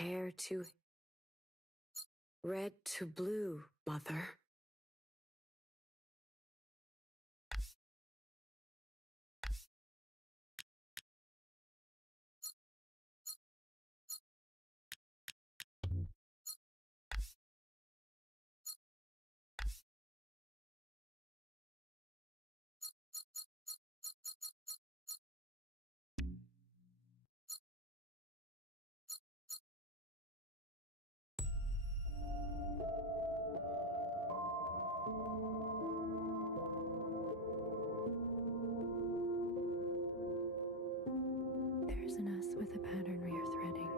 Hair to red to blue, mother. There's an us with a pattern we are threading.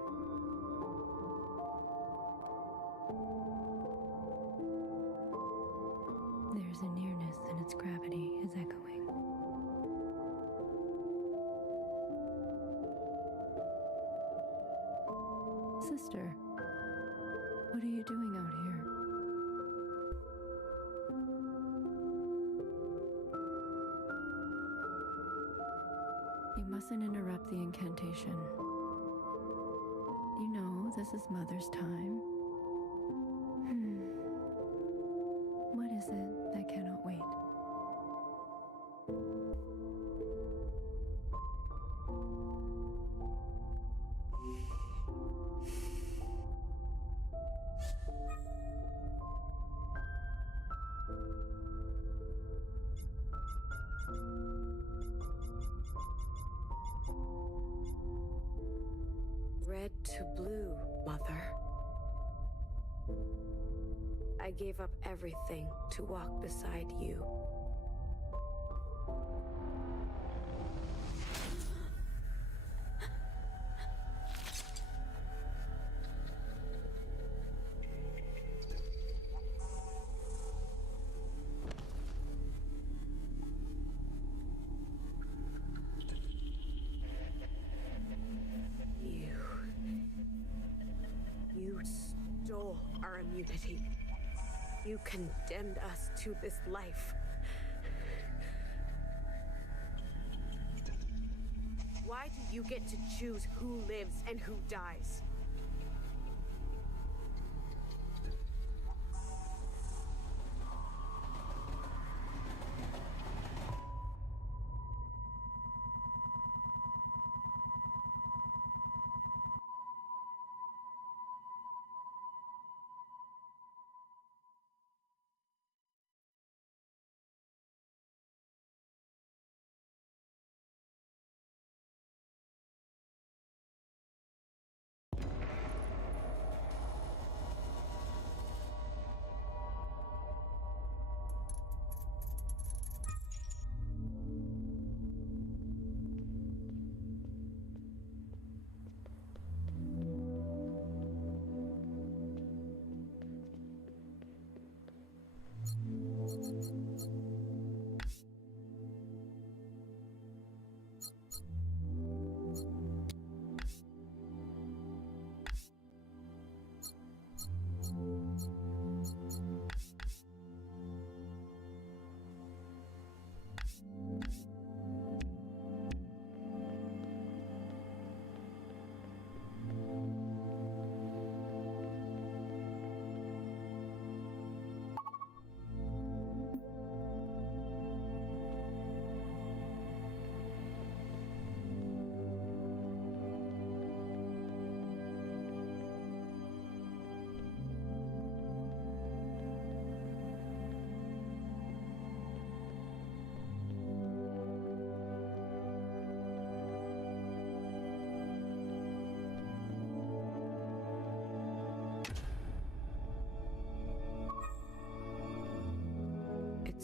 There's a nearness and its gravity is echoing. Sister, what are you doing out here? You mustn't interrupt the incantation. You know this is Mother's time. What is it that cannot wait? Red to blue, mother. I gave up everything to walk beside you. You stole our immunity. You condemned us to this life. Why do you get to choose who lives and who dies?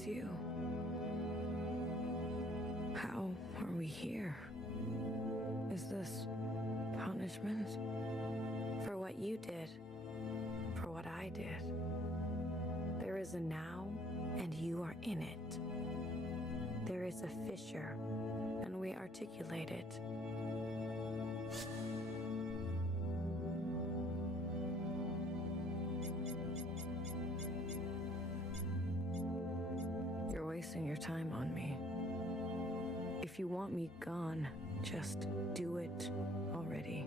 You. How are we here? Is this punishment? For what you did, for what I did. There is a now, and you are in it. There is a fissure, and we articulate it. Wasting your time on me. If you want me gone, just do it already.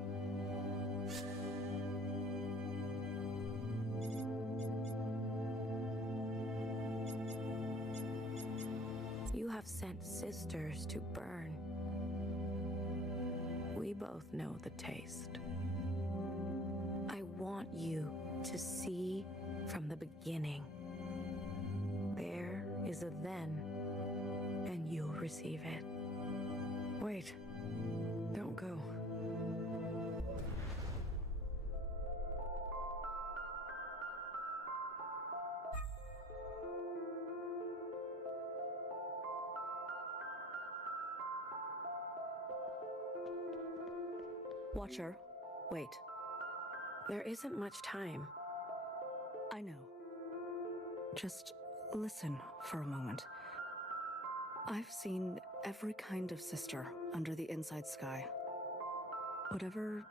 have sent sisters to burn. We both know the taste. I want you to see from the beginning. There is a then, and you'll receive it. Wait, don't go. Watcher, wait. There isn't much time. I know. Just listen for a moment. I've seen every kind of sister under the inside sky. Whatever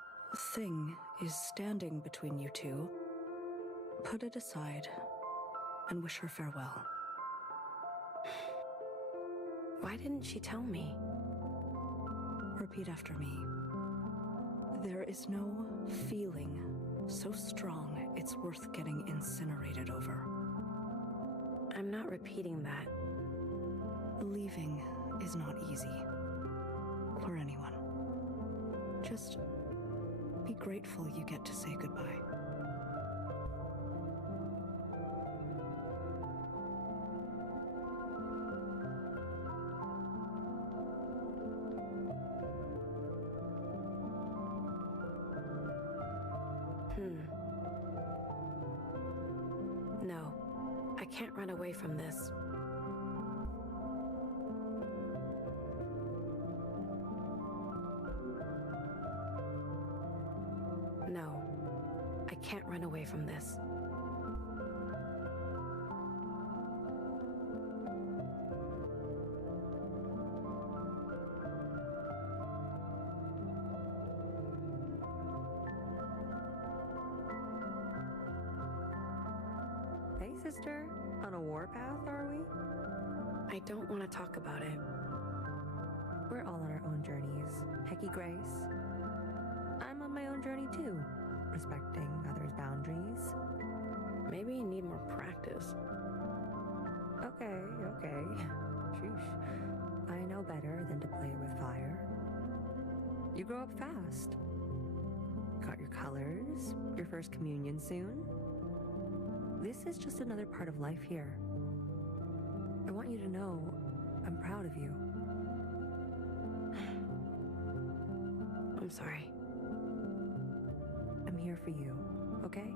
thing is standing between you two, put it aside and wish her farewell. Why didn't she tell me? Repeat after me. There is no feeling so strong it's worth getting incinerated over. I'm not repeating that. Leaving is not easy. For anyone. Just be grateful you get to say goodbye. No, I can't run away from this. No, I can't run away from this. Hey, sister. On a warpath, are we? I don't want to talk about it. We're all on our own journeys. Hecky Grace. I'm on my own journey too, respecting others' boundaries. Maybe you need more practice. Okay. Sheesh. I know better than to play with fire. You grow up fast. Got your colors, your first communion soon. This is just another part of life here. I want you to know I'm proud of you. I'm sorry. I'm here for you, okay?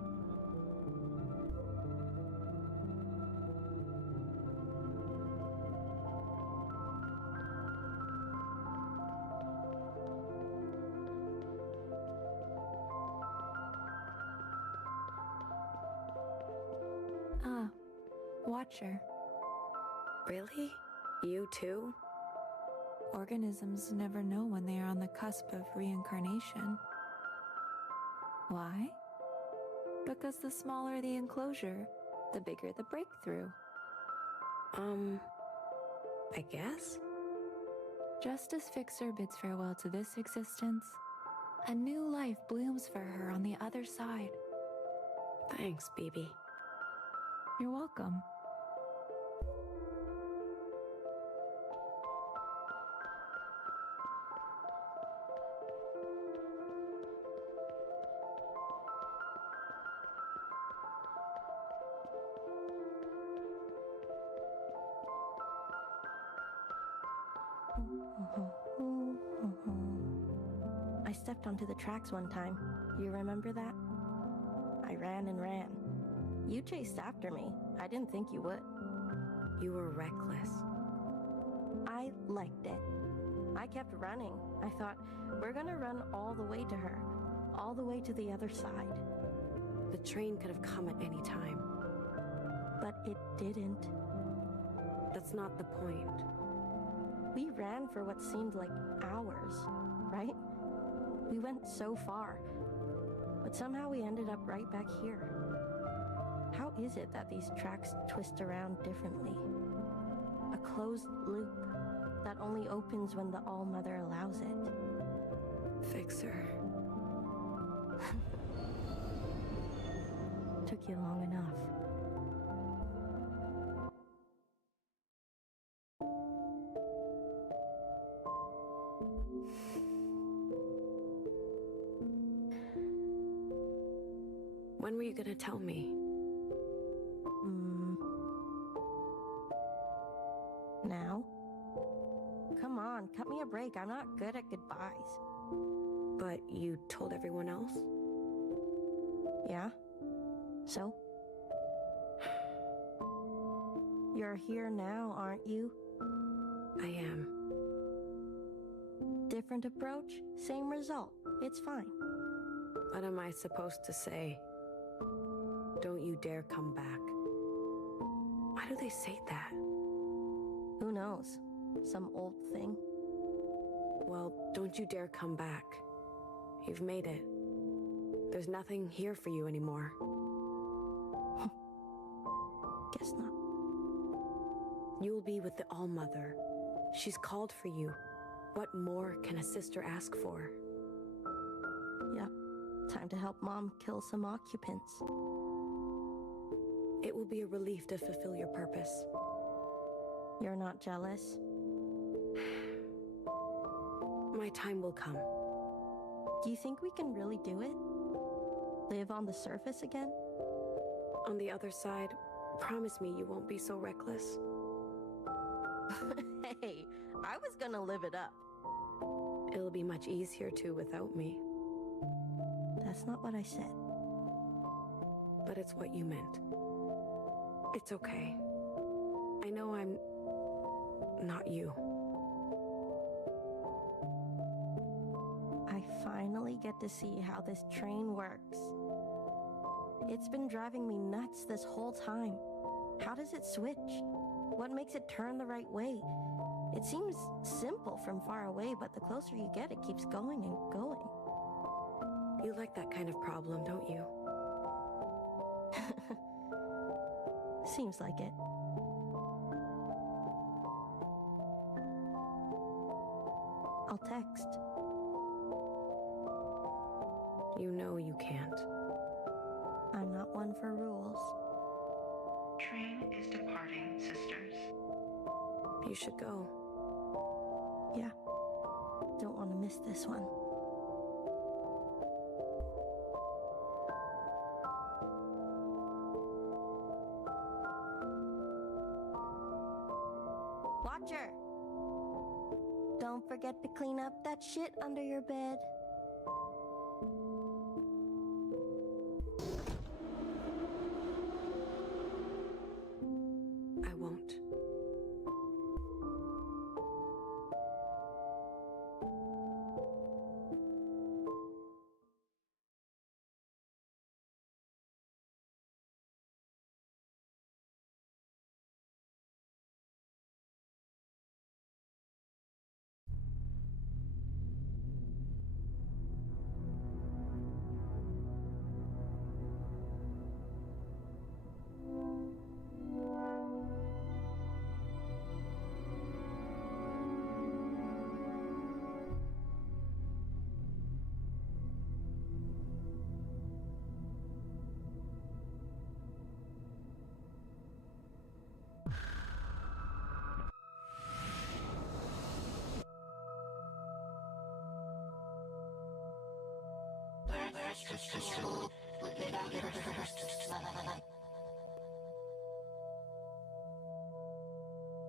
Watcher. Really? You too? Organisms never know when they are on the cusp of reincarnation. Why? Because the smaller the enclosure, the bigger the breakthrough. I guess? Just as Fixer bids farewell to this existence, a new life blooms for her on the other side. Thanks, BB. You're welcome. I stepped onto the tracks one time. You remember that? I ran and ran. You chased after me. I didn't think you would. You were reckless. I liked it. I kept running. I thought, we're gonna run all the way to her. All the way to the other side. The train could have come at any time. But it didn't. That's not the point. We ran for what seemed like hours, right? We went so far. But somehow we ended up right back here. How is it that these tracks twist around differently? A closed loop that only opens when the All-Mother allows it. Fixer. Took you long enough. When were you gonna tell me? Now? Come on, cut me a break. I'm not good at goodbyes. But you told everyone else? Yeah? So? You're here now, aren't you? I am. Different approach, same result. It's fine. What am I supposed to say? Don't you dare come back. Why do they say that? Who knows? Some old thing. Well, don't you dare come back. You've made it. There's nothing here for you anymore. Guess not. You'll be with the All-Mother. She's called for you. What more can a sister ask for? Yep. Time to help Mom kill some occupants. It will be a relief to fulfill your purpose. You're not jealous? My time will come. Do you think we can really do it? Live on the surface again? On the other side, promise me you won't be so reckless. Hey, I was gonna live it up. It'll be much easier to without me. That's not what I said. But it's what you meant. It's okay. I know I'm not you. I finally get to see how this train works. It's been driving me nuts this whole time. How does it switch? What makes it turn the right way? It seems simple from far away, but the closer you get, it keeps going and going. You like that kind of problem, don't you? Seems like it. I'll text. You know you can't. I'm not one for rules. Train is departing, sisters. You should go. Yeah. Don't want to miss this one. Watcher! Don't forget to clean up that shit under your bed. I won't.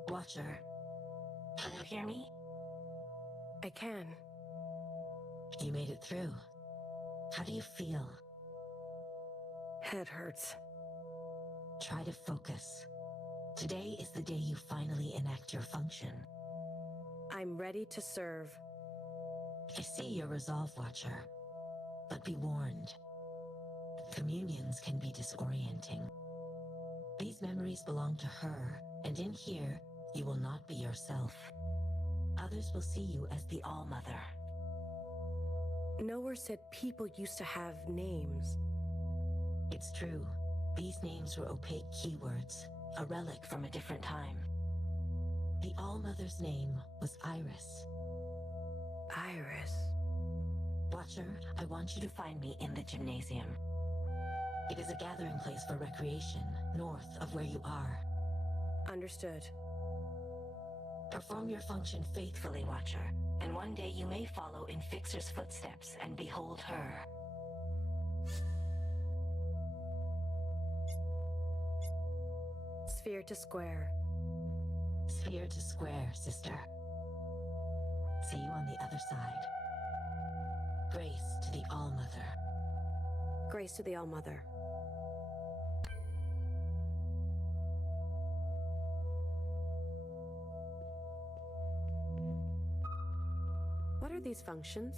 Watcher, can you hear me? I can. You made it through. How do you feel? Head hurts. Try to focus. Today is the day you finally enact your function. I'm ready to serve. I see your resolve, Watcher. But be warned. Communions can be disorienting. These memories belong to her, and in here, you will not be yourself. Others will see you as the All-Mother. Nowhere said people used to have names. It's true. These names were opaque keywords, a relic from a different time. The All-Mother's name was Iris. Iris. Watcher, I want you to find me in the gymnasium. It is a gathering place for recreation, north of where you are. Understood. Perform your function faithfully, Watcher, and one day you may follow in Fixer's footsteps and behold her. Sphere to square. Sphere to square, sister. See you on the other side. Grace to the All-Mother. Grace to the All-Mother. What are these functions?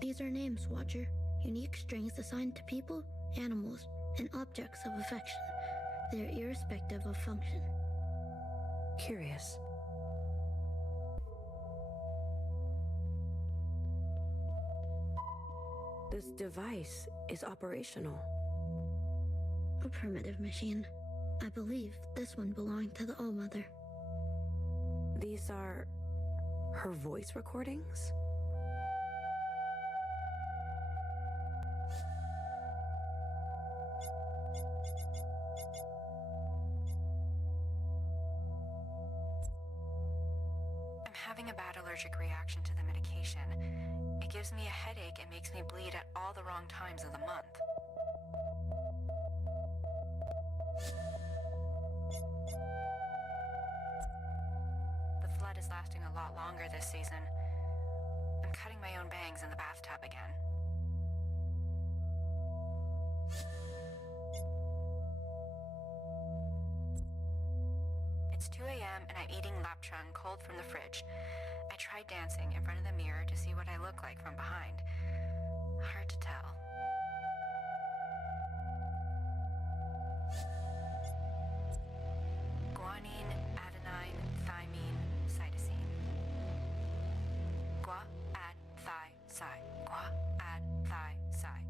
These are names, Watcher. Unique strings assigned to people, animals, and objects of affection. They are irrespective of function. Curious. This device is operational. A primitive machine. I believe this one belonged to the All-Mother. These are her voice recordings? I'm having a bad allergic reaction to the medication. It gives me a headache and makes me bleed at all the wrong times of the month. The flood is lasting a lot longer this season. I'm cutting my own bangs in the bathtub again. It's 2 a.m. and I'm eating lapchung cold from the fridge. I tried dancing in front of the mirror to see what I look like from behind. Hard to tell. Guanine, adenine, thymine, cytosine. Gua, ad, thi, cy. Gua, ad, thi, cy.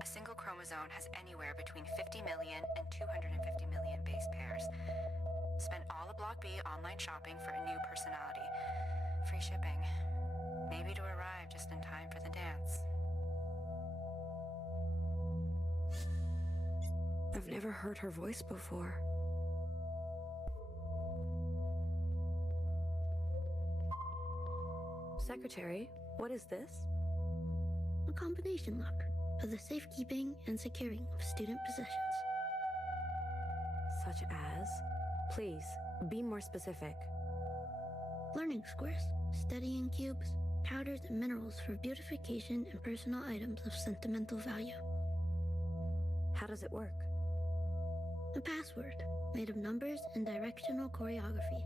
A single chromosome has anywhere between 50 million and 250 million base pairs. Spent all of Block B online shopping for a new personality. Free shipping. Maybe to arrive just in time for the dance. I've never heard her voice before. Secretary, what is this? A combination lock for the safekeeping and securing of student possessions. Such as? Please, be more specific. Learning squares, studying cubes, powders and minerals for beautification and personal items of sentimental value. How does it work? A password made of numbers and directional choreography.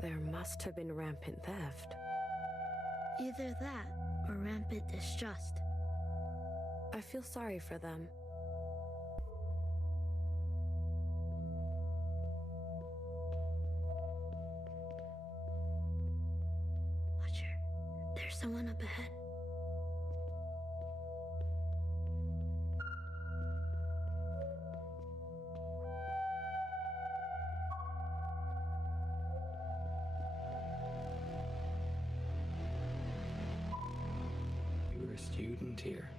There must have been rampant theft. Either that or rampant distrust. I feel sorry for them. Watcher, there's someone up ahead. You were a student here.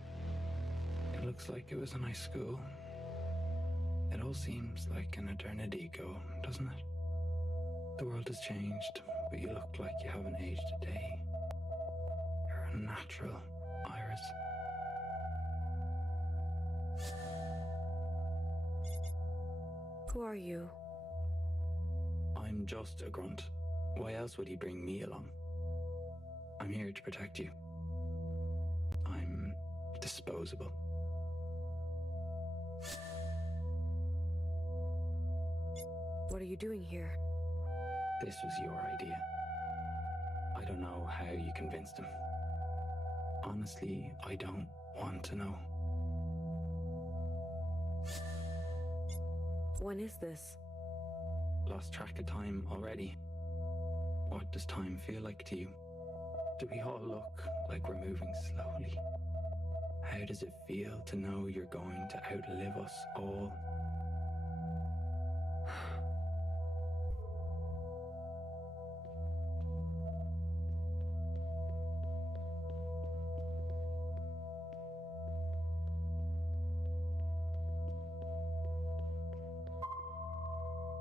It looks like it was a nice school. It all seems like an eternity ago, doesn't it? The world has changed, but you look like you haven't aged a day. You're a natural, Iris. Who are you? I'm just a grunt. Why else would he bring me along? I'm here to protect you. I'm disposable. What are you doing here? This was your idea. I don't know how you convinced him. Honestly, I don't want to know. When is this? Lost track of time already. What does time feel like to you? Do we all look like we're moving slowly? How does it feel to know you're going to outlive us all?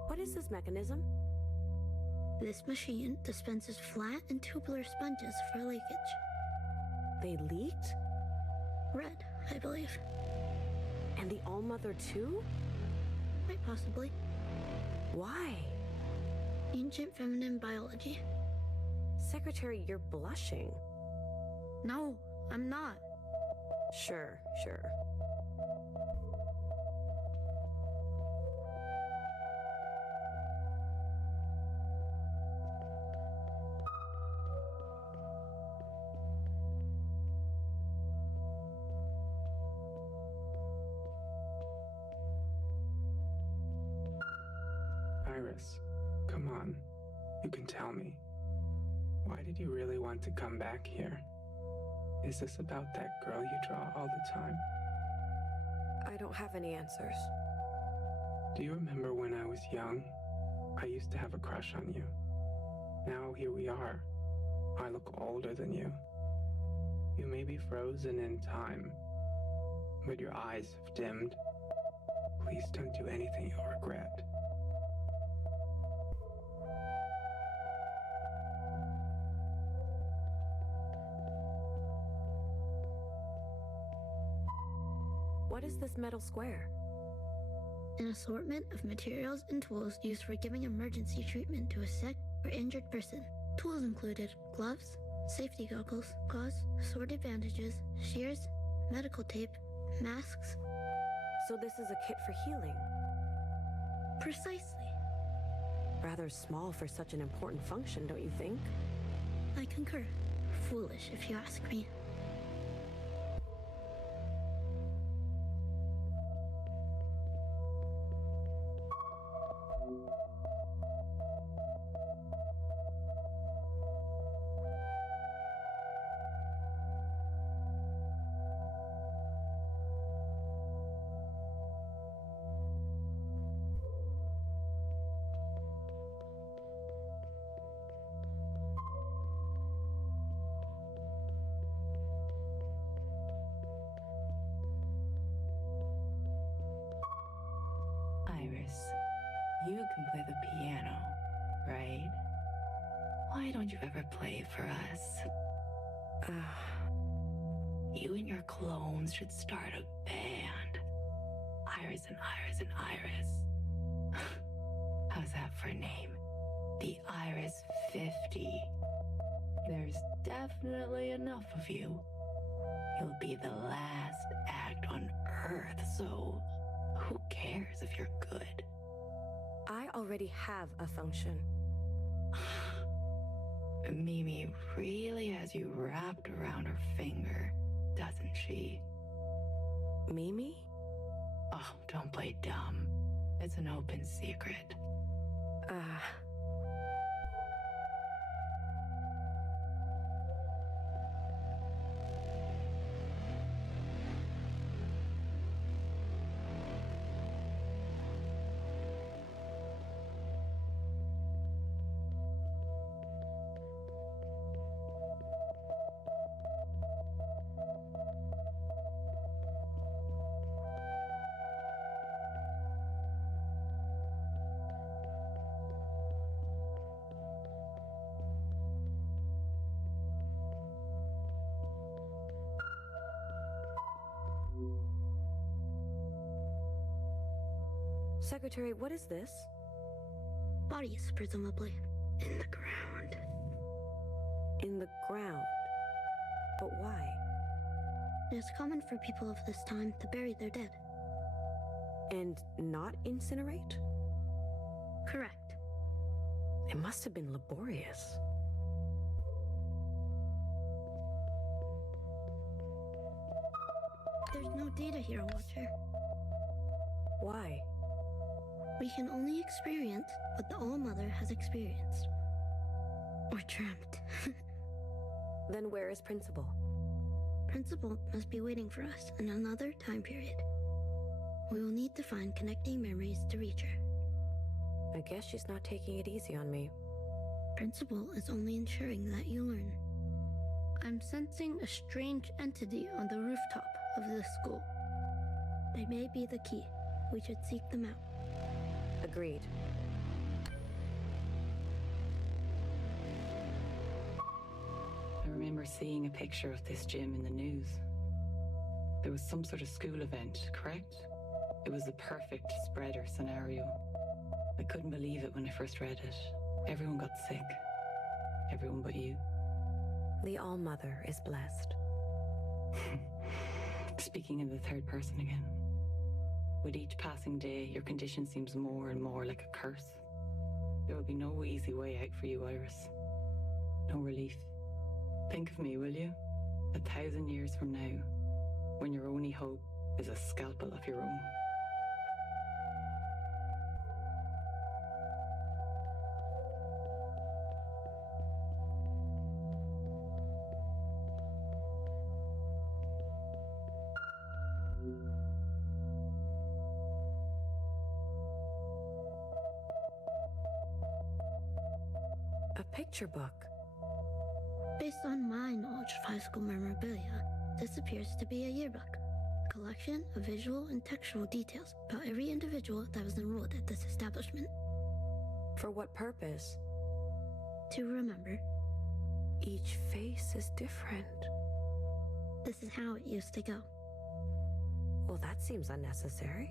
What is this mechanism? This machine dispenses flat and tubular sponges for leakage. They leaked? Red, I believe. And the All-Mother too? Quite possibly. Why? Ancient feminine biology. Secretary, you're blushing. No, I'm not. Sure. Iris, come on. You can tell me. Why did you really want to come back here? Is this about that girl you draw all the time? I don't have any answers. Do you remember when I was young? I used to have a crush on you. Now here we are. I look older than you. You may be frozen in time, but your eyes have dimmed. Please don't do anything you'll regret. What is this metal square? An assortment of materials and tools used for giving emergency treatment to a sick or injured person. Tools included gloves, safety goggles, gauze, assorted bandages, shears, medical tape, masks. So this is a kit for healing. Precisely. Rather small for such an important function, don't you think? I concur. Foolish, if you ask me. Iris, you can play the piano, right? Why don't you ever play for us? You and your clones should start a band. Iris and Iris and Iris. How's that for a name? The Iris 50. There's definitely enough of you. You'll be the last act on Earth, so who cares if you're good? I already have a function. Mimi really has you wrapped around her finger, doesn't she? Mimi? Oh, don't play dumb. It's an open secret. Secretary, what is this? Bodies, presumably. In the ground. In the ground? But why? It is common for people of this time to bury their dead. And not incinerate? Correct. It must have been laborious. There's no data here, Watcher. Why? We can only experience what the All-Mother has experienced. Or dreamt. Then where is Principal? Principal must be waiting for us in another time period. We will need to find connecting memories to reach her. I guess she's not taking it easy on me. Principal is only ensuring that you learn. I'm sensing a strange entity on the rooftop of this school. They may be the key. We should seek them out. Agreed. I remember seeing a picture of this gym in the news. There was some sort of school event, correct? It was the perfect spreader scenario. I couldn't believe it when I first read it. Everyone got sick. Everyone but you. The All-Mother is blessed. Speaking in the third person again. With each passing day, your condition seems more and more like a curse. There will be no easy way out for you, Iris. No relief. Think of me, will you? 1,000 years from now, when your only hope is a scalpel of your own. A picture book. Based on my knowledge of high school memorabilia, this appears to be a yearbook, a collection of visual and textual details about every individual that was enrolled at this establishment. For what purpose? To remember. Each face is different. This is how it used to go. Well, that seems unnecessary.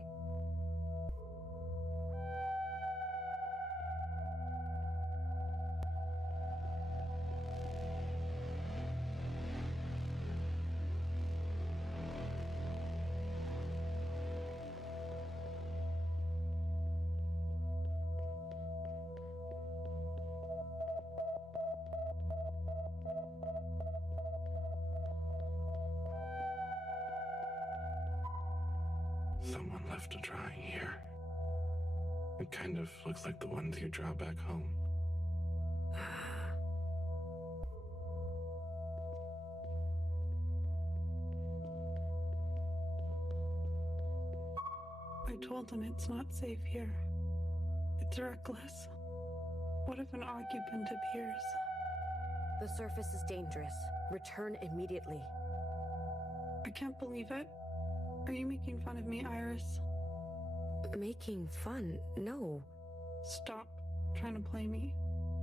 Someone left a drawing here. It kind of looks like the ones you draw back home. I told them it's not safe here. It's reckless. What if an occupant appears? The surface is dangerous. Return immediately. I can't believe it. Are you making fun of me, Iris? Making fun? No. Stop trying to play me.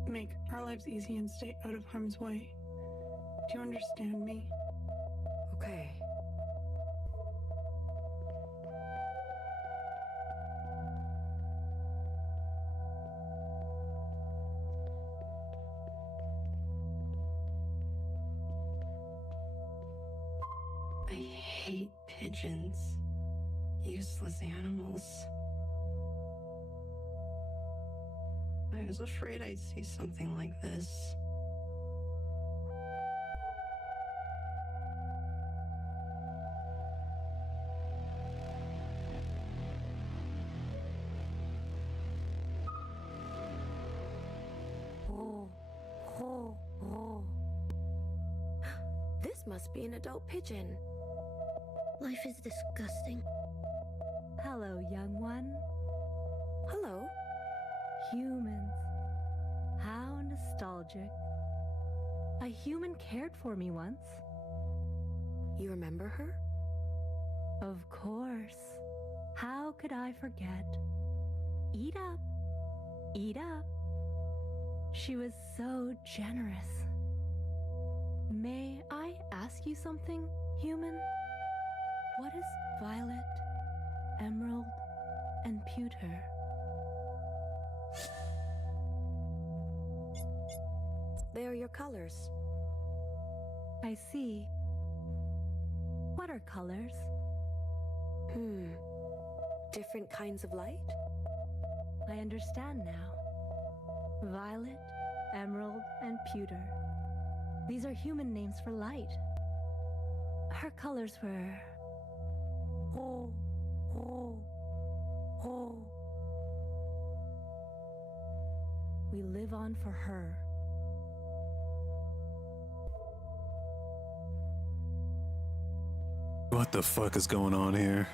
Make our lives easy and stay out of harm's way. Do you understand me? Okay. I hate pigeons. Useless animals. I was afraid I'd see something like this. This must be an adult pigeon. Life is disgusting. Hello, young one. Hello. Humans. How nostalgic. A human cared for me once. You remember her? Of course. How could I forget? Eat up. Eat up. She was so generous. May I ask you something, human? What is violet, emerald, and pewter? They are your colors. I see. What are colors? Different kinds of light? I understand now. Violet, emerald, and pewter. These are human names for light. Her colors were... We live on for her. What the fuck is going on here?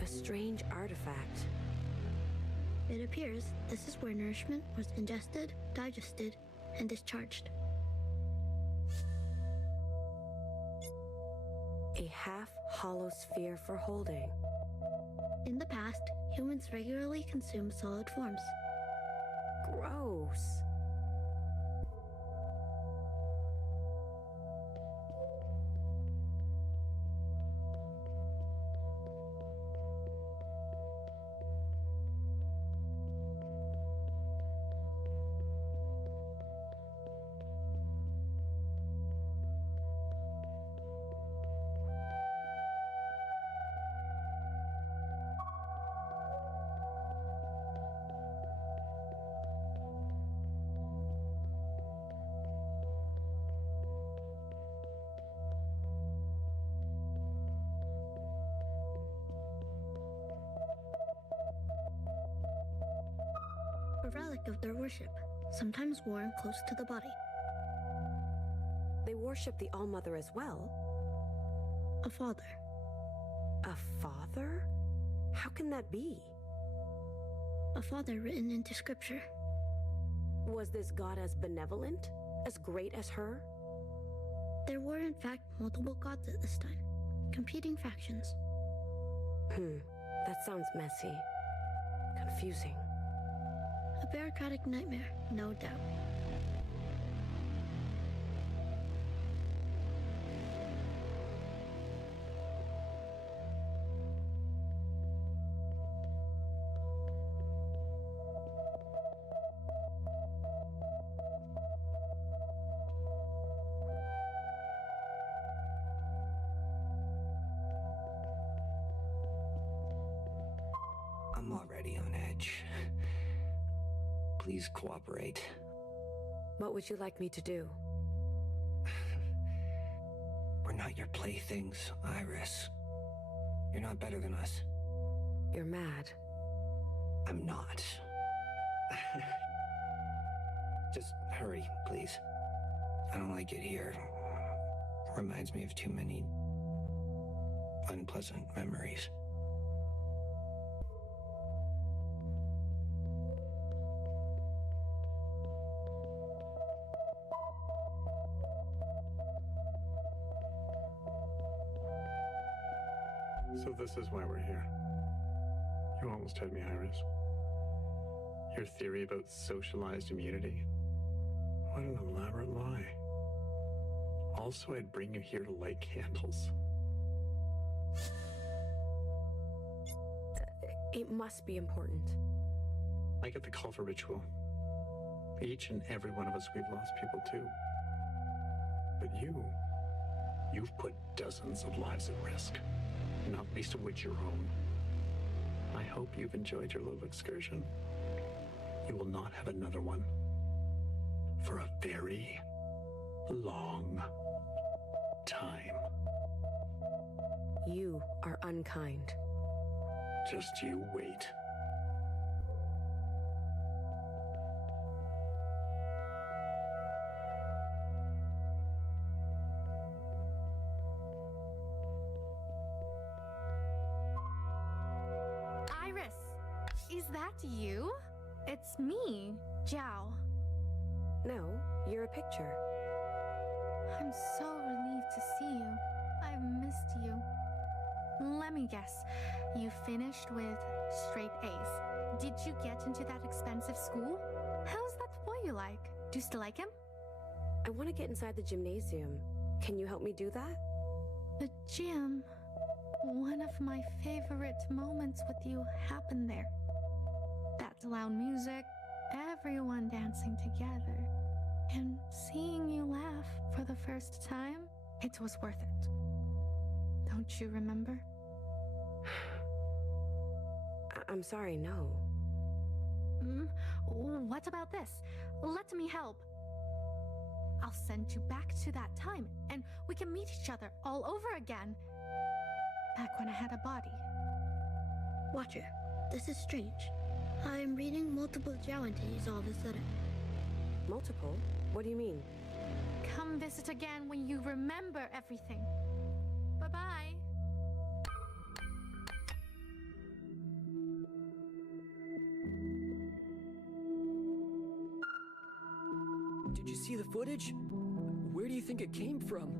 A strange artifact. It appears this is where nourishment was ingested, digested, and discharged. A half-hollow sphere for holding. In the past, humans regularly consumed solid forms. Gross. a relic of their worship, sometimes worn close to the body. They worship the All-Mother as well? A father. A father? How can that be? A father written into scripture. Was this god as benevolent? As great as her? There were in fact multiple gods at this time, competing factions. That sounds messy. Confusing. A bureaucratic nightmare, no doubt. I'm already on edge. Please cooperate. What would you like me to do? We're not your playthings, Iris. You're not better than us. You're mad. I'm not. Just hurry, please. I don't like it here. Reminds me of too many unpleasant memories. So this is why we're here. You almost had me, Iris. Your theory about socialized immunity. What an elaborate lie. Also, I'd bring you here to light candles. It must be important. I get the call for ritual. Each and every one of us, we've lost people too. But you've put dozens of lives at risk. Not least of which your own. I hope you've enjoyed your little excursion. You will not have another one for a very long time. You are unkind. Just you wait. Is that you? It's me, Zhao. No, you're a picture. I'm so relieved to see you. I've missed you. Let me guess. You finished with straight A's. Did you get into that expensive school? How's that boy you like? Do you still like him? I want to get inside the gymnasium. Can you help me do that? The gym. One of my favorite moments with you happened there. That loud music, everyone dancing together, and seeing you laugh for the first time, it was worth it. Don't you remember? I'm sorry, no. What about this? Let me help. I'll send you back to that time, and we can meet each other all over again. Back when I had a body. Watcher, this is strange. I am reading multiple Zhao entities all of a sudden. Multiple? What do you mean? Come visit again when you remember everything. Bye-bye. Did you see the footage? Where do you think it came from?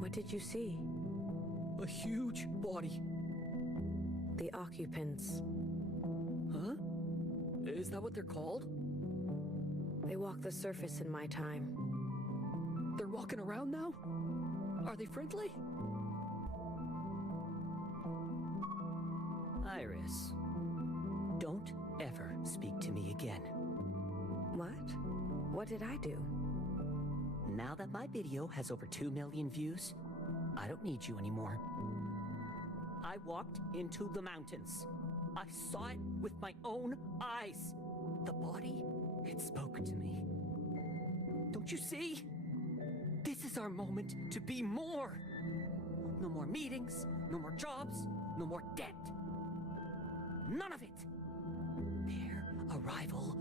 What did you see? A huge body. The occupants. Huh? Is that what they're called? They walk the surface in my time. They're walking around now? Are they friendly? Iris, don't ever speak to me again. What? What did I do? Now that my video has over 2 million views, I don't need you anymore. I walked into the mountains. I saw it with my own eyes. The body, it spoke to me. Don't you see? This is our moment to be more. No more meetings, no more jobs, no more debt. None of it. Their arrival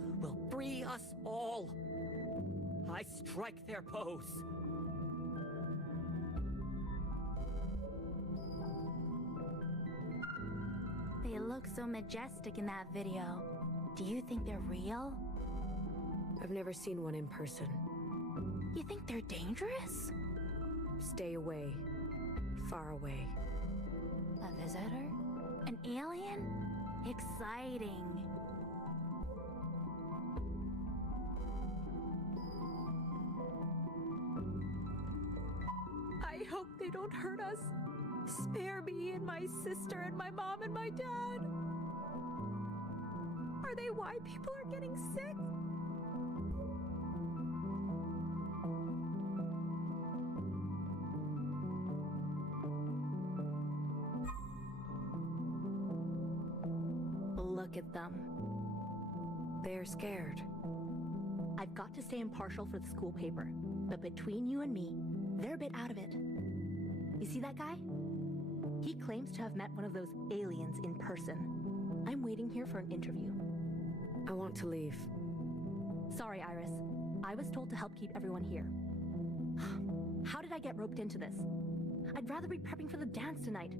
us all. I strike their pose. They look so majestic in that video. Do you think they're real? I've never seen one in person. You think they're dangerous? Stay away. Far away. A visitor? An alien? Exciting. I hope they don't hurt us. Spare me and my sister and my mom and my dad. Are they why people are getting sick? Look at them. They're scared. I've got to stay impartial for the school paper, but between you and me, they're a bit out of it. You see that guy? He claims to have met one of those aliens in person. I'm waiting here for an interview. I want to leave. Sorry, Iris. I was told to help keep everyone here. How did I get roped into this? I'd rather be prepping for the dance tonight.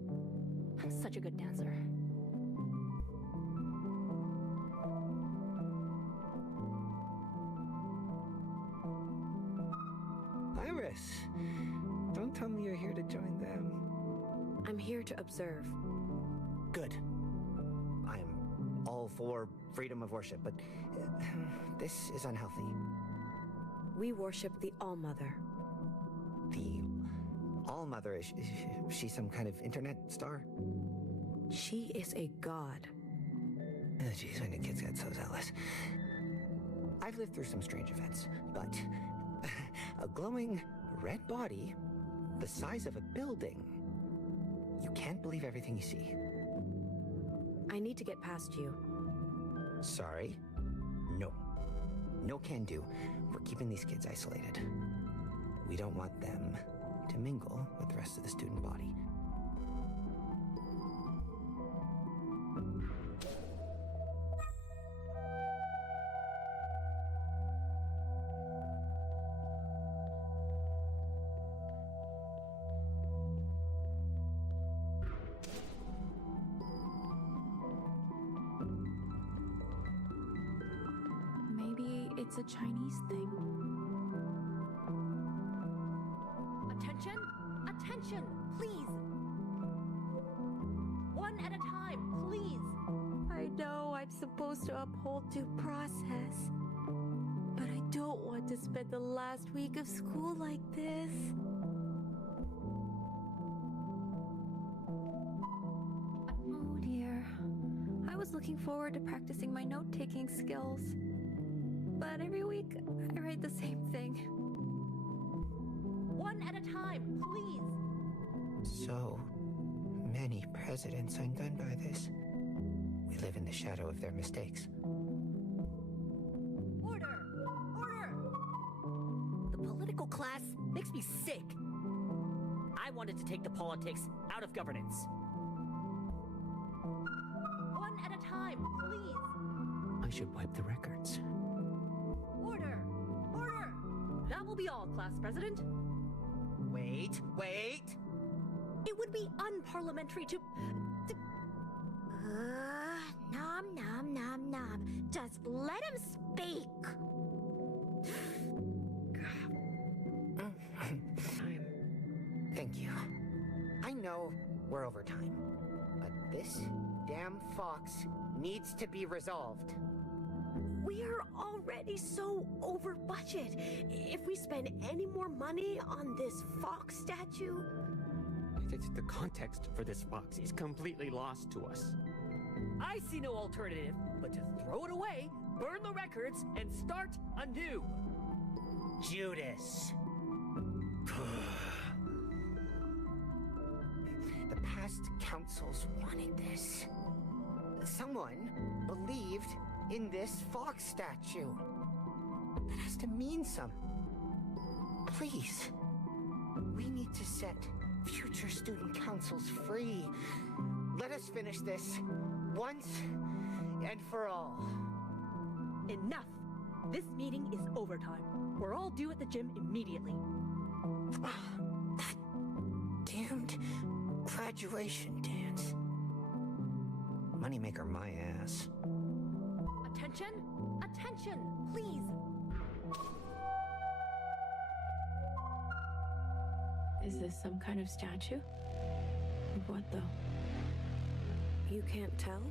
I'm such a good dancer. Iris, don't tell me you're here to join them. I'm here to observe. Good. I'm all for freedom of worship, but this is unhealthy. We worship the All-Mother. The All-Mother, is she some kind of internet star? She is a god. Oh, jeez, when the kids get so zealous. I've lived through some strange events, but a glowing red body the size of a building. You can't believe everything you see. I need to get past you. Sorry? No. No can do. We're keeping these kids isolated. We don't want them to mingle with the rest of the student body. It's a Chinese thing. Attention! Attention! Please! One at a time, please! I know I'm supposed to uphold due process, but I don't want to spend the last week of school like this. Oh dear. I was looking forward to practicing my note-taking skills. But every week, I write the same thing. One at a time, please! So many presidents undone by this. We live in the shadow of their mistakes. Order! Order! The political class makes me sick. I wanted to take the politics out of governance. One at a time, please! I should wipe the records. Order! Order! That will be all, Class President. Wait. It would be unparliamentary to... Nom nom nom nom. Just let him speak. Thank you. I know we're over time, but this damn fox needs to be resolved. We're already so over budget. If we spend any more money on this fox statue... The context for this fox is completely lost to us. I see no alternative but to throw it away, burn the records, and start anew. Judas. The past councils wanted this. Someone believed in this fox statue. That has to mean something. Please, we need to set future student councils free. Let us finish this once and for all. Enough! This meeting is overtime. We're all due at the gym immediately. That damned graduation dance. Moneymaker my ass. Attention! Attention! Please! Is this some kind of statue? Of what, though? You can't tell?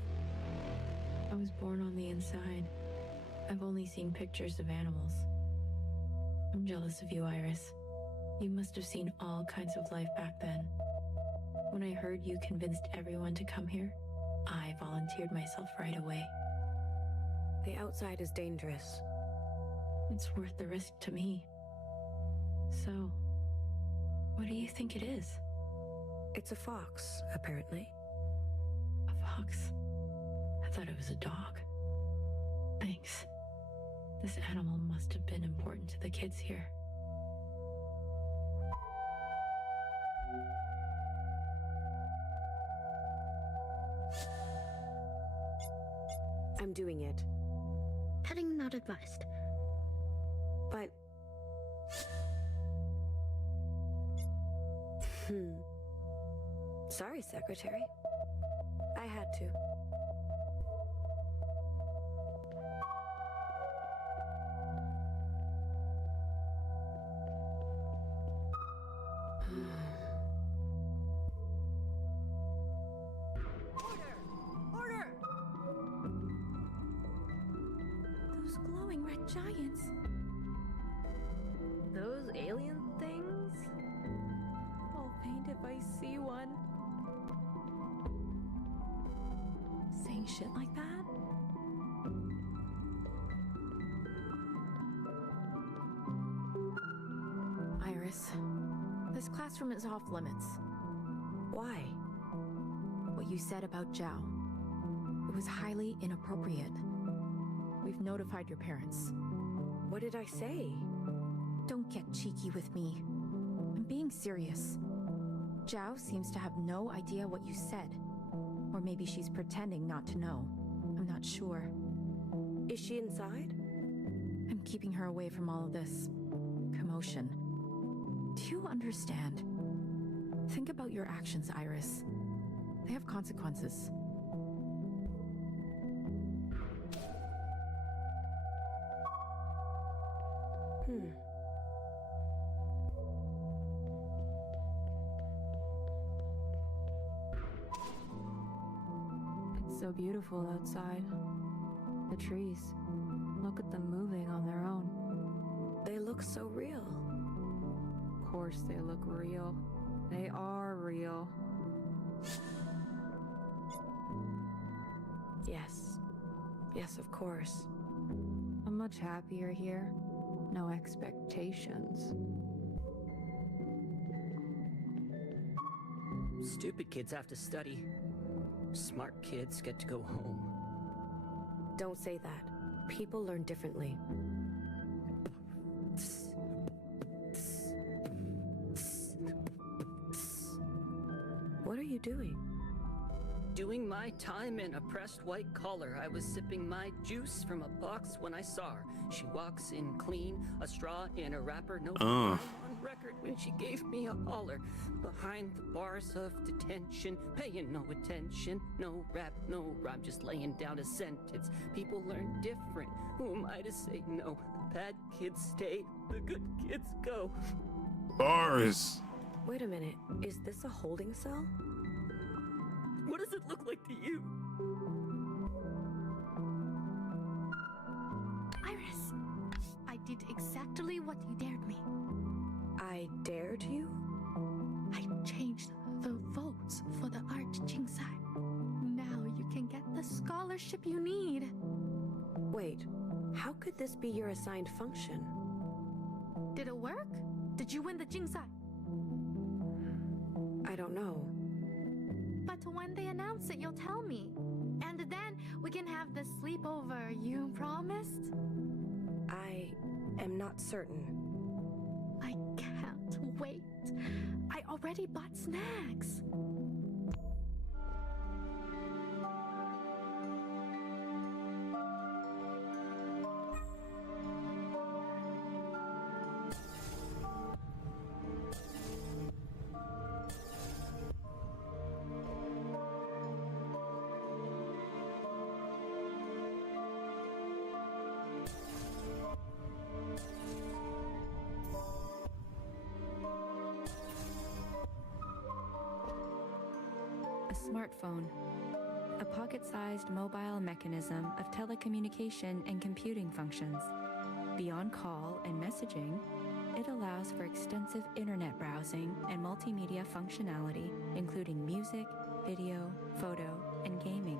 I was born on the inside. I've only seen pictures of animals. I'm jealous of you, Iris. You must have seen all kinds of life back then. When I heard you convinced everyone to come here, I volunteered myself right away. The outside is dangerous. It's worth the risk to me. So, what do you think it is? It's a fox, apparently. A fox? I thought it was a dog. Thanks. This animal must have been important to the kids here. I'm doing it. Petting not advised. But... Sorry, Secretary. I had to. Order! Those glowing red giants. Those alien things? I'll faint if I see one. Saying shit like that? Iris, this classroom is off limits. Why? What you said about Zhao. It was highly inappropriate. We've notified your parents. What did I say? Don't get cheeky with me. I'm being serious. Zhao seems to have no idea what you said. Or maybe she's pretending not to know. I'm not sure. Is she inside? I'm keeping her away from all of this commotion. Do you understand? Think about your actions, Iris. They have consequences. It's so beautiful outside. The trees. Look at them moving on their own. They look so real. Of course they look real. They are real. Yes. Yes, of course. I'm much happier here. No expectations. Stupid kids have to study. Smart kids get to go home. Don't say that. People learn differently. What are you doing? Doing my time in a pressed white collar. I was sipping my juice from a box when I saw her. She walks in clean, a straw in a wrapper, no crime on record when she gave me a holler. Behind the bars of detention, paying no attention, no rap, no rhyme, just laying down a sentence. People learn different. Who am I to say no? The bad kids stay, the good kids go. Bars. Wait a minute. Is this a holding cell? What does it look like to you? Iris, I did exactly what you dared me. I dared you? I changed the votes for the art Jingsai. Now you can get the scholarship you need. Wait, how could this be your assigned function? Did it work? Did you win the Jingsai? I don't know. But when they announce it, you'll tell me. And then we can have the sleepover you promised? I am not certain. I can't wait. I already bought snacks. smartphone, a pocket-sized mobile mechanism of telecommunication and computing functions. Beyond call and messaging, it allows for extensive internet browsing and multimedia functionality, including music, video, photo, and gaming.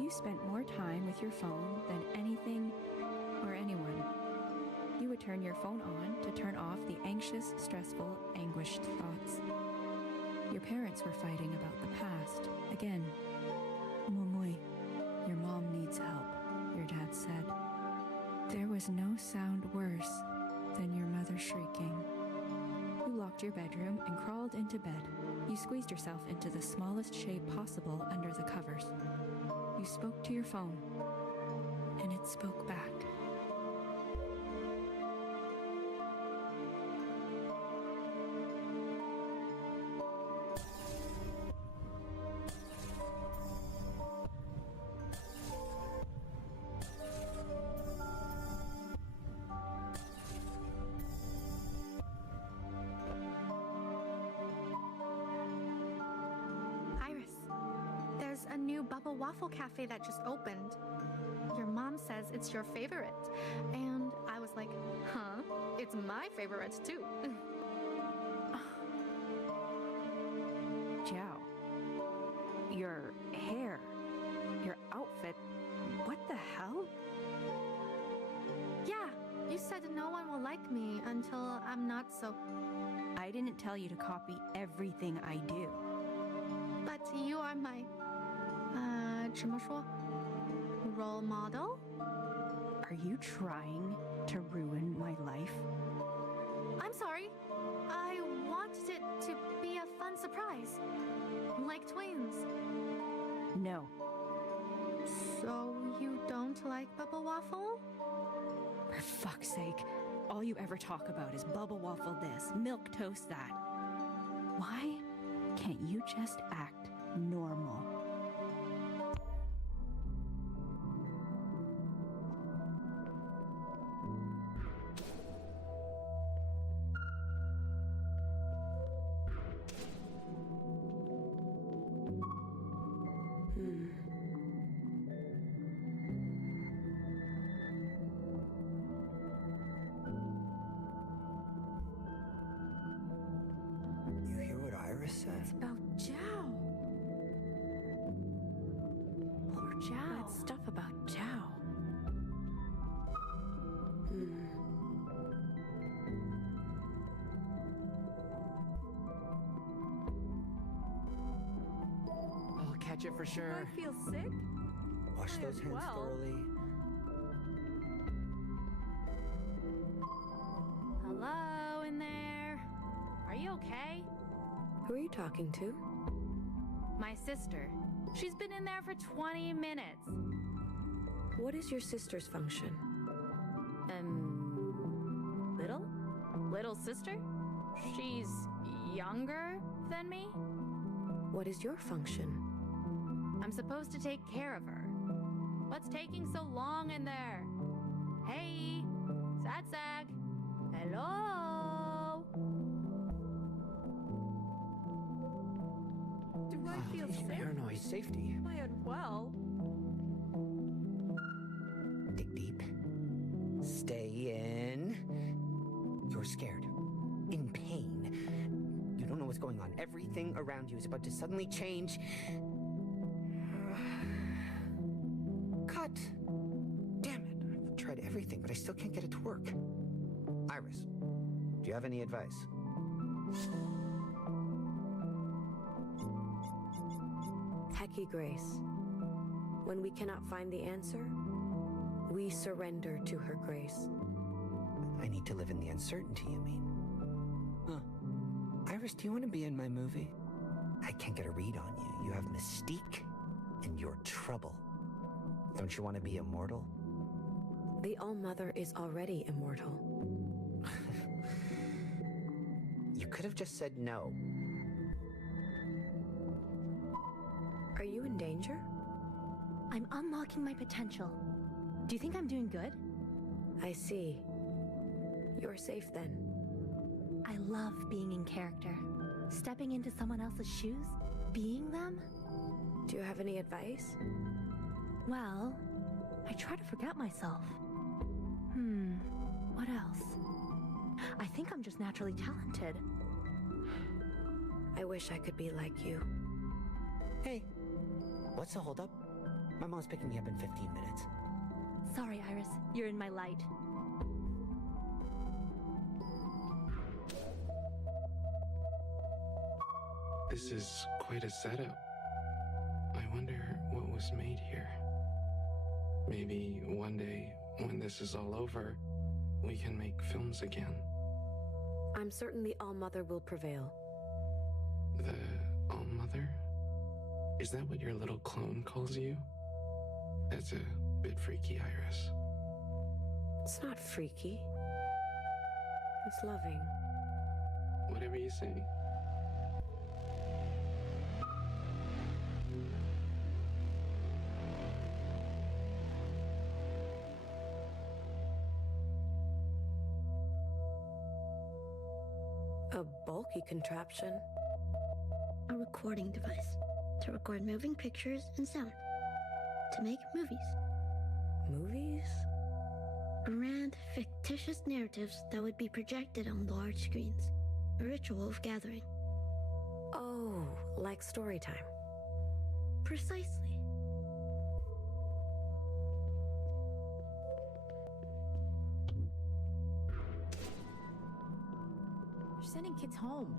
You spent more time with your phone than anything or anyone. You would turn your phone on to turn off the anxious, stressful, anguished thoughts. Your parents were fighting about the past again. Momoy, your mom needs help, your dad said. There was no sound worse than your mother shrieking. You locked your bedroom and crawled into bed. You squeezed yourself into the smallest shade possible under the covers. You spoke to your phone, and it spoke back. A new Bubble Waffle Cafe that just opened. Your mom says it's your favorite. And I was like, huh? It's my favorite too. Jiao, your hair, your outfit, what the hell? Yeah, you said no one will like me until I'm not so... I didn't tell you to copy everything I do. But you are my... 怎么说? Role model? Are you trying to ruin my life? I'm sorry. I wanted it to be a fun surprise. Like twins. No. So you don't like Bubble Waffle? For fuck's sake. All you ever talk about is Bubble Waffle this, milk toast that. Why can't you just act normal? You hear what Iris said? It's about Zhao. Poor Zhao. Bad stuff about Zhao. I'll catch it for sure. I feel sick. Wash those hands thoroughly. Hello in there. Are you okay? Who are you talking to? My sister. She's been in there for 20 minutes. What is your sister's function? Little? Little sister? She's younger than me? What is your function? I'm supposed to take care of her. What's taking so long in there? Hey, Satsag. Hello? Do I feel sick? Paranoid safety. Am I unwell? Dig deep. Stay in. You're scared. In pain. You don't know what's going on. Everything around you is about to suddenly change. Cut. Damn it. I've tried everything, but I still can't get it to work. Iris, do you have any advice? Heki Grace. When we cannot find the answer, we surrender to her grace. I need to live in the uncertainty, you mean? Huh. Iris, do you want to be in my movie? I can't get a read on you. You have mystique, and you're trouble. Don't you want to be immortal? The All-Mother is already immortal. You could have just said no. Are you in danger? I'm unlocking my potential. Do you think I'm doing good? I see. You're safe then. I love being in character. Stepping into someone else's shoes, being them? Do you have any advice? Well, I try to forget myself. What else? I think I'm just naturally talented. I wish I could be like you. Hey, what's the holdup? My mom's picking me up in 15 minutes. Sorry, Iris. You're in my light. This is quite a setup. I wonder what was made here. Maybe one day, when this is all over, we can make films again. I'm certain the All-Mother will prevail. The All-Mother? Is that what your little clone calls you? That's a bit freaky, Iris. It's not freaky. It's loving. Whatever you say. A bulky contraption. A recording device to record moving pictures and sound. To make movies. Movies? Grand, fictitious narratives that would be projected on large screens. A ritual of gathering. Oh, like story time. Precisely. You're sending kids home.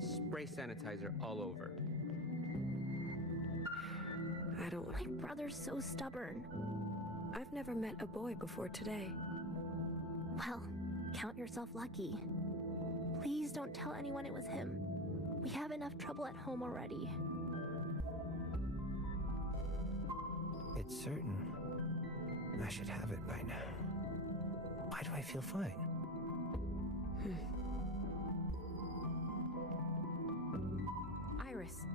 Spray sanitizer all over. I don't My brother's so stubborn. I've never met a boy before today. Well, count yourself lucky. Please don't tell anyone it was him. We have enough trouble at home already. It's certain I should have it by now. Why do I feel fine? Iris,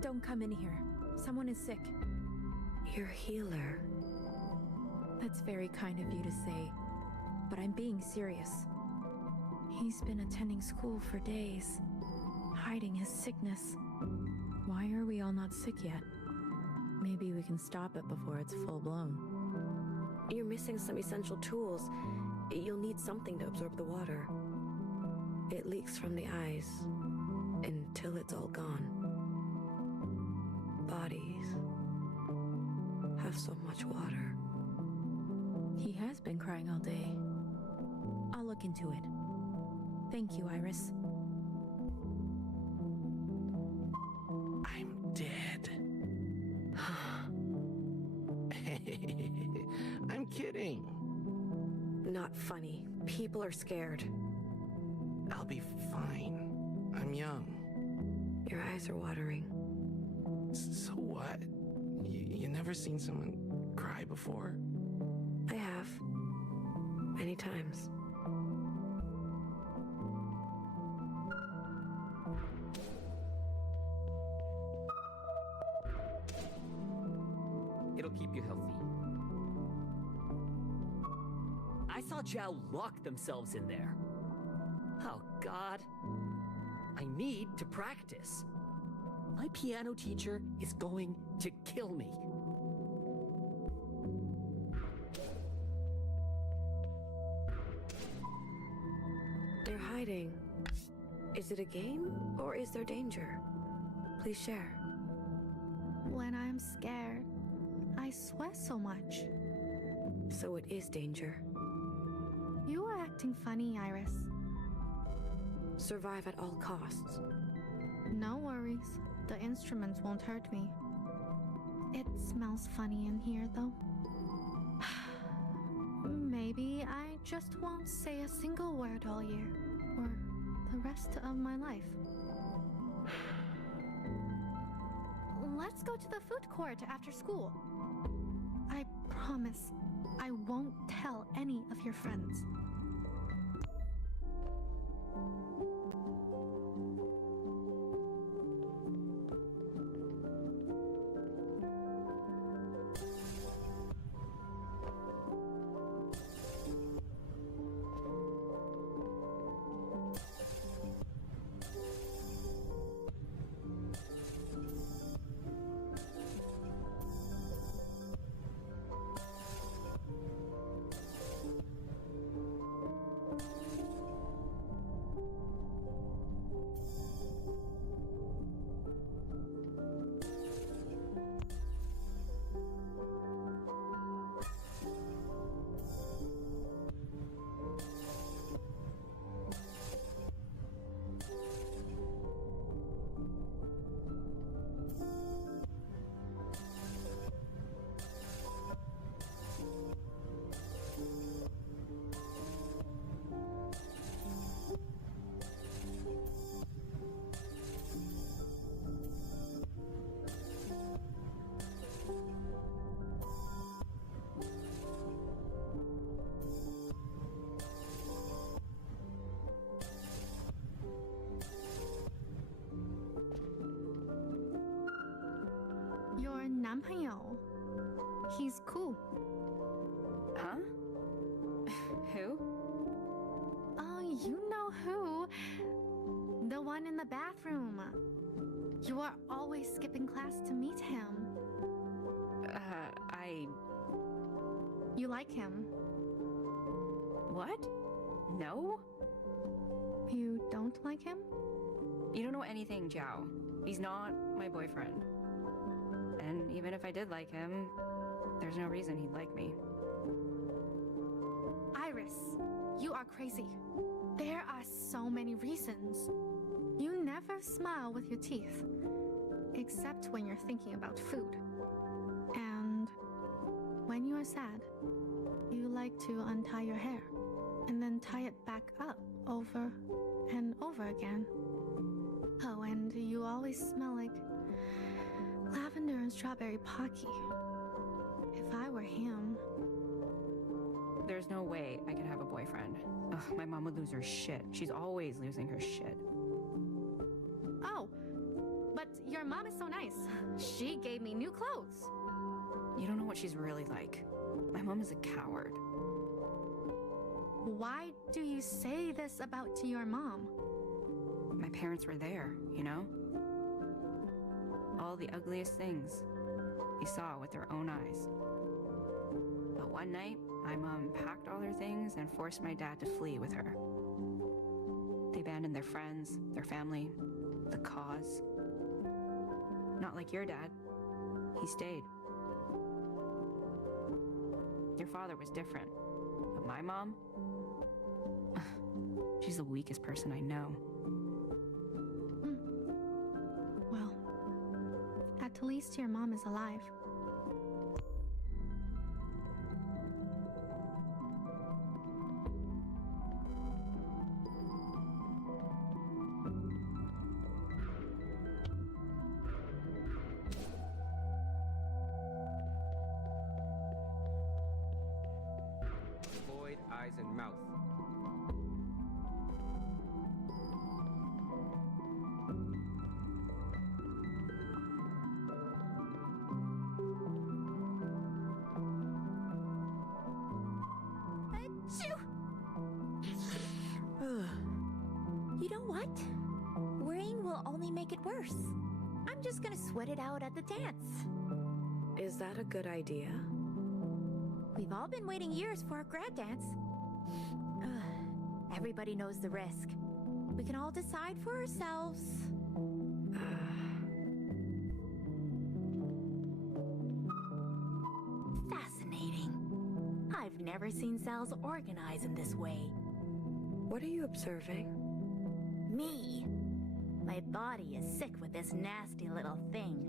don't come in here. Someone is sick. Your healer. That's very kind of you to say, but I'm being serious. He's been attending school for days, hiding his sickness. Why are we all not sick yet? Maybe we can stop it before it's full blown. You're missing some essential tools. You'll need something to absorb the water. It leaks from the eyes until it's all gone. Bodies have so much water. He has been crying all day. I'll look into it. Thank you, Iris. I'm dead. I'm kidding. Not funny. People are scared. I'll be fine. I'm young. Your eyes are watering. So what? You never seen someone cry before? I have. Many times. It'll keep you healthy. I saw Zhao lock themselves in there. Oh, God. I need to practice. My piano teacher is going to kill me. They're hiding. Is it a game or is there danger? Please share. When I'm scared, I sweat so much. So it is danger. You are acting funny, Iris. Survive at all costs. No worries. The instruments won't hurt me. It smells funny in here, though. Maybe I just won't say a single word all year, or the rest of my life. Let's go to the food court after school. I promise I won't tell any of your friends. 男朋友. He's cool. Huh? Who? Oh, you know who. The one in the bathroom. You are always skipping class to meet him. You like him. What? No? You don't like him? You don't know anything, Zhao. He's not my boyfriend. And even if I did like him, there's no reason he'd like me. Iris, you are crazy. There are so many reasons. You never smile with your teeth, except when you're thinking about food. And when you are sad, you like to untie your hair and then tie it back up over and over again. Oh, and you always smell like lavender and strawberry pocky. If I were him... There's no way I could have a boyfriend. Ugh, my mom would lose her shit. She's always losing her shit. Oh, but your mom is so nice. She gave me new clothes. You don't know what she's really like. My mom is a coward. Why do you say this about to your mom? My parents were there, you know? All the ugliest things they saw with their own eyes. But one night, my mom packed all her things and forced my dad to flee with her. They abandoned their friends, their family, the cause. Not like your dad. He stayed. Your father was different. But my mom? She's the weakest person I know. Well, at least your mom is alive. Avoid eyes and mouth. You know what? Worrying will only make it worse. I'm just gonna sweat it out at the dance. Is that a good idea? We've all been waiting years for our grad dance. Everybody knows the risk. We can all decide for ourselves. Fascinating. I've never seen cells organize in this way. What are you observing? Me. My body is sick with this nasty little thing.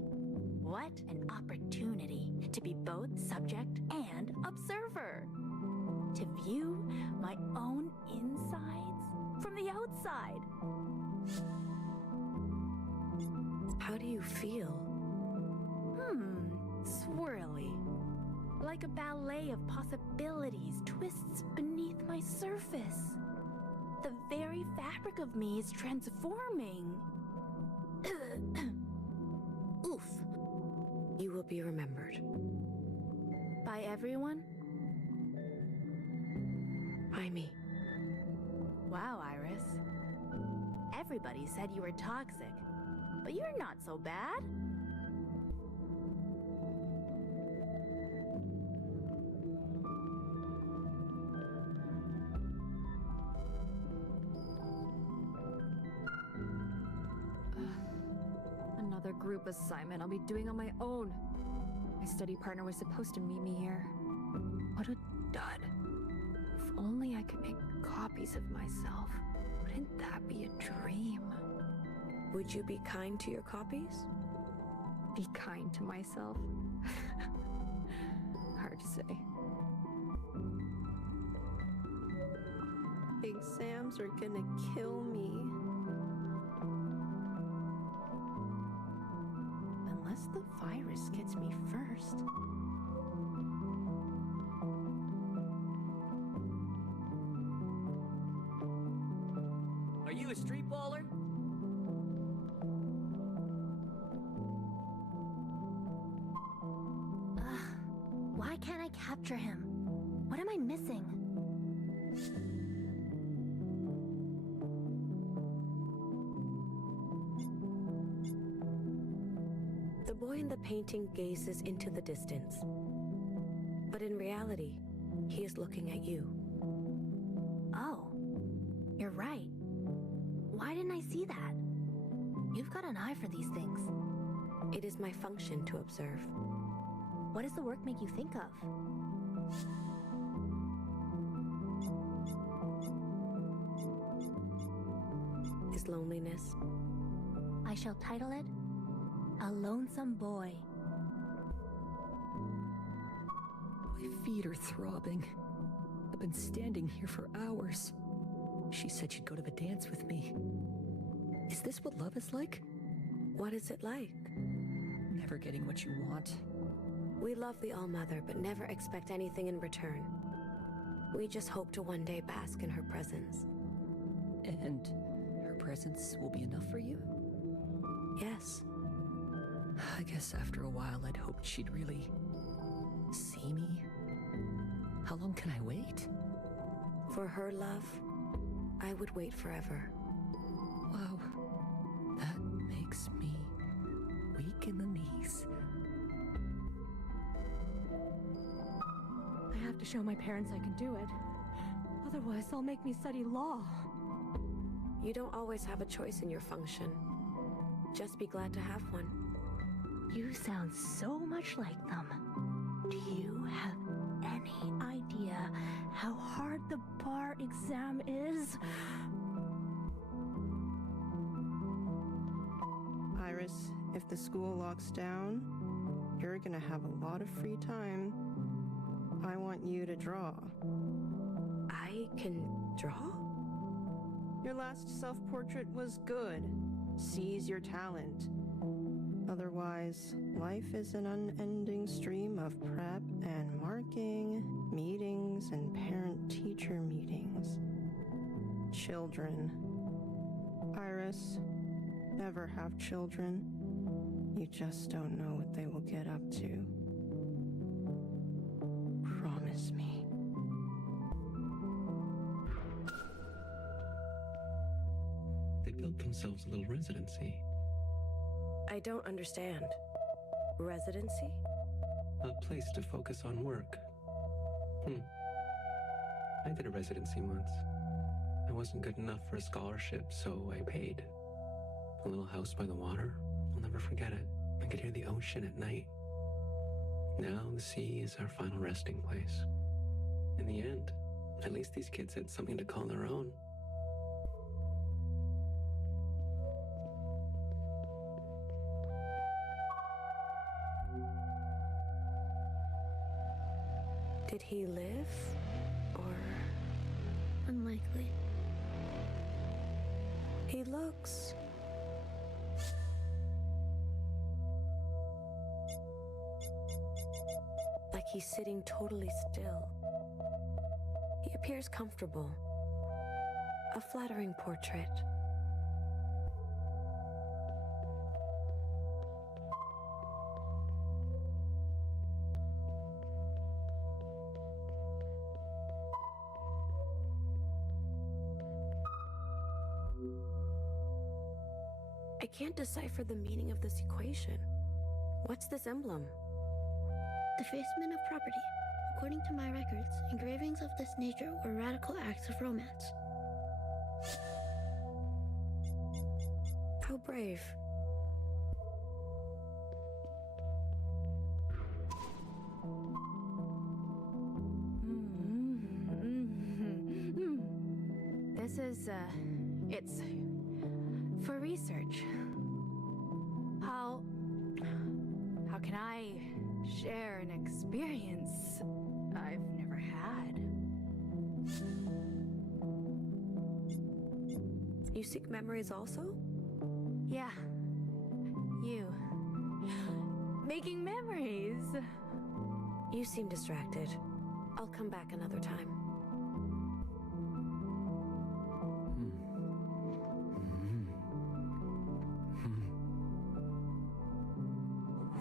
What an opportunity to be both subject and observer. To view my own insides from the outside. How do you feel? Swirly. Like a ballet of possibilities twists beneath my surface. The very fabric of me is transforming. Oof. You will be remembered. By everyone? By me. Wow, Iris. Everybody said you were toxic, but you're not so bad. Another group assignment I'll be doing on my own. My study partner was supposed to meet me here. What a dud. If only I could make copies of myself. Wouldn't that be a dream? Would you be kind to your copies? Be kind to myself? Hard to say. Exams are gonna kill me. Unless the virus gets me first. Are you a street baller? can't I capture him? What am I missing? The boy in the painting gazes into the distance. But in reality, he is looking at you. Oh, you're right. Why didn't I see that? You've got an eye for these things. It is my function to observe. What does the work make you think of? His loneliness. I shall title it A Lonesome Boy. My feet are throbbing. I've been standing here for hours. She said she'd go to the dance with me. Is this what love is like? What is it like? Never getting what you want. We love the All-Mother, but never expect anything in return. We just hope to one day bask in her presence. And her presence will be enough for you? Yes. I guess after a while I'd hoped she'd really see me. How long can I wait? For her love, I would wait forever. Wow. That makes me weak in the knees. I have to show my parents I can do it. Otherwise, they'll make me study law. You don't always have a choice in your function. Just be glad to have one. You sound so much like them. Do you have any idea how hard the bar exam is? Iris, if the school locks down, you're gonna have a lot of free time. I want you to draw. I can draw? Your last self-portrait was good. Seize your talent. Otherwise, life is an unending stream of prep and marking, meetings and parent-teacher meetings. Children. Iris, never have children. You just don't know what they will get up to. Promise me. They built themselves a little residency. I don't understand. Residency? A place to focus on work. I did a residency once. I wasn't good enough for a scholarship, so I paid. A little house by the water. I'll never forget it. I could hear the ocean at night. Now the sea is our final resting place. In the end, at least these kids had something to call their own. Did he live? Or... Unlikely. He looks... like he's sitting totally still. He appears comfortable. A flattering portrait. I can't decipher the meaning of this equation. What's this emblem? Defacement of property. According to my records, engravings of this nature were radical acts of romance. How brave. This is, it's for research. How can I share an experience I've never had? You seek memories also? Yeah. You. Making memories. You seem distracted. I'll come back another time.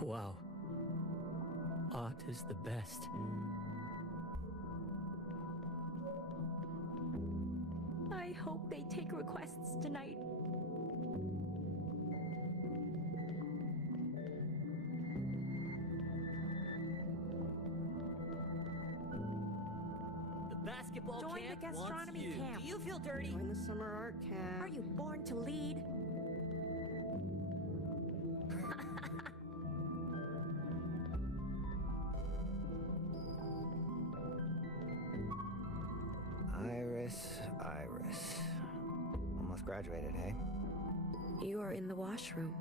Wow. art is the best. I hope they take requests tonight. The basketball Join camp the gastronomy wants you. camp. Do you feel dirty? Join the summer art camp. Are you born to lead? Iris. Almost graduated, hey? You are in the washroom.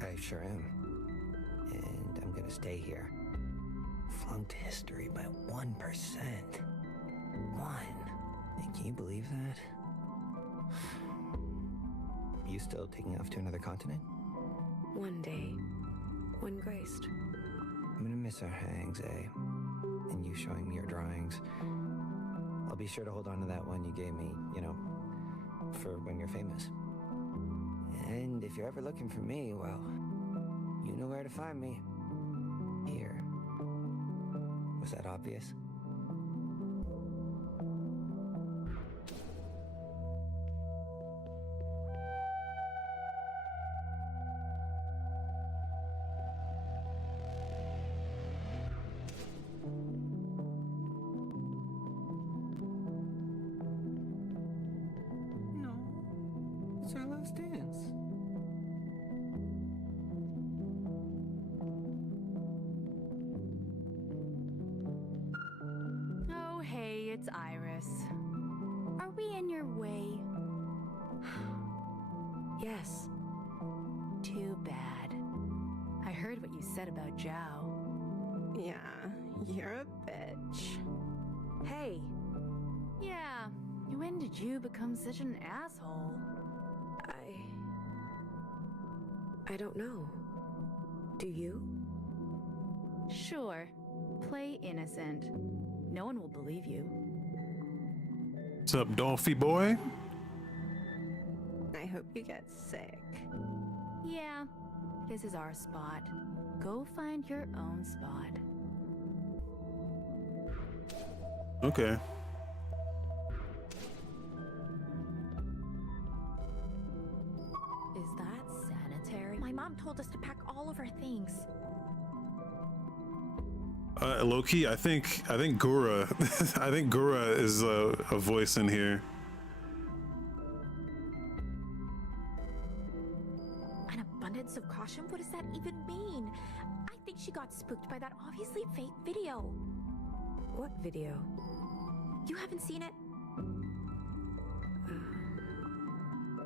I sure am. And I'm gonna stay here. Flunked history by 1%. 1. And can you believe that? You still taking off to another continent? One day, when graced. I'm gonna miss our hangs, eh? And you showing me your drawings. I'll be sure to hold on to that one you gave me, you know, for when you're famous. And if you're ever looking for me, well, you know where to find me. Here. Was that obvious? No. It's our last dance. Oh, hey, it's Iris. Are we in your way? Yes. Too bad. I heard what you said about Zhao. Yeah, you're a bitch. Hey. Yeah, when did you become such an asshole? I don't know. Do you? Sure. Play innocent. No one will believe you. What's up, Dolphy boy? I hope you get sick. Yeah, this is our spot. Go find your own spot. Okay. Is that sanitary? My mom told us to pack all of our things. Low-key, I think Gura, I think Gura is a voice in here. An abundance of caution? What does that even mean? I think she got spooked by that obviously fake video. What video? You haven't seen it?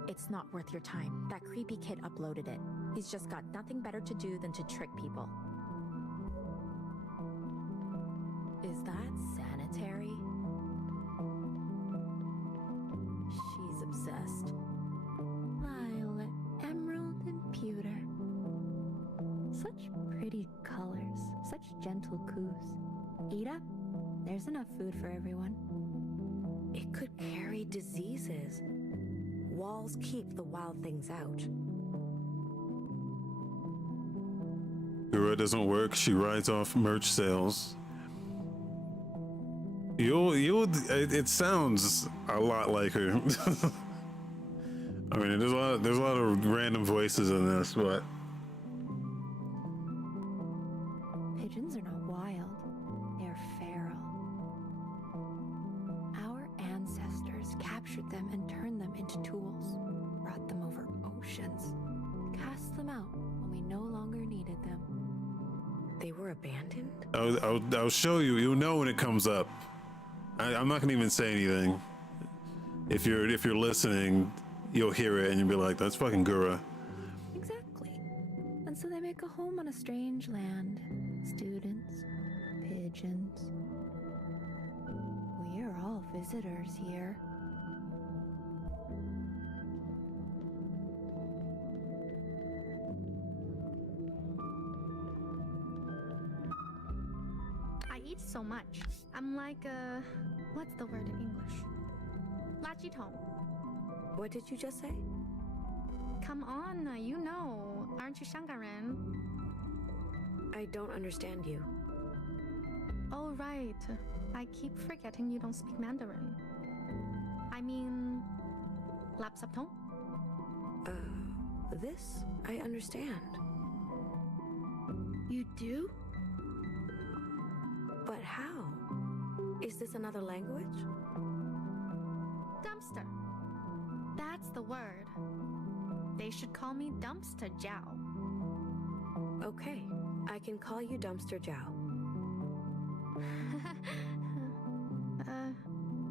It's not worth your time. That creepy kid uploaded it. He's just got nothing better to do than to trick people. Is that sanitary? She's obsessed. Violet, emerald, and pewter. Such pretty colors, such gentle coos. Eat up. There's enough food for everyone. It could carry diseases. Walls keep the wild things out. Gura doesn't work. She rides off merch sales. It sounds a lot like her. I mean, there's a lot of random voices in this, but Pigeons are not wild. They're feral. Our ancestors captured them and turned them into tools, brought them over oceans, cast them out when we no longer needed them. They were abandoned? I'll show you. You'll know when it comes up. I'm not gonna even say anything. If you're listening, you'll hear it and you'll be like, "That's fucking Gura." Exactly. And so they make a home on a strange land. Students, pigeons. We are all visitors here. I eat so much. I'm like what's the word in English? Lachitong. What did you just say? Come on, you know. Aren't you 香港人? I I don't understand you. Oh, right. I keep forgetting you don't speak Mandarin. I mean, lapsapton? This I understand. You do? But how? Is this another language? Dumpster. That's the word. They should call me Dumpster Jiao. Okay, I can call you Dumpster Jiao.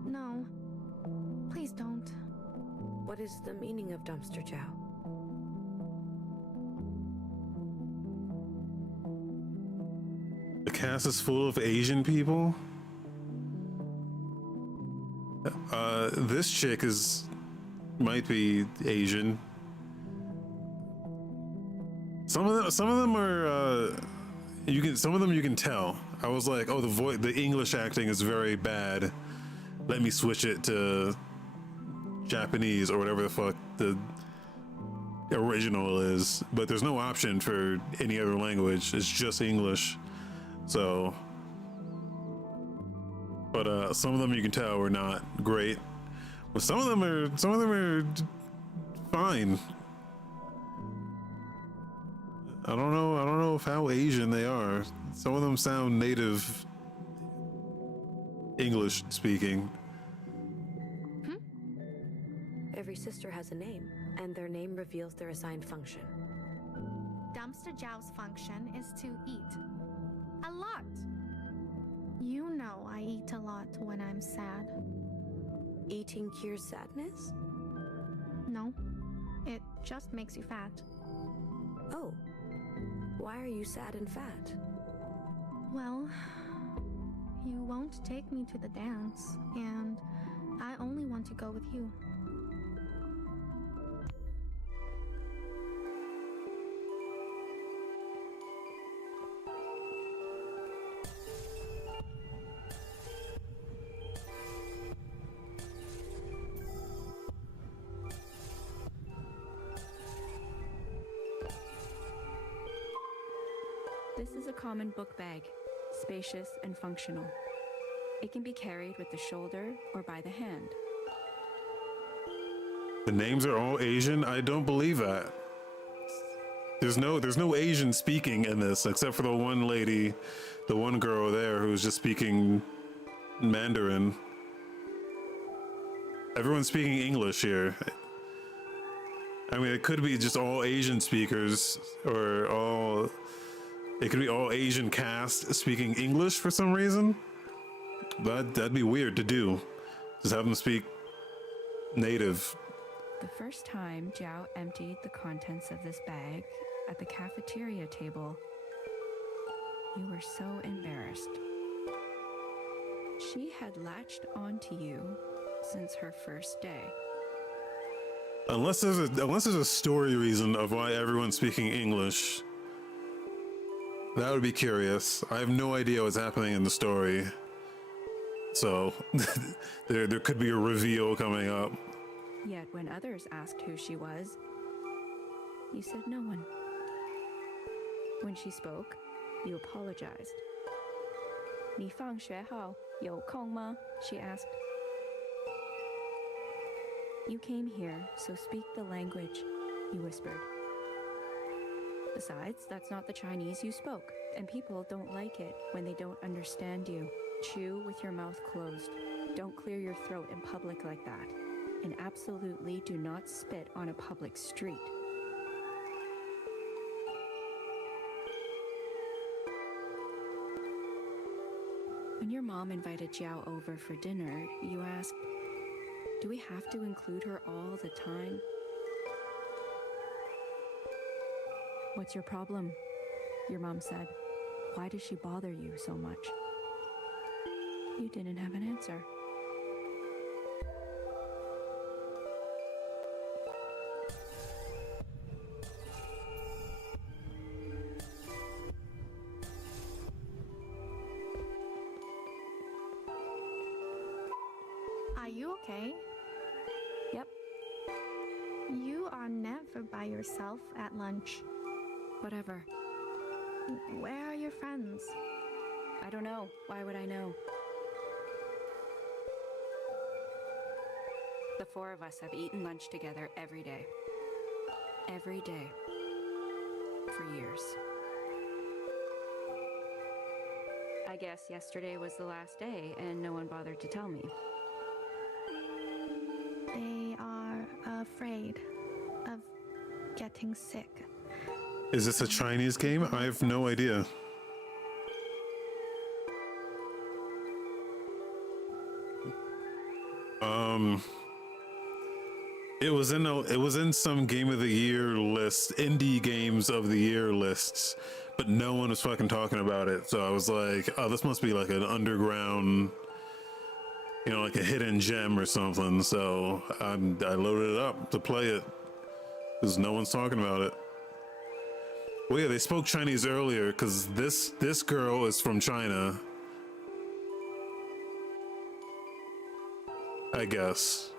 No. Please don't. What is the meaning of Dumpster Jiao? The cast is full of Asian people. This chick might be Asian. Some of them are some of them you can tell. I was like, oh, the English acting is very bad. Let me switch it to Japanese or whatever the fuck the original is. But there's no option for any other language. It's just English. So, but some of them you can tell were not great. But some of them are fine. I don't know how Asian they are. Some of them sound native English speaking. Every sister has a name, and their name reveals their assigned function. Dumpster Jiao's function is to eat. A lot. You know I eat a lot when I'm sad. Eating cures sadness? No. It just makes you fat. Oh. Why are you sad and fat? Well, you won't take me to the dance, and I only want to go with you. This is a common book bag, spacious and functional. It can be carried with the shoulder or by the hand. The names are all Asian? I don't believe that. There's no Asian speaking in this except for the one lady, the one girl there who's just speaking Mandarin. Everyone's speaking English here. I mean, it could be just all Asian speakers or it could be all Asian cast speaking English for some reason. That'd be weird to do. Just have them speak native. The first time Jiao emptied the contents of this bag at the cafeteria table, you were so embarrassed. She had latched onto you since her first day. Unless there's a story reason of why everyone's speaking English. That would be curious. I have no idea what's happening in the story. So there could be a reveal coming up. Yet when others asked who she was, you said no one. When she spoke, you apologized. 你放学后有空吗? She asked. You came here, so speak the language, you whispered. Besides, that's not the Chinese you spoke, and people don't like it when they don't understand you. Chew with your mouth closed. Don't clear your throat in public like that. And absolutely do not spit on a public street. When your mom invited Jiao over for dinner, you asked, do we have to include her all the time? What's your problem? Your mom said. Why does she bother you so much? You didn't have an answer. Are you okay? Yep. You are never by yourself at lunch. Whatever. Where are your friends? I don't know. Why would I know? The four of us have eaten lunch together every day. Every day. For years. I guess yesterday was the last day and no one bothered to tell me. They are afraid of getting sick. Is this a Chinese game? I have no idea. It was in some game of the year list, indie games of the year lists, but no one was fucking talking about it. So I was like, oh, this must be like an underground, you know, like a hidden gem or something. So I loaded it up to play it because no one's talking about it. Well, yeah, they spoke Chinese earlier because this girl is from China, I guess.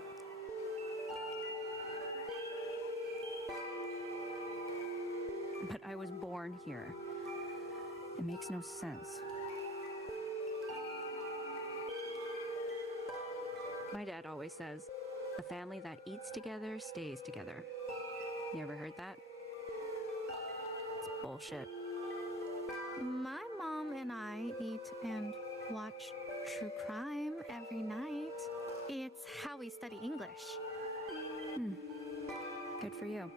But I was born here. It makes no sense. My dad always says, the family that eats together stays together. You ever heard that? It's bullshit. My mom and I eat and watch true crime every night. It's how we study English. Good for you.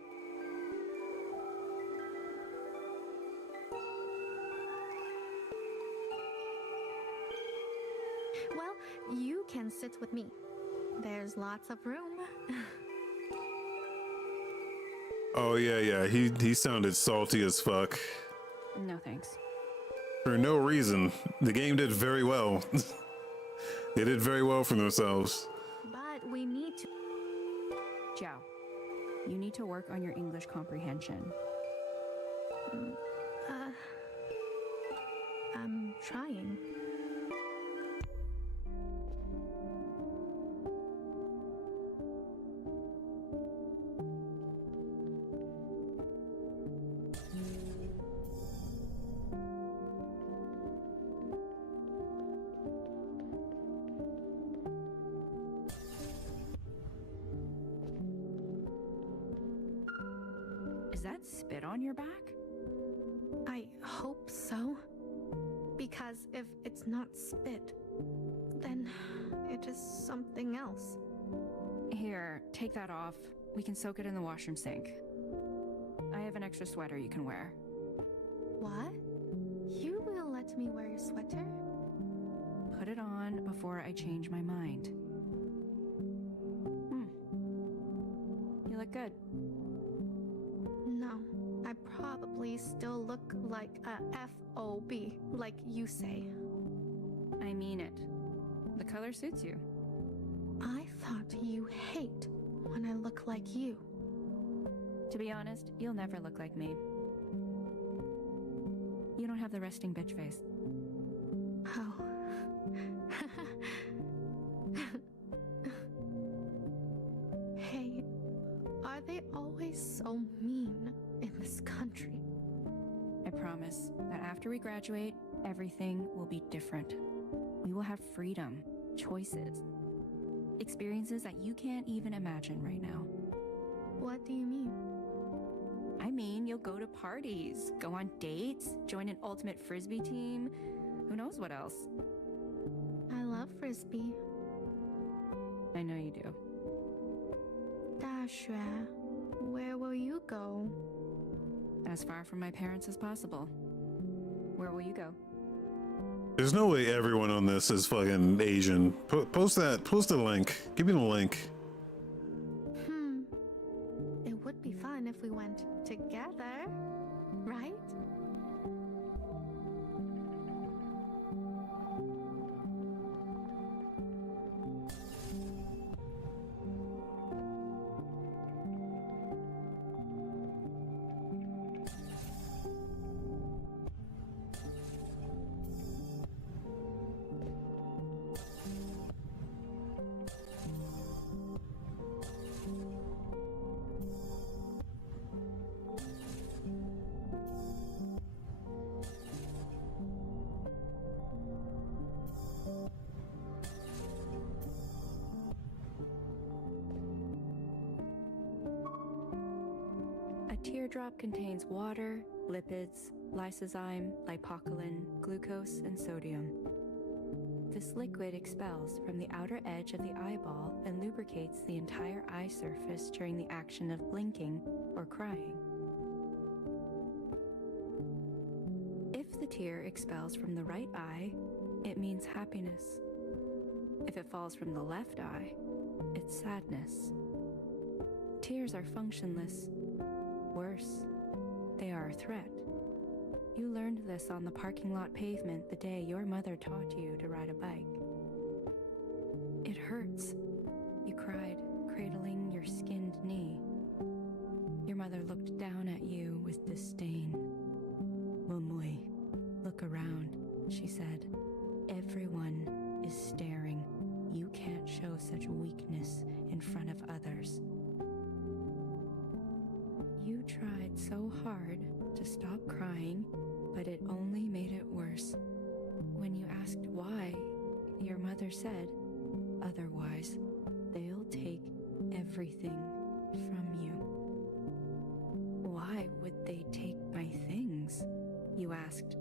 Well, you can sit with me. There's lots of room. Oh yeah, he sounded salty as fuck. No thanks. For no reason. The game did very well. They did very well for themselves. But we need to... Jiao, you need to work on your English comprehension. I'm trying. Is that spit on your back? I hope so. Because if it's not spit, then it is something else. Here, take that off. We can soak it in the washroom sink. I have an extra sweater you can wear. What? You will let me wear your sweater? Put it on before I change my mind. You look good. No, I probably still look like a FOB, like you say. I mean it. The color suits you. I thought you hate when I look like you. To be honest, you'll never look like me. You don't have the resting bitch face. Oh. Hey, are they always so mean in this country? I promise that after we graduate, everything will be different. We will have freedom, choices, experiences that you can't even imagine right now. What do you mean? I mean, you'll go to parties, go on dates, join an ultimate frisbee team. Who knows what else? I love frisbee. I know you do. 大学, where will you go? As far from my parents as possible. Where will you go? There's no way everyone on this is fucking Asian. Post the link. Give me the link. It would be fun if we went together, right? teardrop contains water, lipids, lysozyme, lipocolin, glucose, and sodium. This liquid expels from the outer edge of the eyeball and lubricates the entire eye surface during the action of blinking or crying. If the tear expels from the right eye, it means happiness. If it falls from the left eye, it's sadness. Tears are functionless. Worse, they are a threat. You learned this on the parking lot pavement the day your mother taught you to ride a bike. It hurts, you cried, cradling your skinned knee. Your mother looked down at you with disdain. Mumui, look around, she said. Everyone is staring. You can't show such weakness in front of others. You tried so hard to stop crying, but it only made it worse. When you asked why, your mother said, otherwise, they'll take everything from you. Why would they take my things? You asked.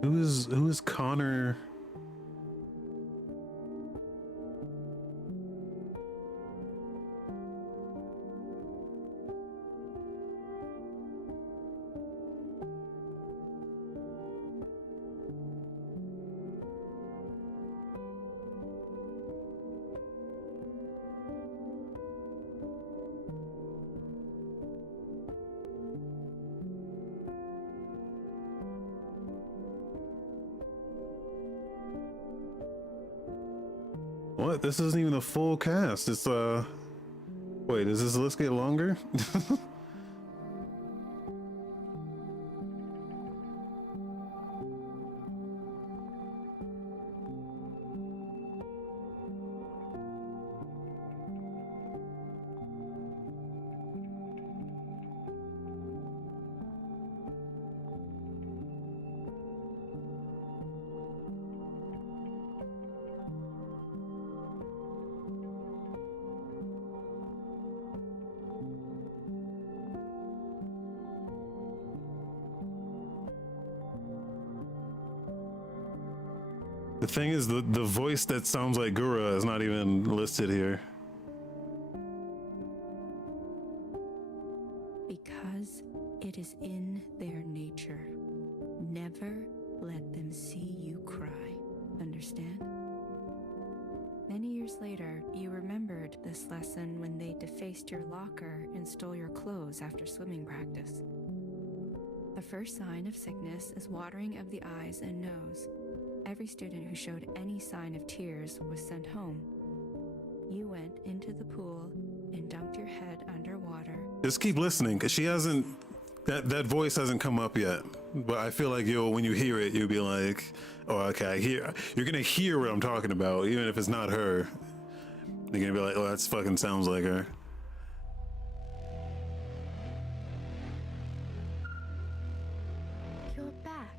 Who is Connor? What? This isn't even the full cast. It's wait, does this list get longer? The thing is, the voice that sounds like Gura is not even listed here. Because it is in their nature. Never let them see you cry. Understand? Many years later, you remembered this lesson when they defaced your locker and stole your clothes after swimming practice. The first sign of sickness is watering of the eyes and nose. Every student who showed any sign of tears was sent home. You went into the pool and dunked your head underwater. Just keep listening, because she hasn't, that voice hasn't come up yet. But I feel like when you hear it, you'll be like, oh, okay, you're gonna hear what I'm talking about, even if it's not her. You're gonna be like, oh, that fucking sounds like her. You're back.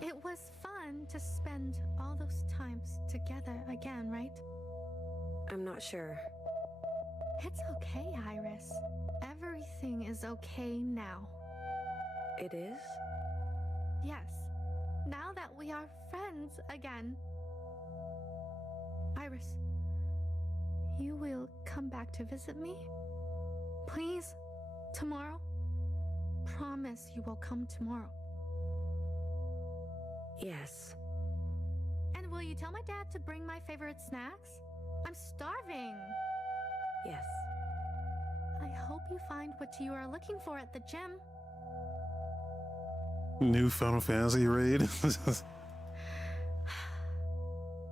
It was fun to spend all those times together again, right? I'm not sure. It's okay, Iris. Everything is okay now. It is? Yes. Now that we are friends again. Iris, you will come back to visit me? Please? Tomorrow? Promise you will come tomorrow. Yes. And will you tell my dad to bring my favorite snacks? I'm starving. Yes. I hope you find what you are looking for at the gym. New Final Fantasy raid.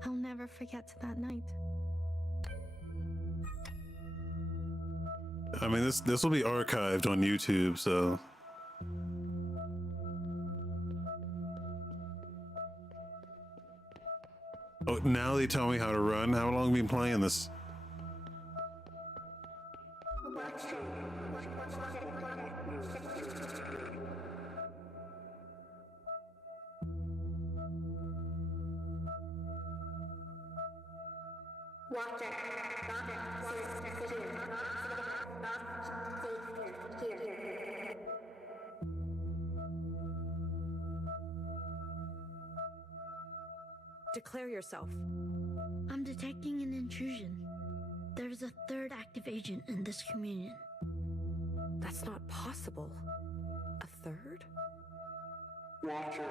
I'll never forget that night. I mean, this will be archived on YouTube, so. Oh, now they tell me how to run. How long have you been playing this? Declare yourself. I'm detecting an intrusion. There's a third active agent in this communion. That's not possible. A third? Watcher,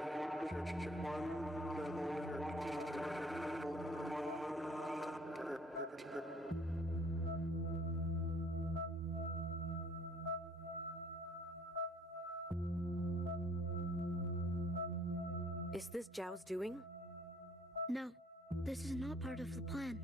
Is this Zhao's doing? No, this is not part of the plan.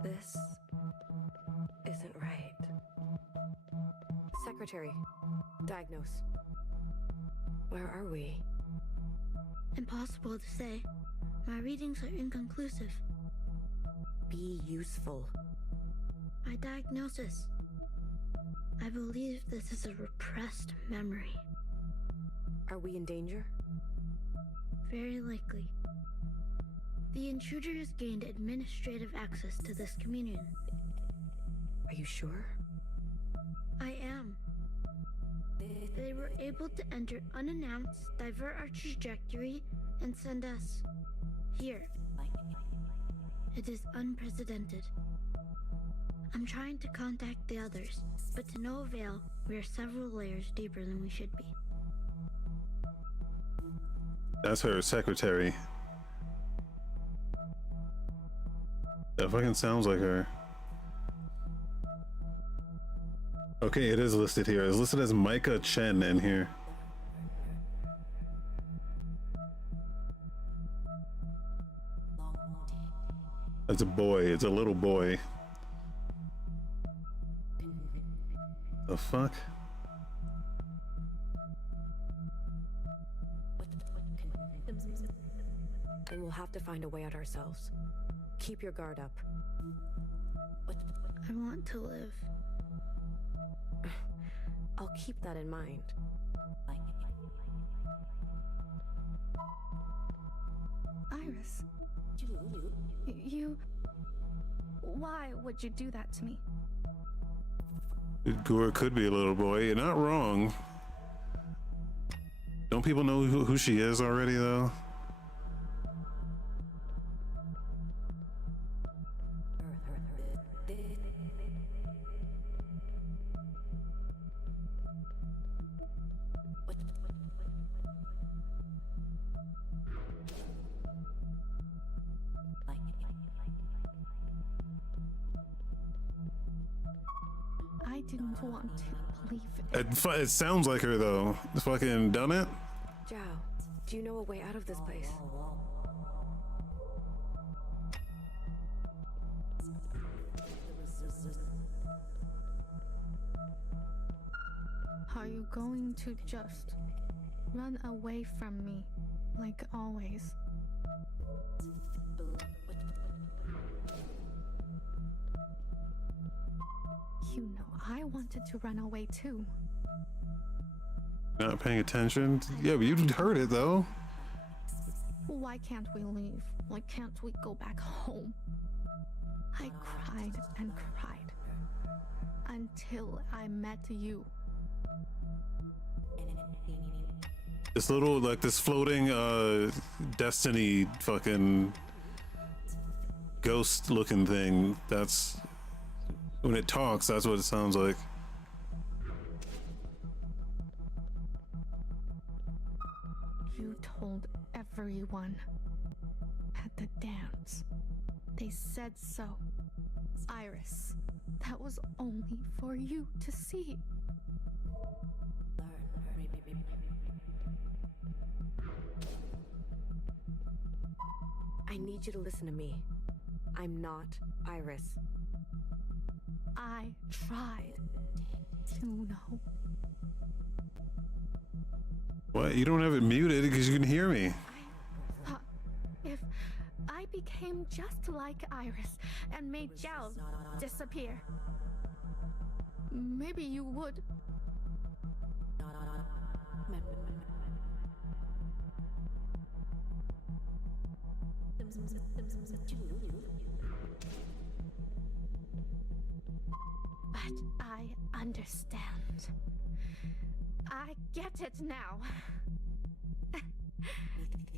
This isn't right. Secretary, diagnose. Where are we? Impossible to say. My readings are inconclusive. Be useful. My diagnosis. I believe this is a repressed memory. Are we in danger? Very likely. The intruder has gained administrative access to this communion. Are you sure? I am. They were able to enter unannounced, divert our trajectory, and send us here. It is unprecedented. I'm trying to contact the others, but to no avail. We are several layers deeper than we should be. That's her secretary. That fucking sounds like her. Okay, it is listed here. It's listed as Micah Chen in here. It's a boy. It's a little boy. The fuck? And we'll have to find a way out ourselves. Keep your guard up. I want to live. I'll keep that in mind. Iris. Why would you do that to me? Gore could be a little boy. You're not wrong. Don't people know who she is already, though? I didn't want to believe it. It sounds like her, though. Fucking done it? Zhao, do you know a way out of this place? Are you going to just run away from me, like always? You know, I wanted to run away too. Not paying attention? Yeah, but you heard it, though. Why can't we leave? Why can't we go back home? I cried and cried until I met you. This little, like, this floating, Destiny fucking ghost looking thing, that's, when it talks, that's what it sounds like. You told everyone at the dance. They said so. Iris, that was only for you to see. I need you to listen to me. I'm not Iris. I tried to know. What? You don't have it muted because you can hear me. Thought if I became just like Iris and made Zhao disappear, maybe you would. But I understand. I get it now.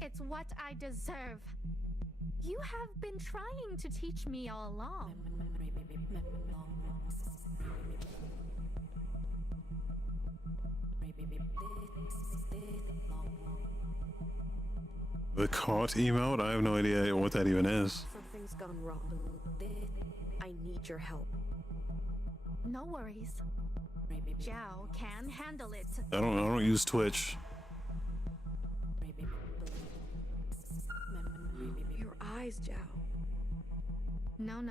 It's what I deserve. You have been trying to teach me all along. The caught emote? I have no idea what that even is. Something's gone wrong. I need your help. No worries. Zhao can handle it. I don't use Twitch. Your eyes, Zhao. No,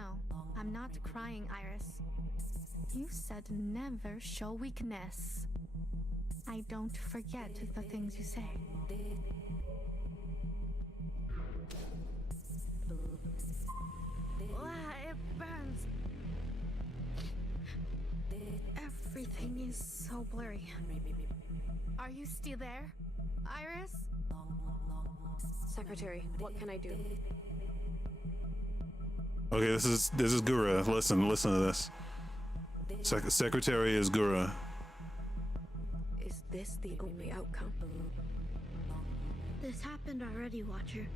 I'm not crying, Iris. You said never show weakness. I don't forget the things you say. It burns. Everything is so blurry. Are you still there, Iris? Secretary, what can I do? Okay, this is Gura. Listen to this. Secretary is Gura. Is this the only outcome? This happened already, Watcher.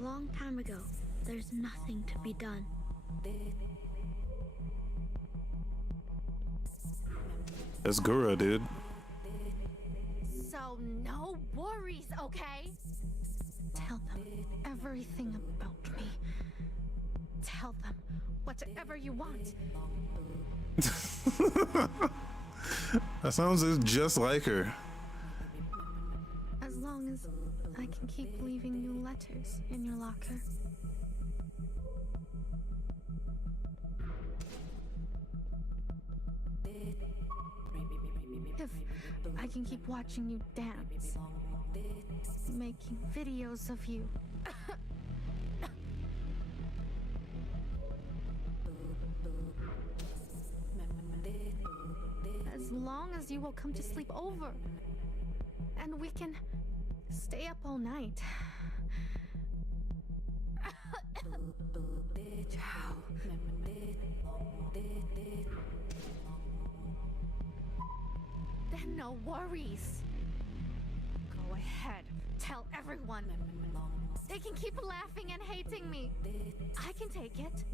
A long time ago. There's nothing to be done. That's Gura, dude. So no worries, okay? Tell them everything about me. Tell them whatever you want. That sounds just like her. As long as I can keep leaving you letters in your locker. If I can keep watching you dance, making videos of you. As long as you will come to sleep over, and we can stay up all night. Then no worries. Go ahead, tell everyone. They can keep laughing and hating me. I can take it.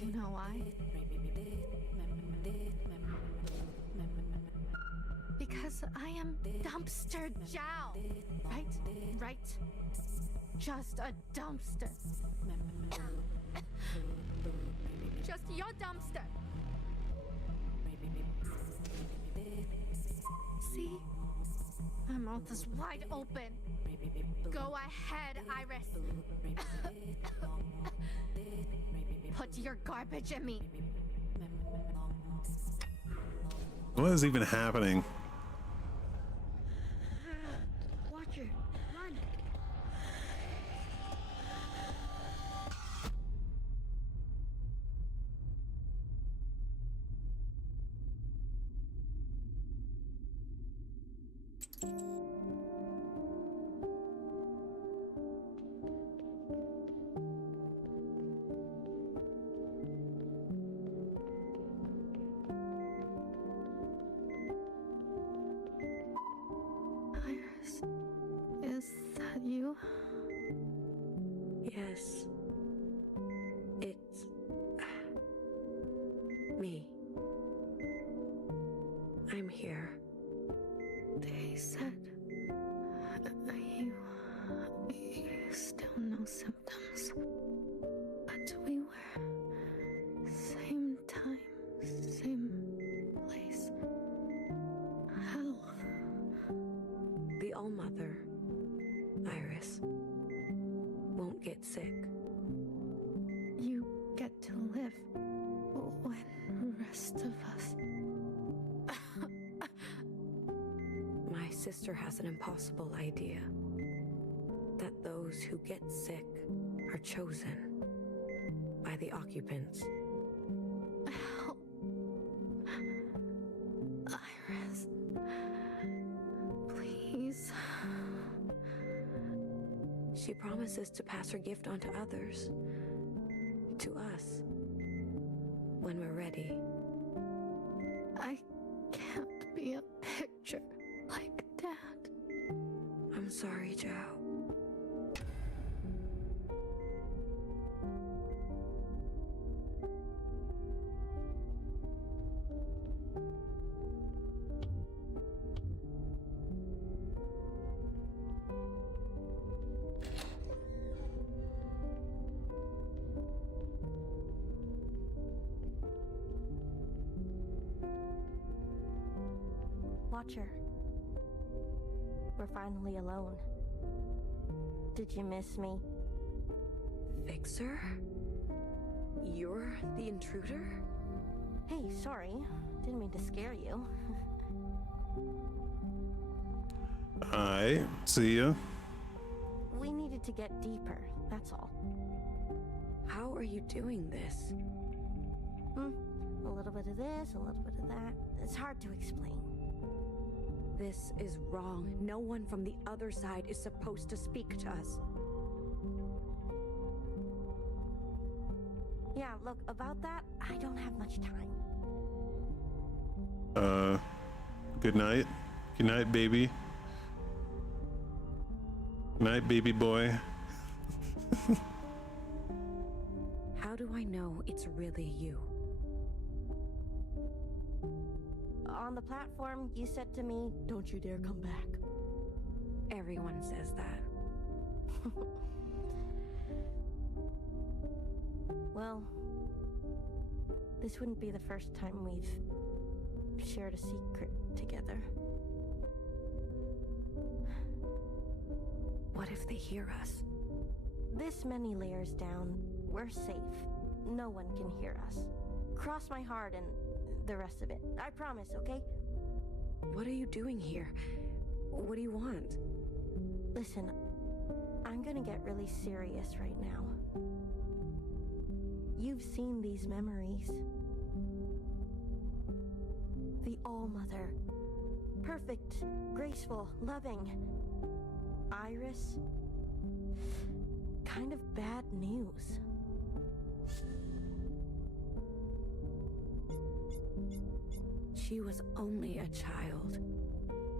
You know why? Because I am Dumpster Zhao. Right? Just a dumpster. Just your dumpster. See? My mouth is wide open. Go ahead, Iris. Put your garbage in me. What is even happening? Watcher, run! Iris, is that you? Yes. It's me. I'm here. They said you still no symptoms, but we were same time, same place. How? The All-Mother, Iris, won't get sick. You sister has an impossible idea. That those who get sick are chosen by the occupants. Help. Iris. Please. She promises to pass her gift on to others. To us. When we're ready. I can't be a picture like Dad. I'm sorry, Joe. Watcher. We're finally alone. Did you miss me? Fixer? You're the intruder? Hey, sorry. Didn't mean to scare you. Alright, see ya. We needed to get deeper, that's all. How are you doing this? A little bit of this, a little bit of that. It's hard to explain. This is wrong. No one from the other side is supposed to speak to us. Yeah, look, about that, I don't have much time. Good night. Good night, baby. Good night, baby boy. How do I know it's really you? On the platform, you said to me, "Don't you dare come back." Everyone says that. Well, this wouldn't be the first time we've shared a secret together. What if they hear us? This many layers down, we're safe. No one can hear us. Cross my heart and the rest of it. I promise, okay? What are you doing here? What do you want? Listen, I'm gonna get really serious right now. You've seen these memories. The All-Mother. Perfect, graceful, loving. Iris. Kind of bad news. She was only a child.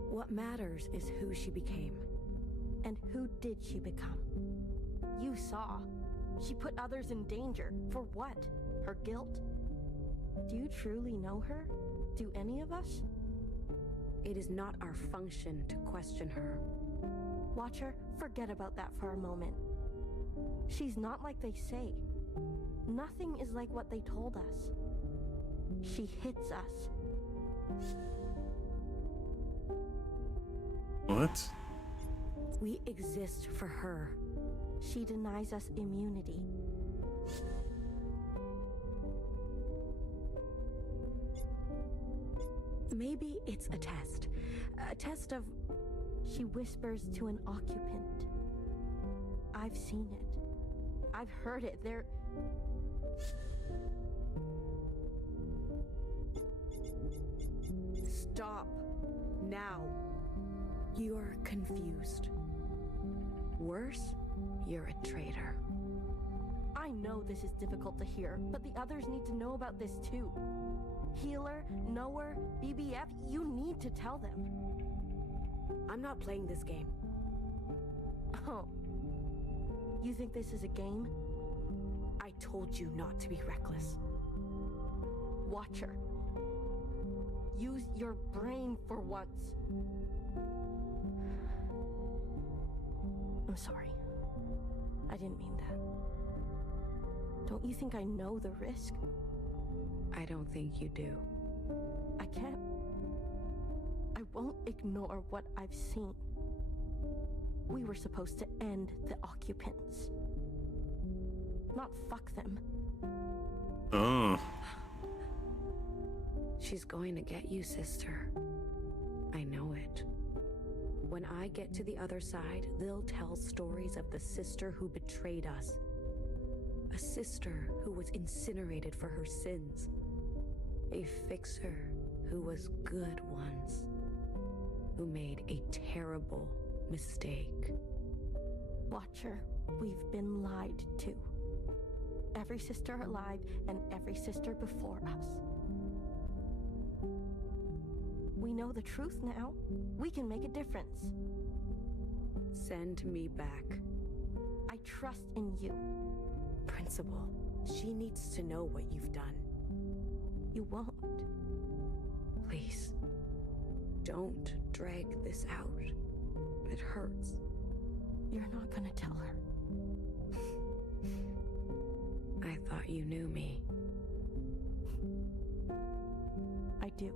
What matters is who she became. And who did she become? You saw. She put others in danger. For what? Her guilt? Do you truly know her? Do any of us? It is not our function to question her. Watcher, forget about that for a moment. She's not like they say. Nothing is like what they told us. She hits us. What? We exist for her. She denies us immunity. Maybe it's a test. A test of... She whispers to an occupant. I've seen it. I've heard it. They're... Stop. Now. You're confused. Worse, you're a traitor. I know this is difficult to hear, but the others need to know about this too. Healer, Knower, BBF, you need to tell them. I'm not playing this game. Oh. You think this is a game? I told you not to be reckless. Watcher. Use your brain for once. I'm sorry. I didn't mean that. Don't you think I know the risk? I don't think you do. I can't... I won't ignore what I've seen. We were supposed to end the occupants. Not fuck them. Oh. She's going to get you, sister. I know it. I get to the other side, they'll tell stories of the sister who betrayed us. A sister who was incinerated for her sins. A fixer who was good once. Who made a terrible mistake. Watcher, we've been lied to. Every sister alive and every sister before us. We know the truth now. We can make a difference. Send me back. I trust in you. Principal, she needs to know what you've done. You won't. Please, don't drag this out. It hurts. You're not gonna tell her. I thought you knew me. I do.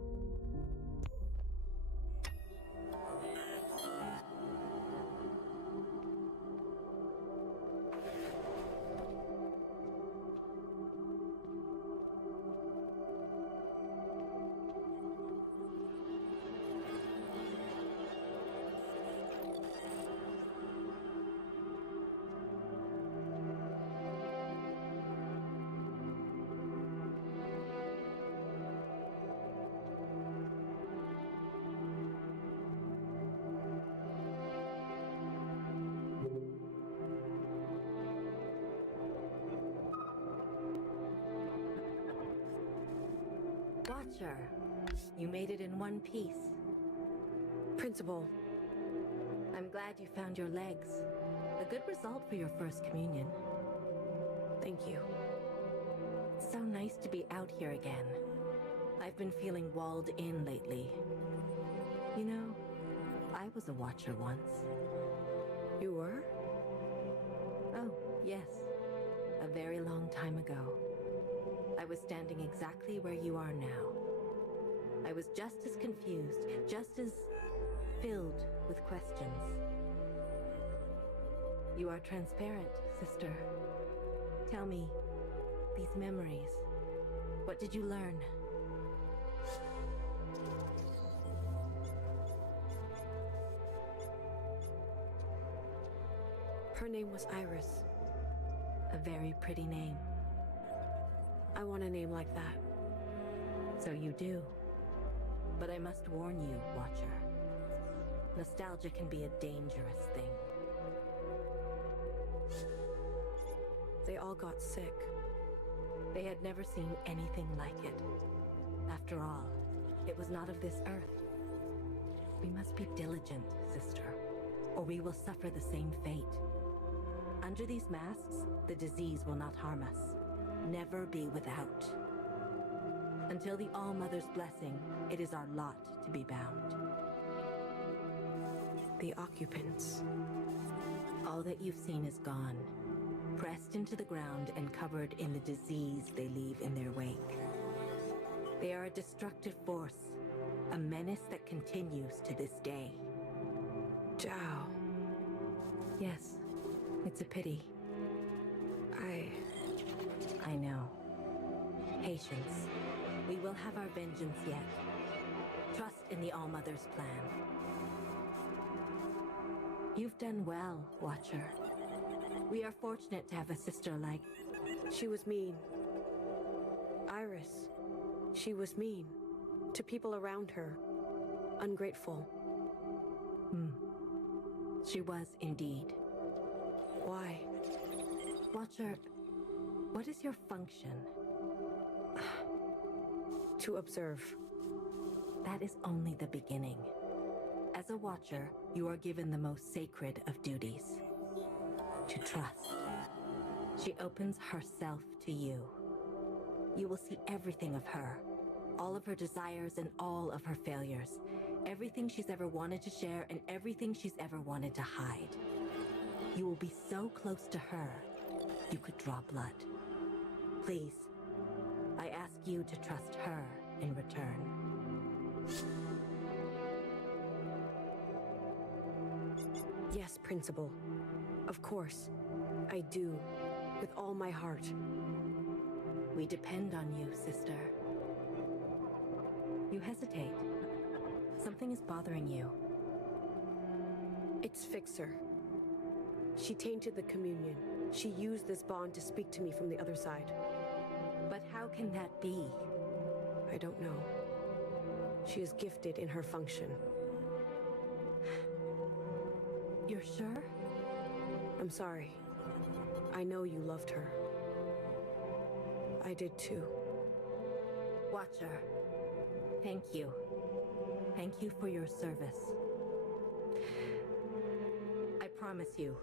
Watcher, you made it in one piece. Principal. I'm glad you found your legs. A good result for your first communion. Thank you. It's so nice to be out here again. I've been feeling walled in lately. You know, I was a watcher once. You were? Oh, yes. A very long time ago. I was standing exactly where you are now. I was just as confused, just as filled with questions. You are transparent, sister. Tell me, these memories, what did you learn? Her name was Iris. A very pretty name. I want a name like that. So you do. But I must warn you, Watcher. Nostalgia can be a dangerous thing. They all got sick. They had never seen anything like it. After all, it was not of this earth. We must be diligent, sister, or we will suffer the same fate. Under these masks, the disease will not harm us. Never be without. Until the All-Mother's blessing, it is our lot to be bound. The occupants. All that you've seen is gone, pressed into the ground and covered in the disease they leave in their wake. They are a destructive force, a menace that continues to this day. Zhao. Yes, it's a pity. I know. Patience. We will have our vengeance yet. Trust in the All-Mother's plan. You've done well, Watcher. We are fortunate to have a sister like... She was mean. Iris. She was mean. To people around her. Ungrateful. She was indeed. Why? Watcher, what is your function? To observe. That is only the beginning. As a Watcher, you are given the most sacred of duties. To trust. She opens herself to you. You will see everything of her. All of her desires and all of her failures. Everything she's ever wanted to share and everything she's ever wanted to hide. You will be so close to her, you could draw blood. Please, I ask you to trust her in return. Yes, Principal. Of course. I do. With all my heart. We depend on you, sister. You hesitate. Something is bothering you. It's Fixer. She tainted the communion. She used this bond to speak to me from the other side. But how can that be? I don't know. She is gifted in her function. You're sure? I'm sorry. I know you loved her. I did too. Watcher, thank you. Thank you for your service. I promise you,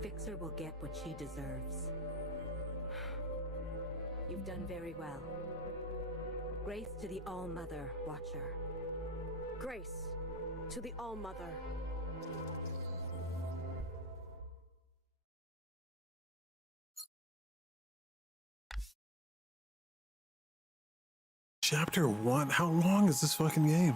Fixer will get what she deserves. You've done very well. Grace to the All-Mother, Watcher. Grace to the All-Mother. Chapter 1? How long is this fucking game?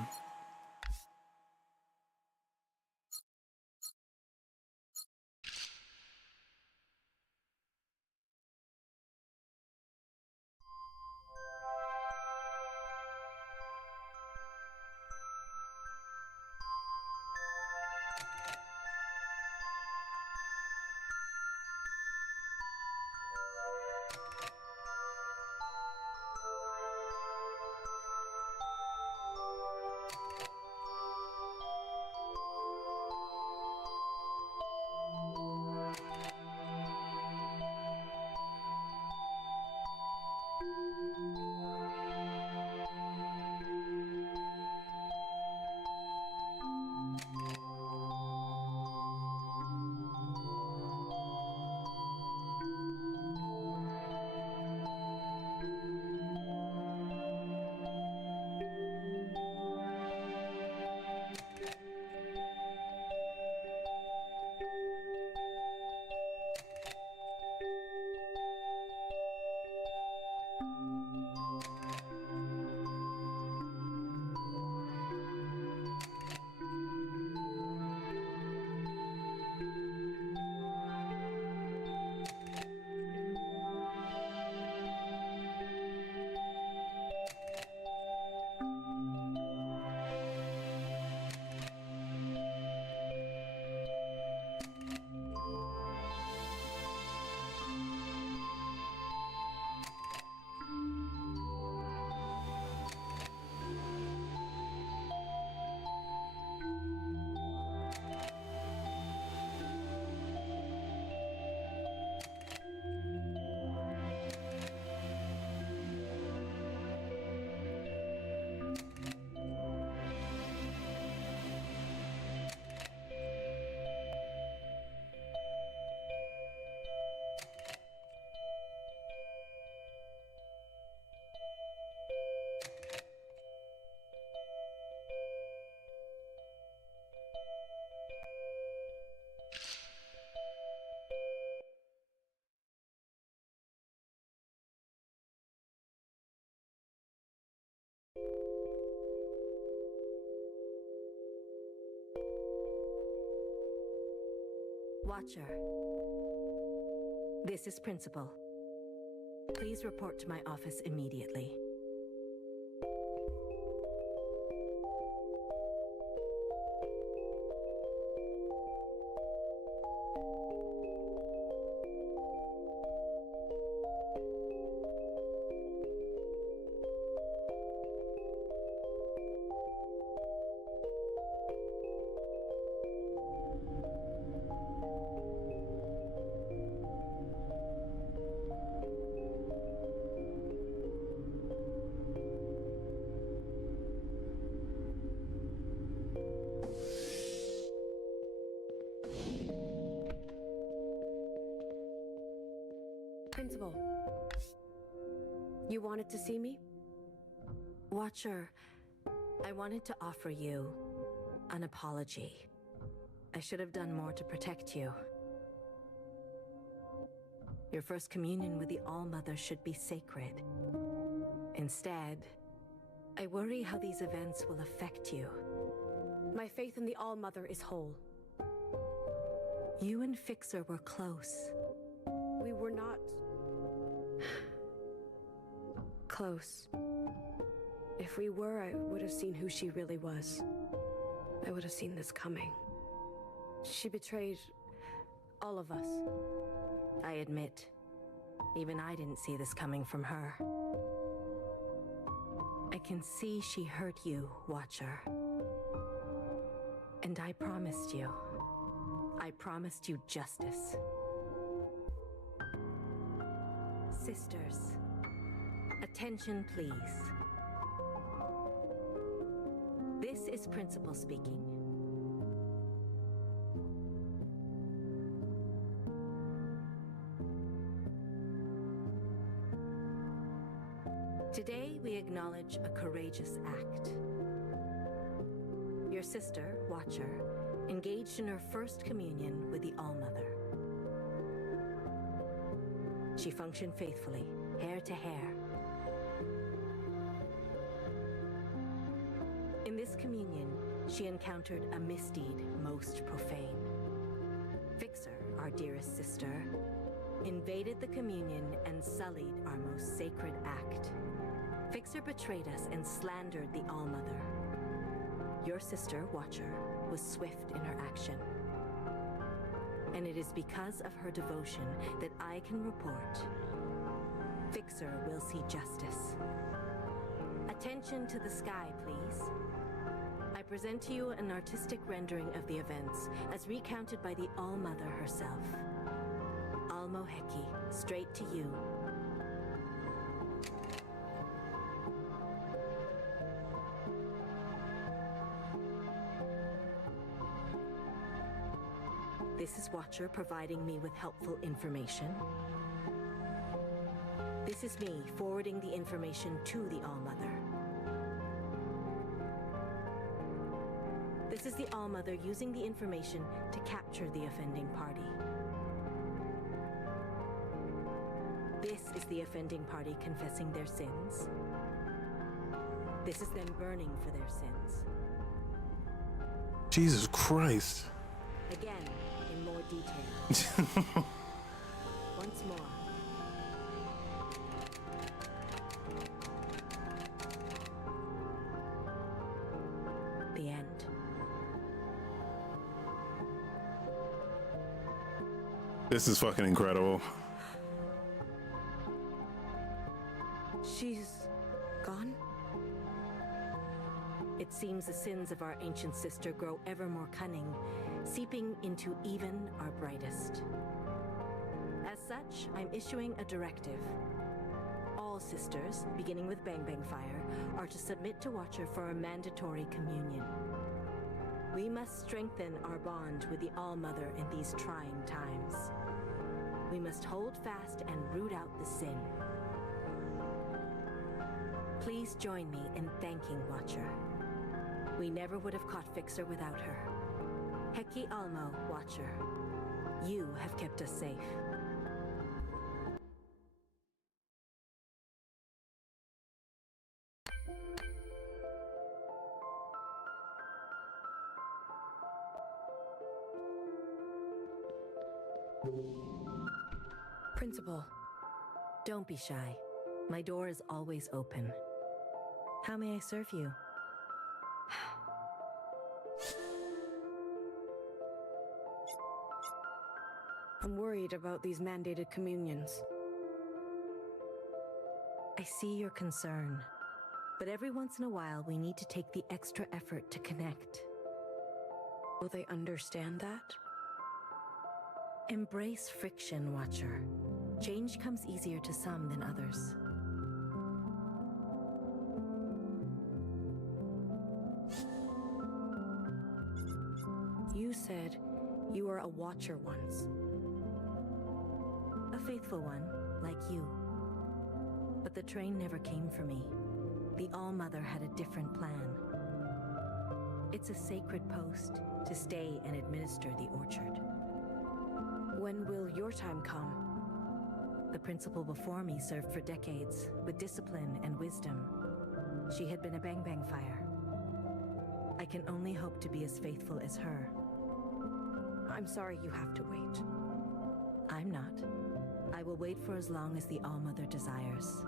Watcher, this is Principal. Please report to my office immediately. Principal, you wanted to see me? Watcher, I wanted to offer you an apology. I should have done more to protect you. Your first communion with the All-Mother should be sacred. Instead, I worry how these events will affect you. My faith in the All-Mother is whole. You and Fixer were close. We were not close. If we were, I would have seen who she really was. I would have seen this coming. She betrayed all of us. I admit, even I didn't see this coming from her. I can see she hurt you, Watcher. And I promised you justice. Sisters, attention please. This is Principal speaking. Today we acknowledge a courageous act. Your sister, Watcher, engaged in her first communion with the All-Mother. She functioned faithfully, hair to hair. In this communion, she encountered a misdeed most profane. Fixer, our dearest sister, invaded the communion and sullied our most sacred act. Fixer betrayed us and slandered the All-Mother. Your sister, Watcher, was swift in her action. And it is because of her devotion that I can report Fixer will see justice. Attention to the sky, please. I present to you an artistic rendering of the events as recounted by the All-Mother herself. Almo Heki, straight to you. This is Watcher providing me with helpful information. This is me forwarding the information to the All-Mother. This is the All-Mother using the information to capture the offending party. This is the offending party confessing their sins. This is them burning for their sins. Jesus Christ. Again, in more detail. Once more. The end. This is fucking incredible. She's gone? It seems the sins of our ancient sister grow ever more cunning, seeping into even our brightest. As such, I'm issuing a directive. All sisters, beginning with Bang Bang Fire, are to submit to Watcher for a mandatory communion. We must strengthen our bond with the All-Mother in these trying times. We must hold fast and root out the sin. Please join me in thanking Watcher. We never would have caught Fixer without her. Heki Almo, Watcher, you have kept us safe. Principal, don't be shy. My door is always open. How may I serve you? I'm worried about these mandated communions. I see your concern, but every once in a while we need to take the extra effort to connect. Will they understand that? Embrace friction, Watcher. Change comes easier to some than others. You said you were a Watcher once. A faithful one, like you. But the train never came for me. The All-Mother had a different plan. It's a sacred post to stay and administer the orchard. When will your time come? The principal before me served for decades, with discipline and wisdom. She had been a Bang Bang Fire. I can only hope to be as faithful as her. I'm sorry you have to wait. I'm not. I will wait for as long as the All-Mother desires.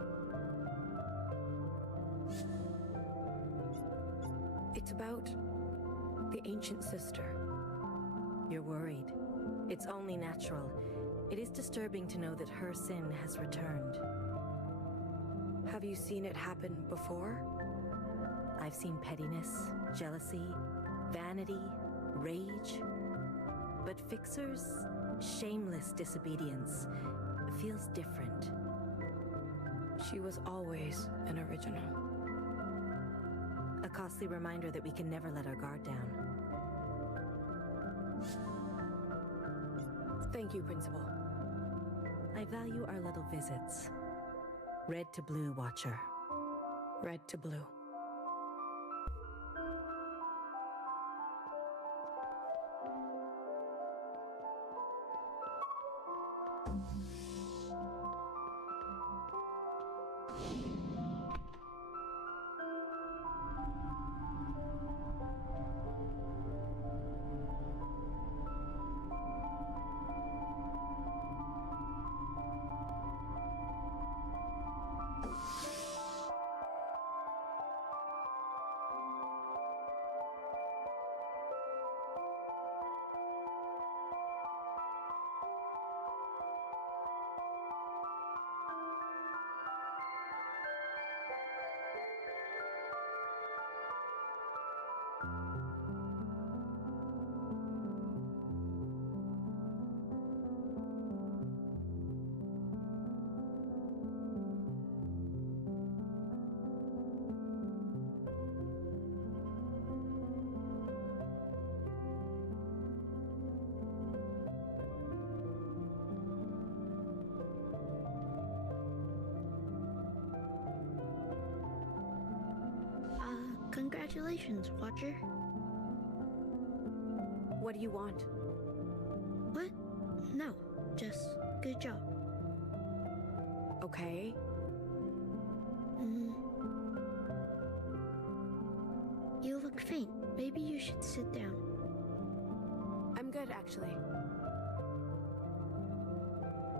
It's about the ancient sister. You're worried. It's only natural. It is disturbing to know that her sin has returned. Have you seen it happen before? I've seen pettiness, jealousy, vanity, rage. But Fixer's shameless disobedience feels different. She was always an original. A costly reminder that we can never let our guard down. Thank you, Principal. I value our little visits. Red to blue, Watcher. Red to blue. Congratulations, Watcher. What do you want? What? No, just good job. Okay. You look faint. Maybe you should sit down. I'm good, actually.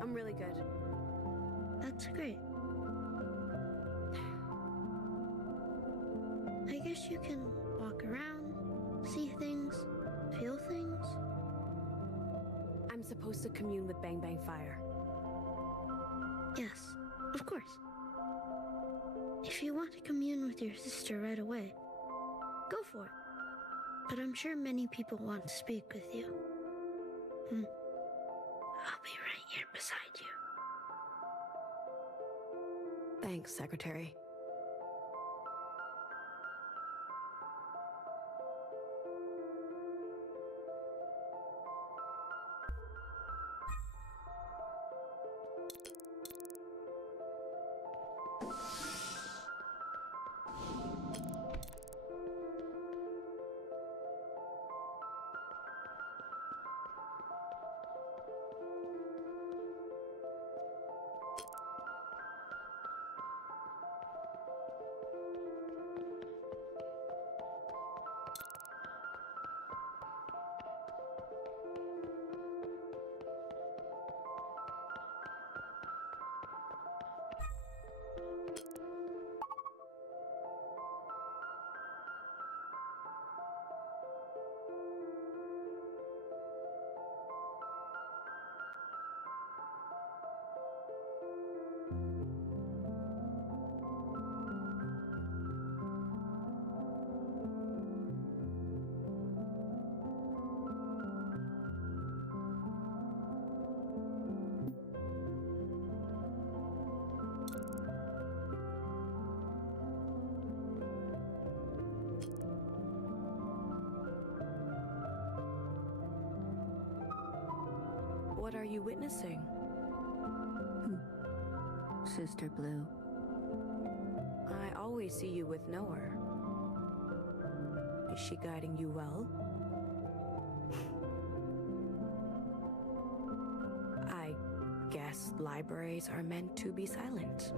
I'm really good. That's great. I guess you can walk around, see things, feel things. I'm supposed to commune with Bang Bang Fire. Yes, of course. If you want to commune with your sister right away, go for it. But I'm sure many people want to speak with you. I'll be right here beside you. Thanks, Secretary. What are you witnessing? Sister Blue. I always see you with Noah. Is she guiding you well? I guess libraries are meant to be silent.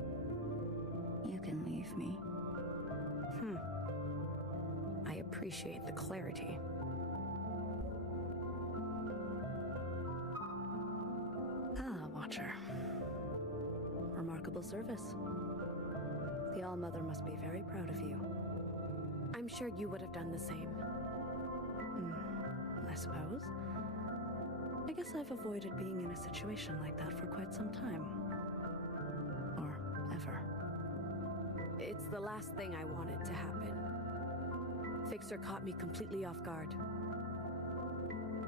You can leave me. I appreciate the clarity. Watcher. Remarkable service. The All-Mother must be very proud of you. I'm sure you would have done the same. I suppose. I guess I've avoided being in a situation like that for quite some time. Or ever. It's the last thing I wanted to happen. Fixer caught me completely off guard.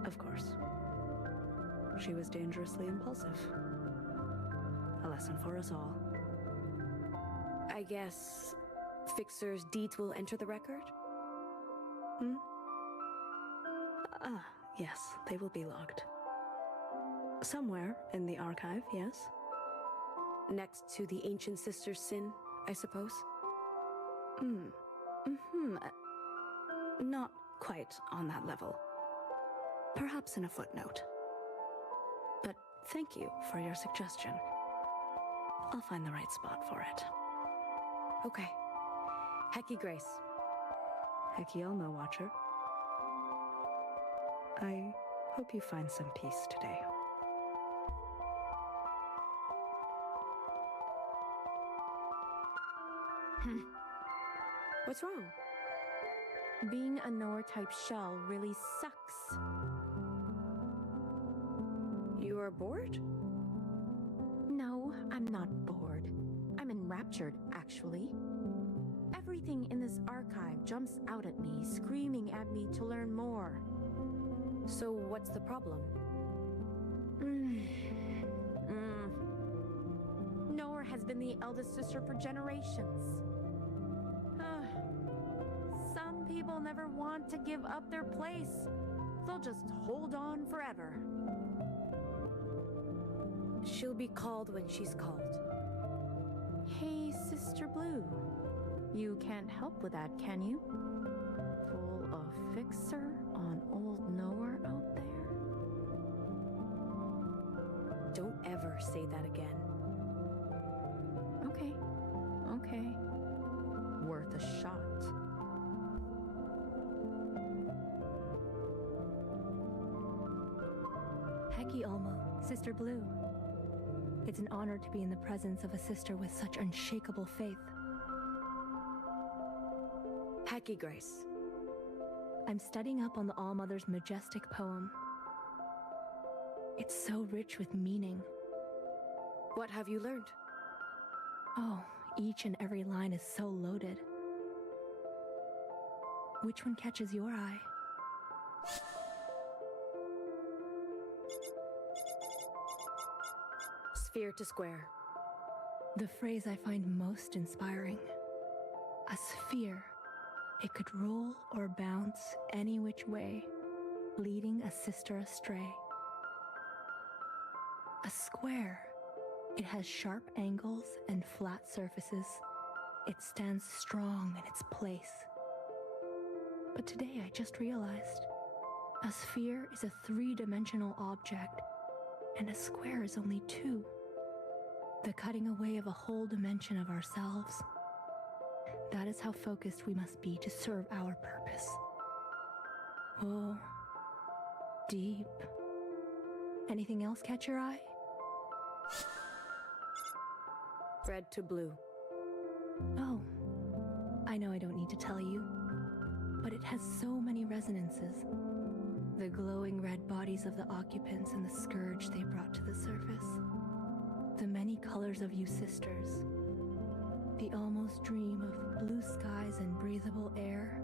Of course. She was dangerously impulsive. A lesson for us all. I guess Fixer's deeds will enter the record? Yes, they will be logged. Somewhere in the archive, yes? Next to the ancient sister's sin, I suppose? Not quite on that level. Perhaps in a footnote. But thank you for your suggestion. I'll find the right spot for it. Okay. Hecky Grace. Hecky Elmo, Watcher. I hope you find some peace today. What's wrong? Being a Noah-type shell really sucks. You are bored? No, I'm not bored. I'm enraptured, actually. Everything in this archive jumps out at me, screaming at me to learn more. So what's the problem? Noah has been the eldest sister for generations. Some people never want to give up their place. They'll just hold on forever. She'll be called when she's called. Hey, Sister Blue. You can't help with that, can you? Pull a fixer on old Noah out there? Don't ever say that again. Okay. Worth a shot. Hecky Elmo, Sister Blue. It's an honor to be in the presence of a sister with such unshakable faith. Hecky Grace. I'm studying up on the All-Mother's majestic poem. It's so rich with meaning. What have you learned? Oh, each and every line is so loaded. Which one catches your eye? Sphere to square. The phrase I find most inspiring. A sphere. It could roll or bounce any which way, leading a sister astray. A square. It has sharp angles and flat surfaces. It stands strong in its place. But today I just realized, a sphere is a three-dimensional object, and a square is only two. The cutting away of a whole dimension of ourselves. That is how focused we must be to serve our purpose. Oh, deep. Anything else catch your eye? Red to blue. Oh, I know I don't need to tell you, but it has so many resonances. The glowing red bodies of the occupants and the scourge they brought to the surface. The many colors of you sisters. The almost dream of blue skies and breathable air.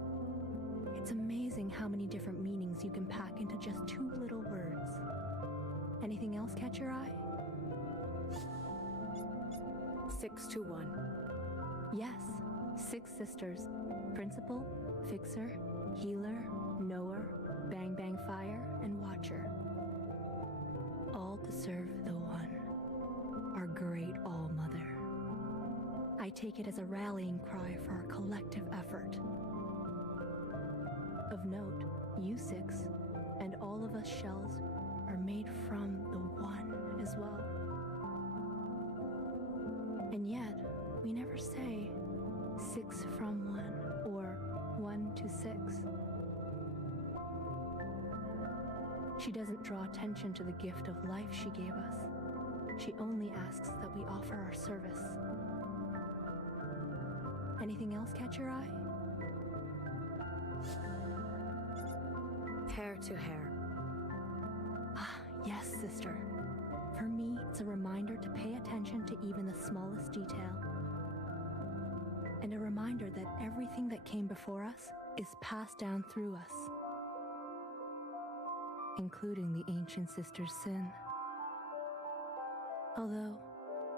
It's amazing how many different meanings you can pack into just two little words. Anything else catch your eye? 6 to 1. Yes, 6 sisters. Principal, Fixer, Healer, Knower, Bang Bang Fire, and Watcher. All to serve the One, our great All-Mother. I take it as a rallying cry for our collective effort. Of note, you 6 and all of us shells are made from the One as well. And yet, we never say 6 from 1 or 1 to 6. She doesn't draw attention to the gift of life she gave us. She only asks that we offer our service. Anything else catch your eye? Hair to hair. Ah, Yes, sister. For me, it's a reminder to pay attention to even the smallest detail. And a reminder that everything that came before us is passed down through us, including the ancient sister's sin. Although,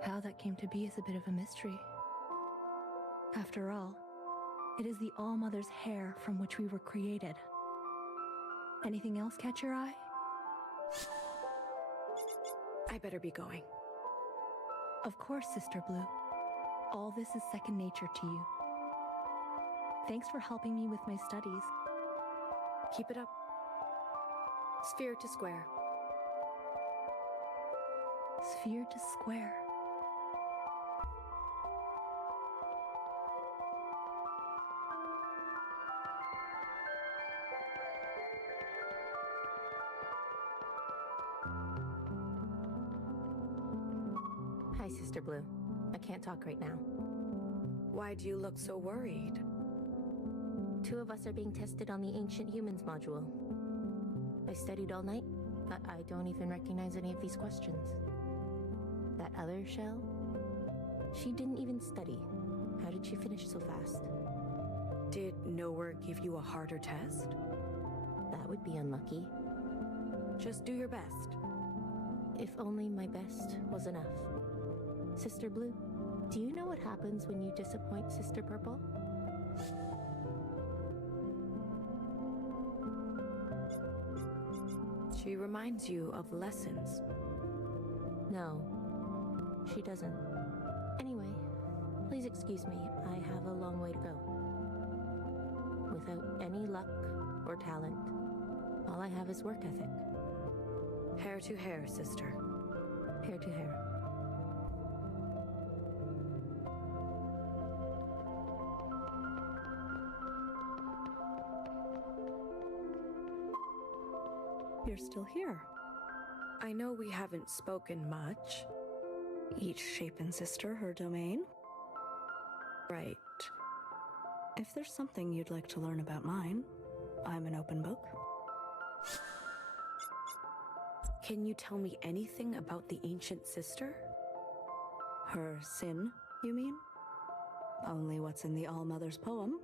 how that came to be is a bit of a mystery. After all, it is the All-Mother's hair from which we were created. Anything else catch your eye? I better be going. Of course, Sister Blue. All this is second nature to you. Thanks for helping me with my studies. Keep it up. Sphere to square. Sphere to square. Hi, Sister Blue. I can't talk right now. Why do you look so worried? 2 of us are being tested on the Ancient Humans module. I studied all night, but I don't even recognize any of these questions. That other shell? She didn't even study. How did she finish so fast? Did nowhere give you a harder test? That would be unlucky. Just do your best. If only my best was enough. Sister Blue, do you know what happens when you disappoint Sister Purple? She reminds you of lessons. No, she doesn't. Anyway, please excuse me. I have a long way to go. Without any luck or talent, all I have is work ethic. Hair to hair, sister. Hair to hair. You're still here. I know we haven't spoken much. Each shapen sister her domain. Right. If there's something you'd like to learn about mine, I'm an open book. Can you tell me anything about the ancient sister? Her sin, you mean? Only what's in the All-Mother's poem.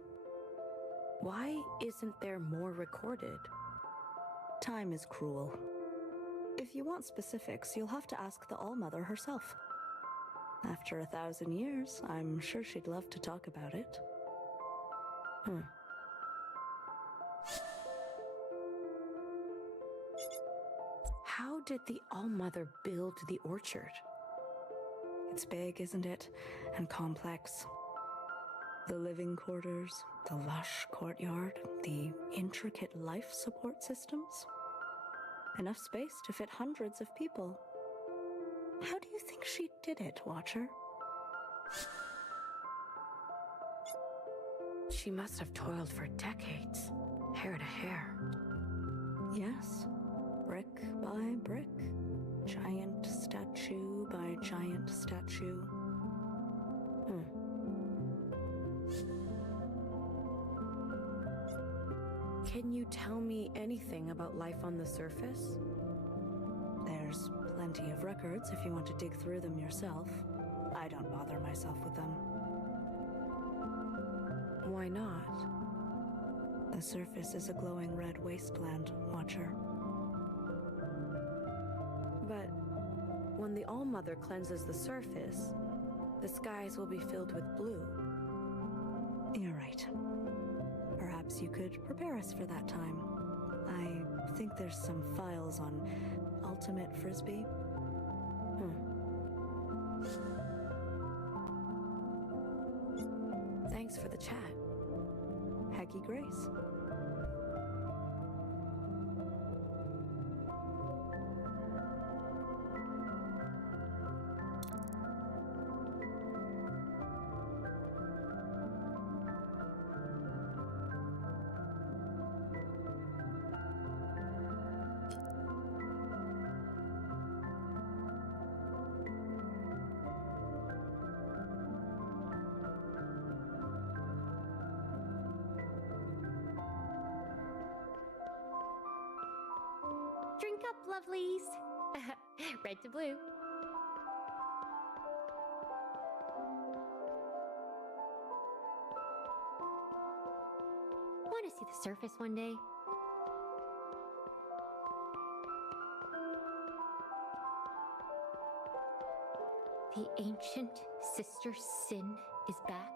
Why isn't there more recorded? Time is cruel. If you want specifics, you'll have to ask the All-Mother herself. After 1,000 years, I'm sure she'd love to talk about it. How did the All-Mother build the orchard? It's big, isn't it? And complex. The living quarters, the lush courtyard, the intricate life support systems. Enough space to fit hundreds of people. How do you think she did it, Watcher? She must have toiled for decades, hair to hair. Yes, brick by brick, giant statue by giant statue. Can you tell me anything about life on the surface? There's plenty of records if you want to dig through them yourself. I don't bother myself with them. Why not? The surface is a glowing red wasteland, Watcher. But when the All-Mother cleanses the surface, the skies will be filled with blue. You're right. Perhaps you could prepare us for that time. I think there's some files on ultimate frisbee. Thanks for the chat. Haggy Grace. Drink up, lovelies. Red to blue. Want to see the surface one day? The ancient sister Sin is back.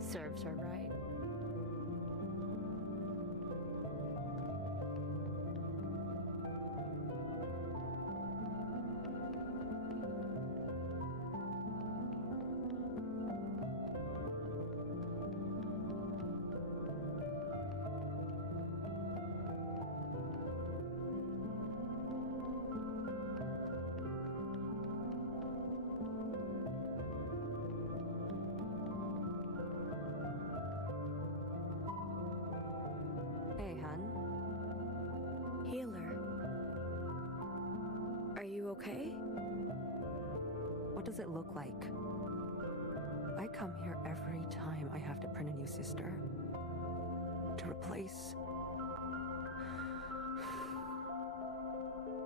Serves her right. Hey, hun. Healer. Are you okay? What does it look like? I come here every time I have to print a new sister. To replace...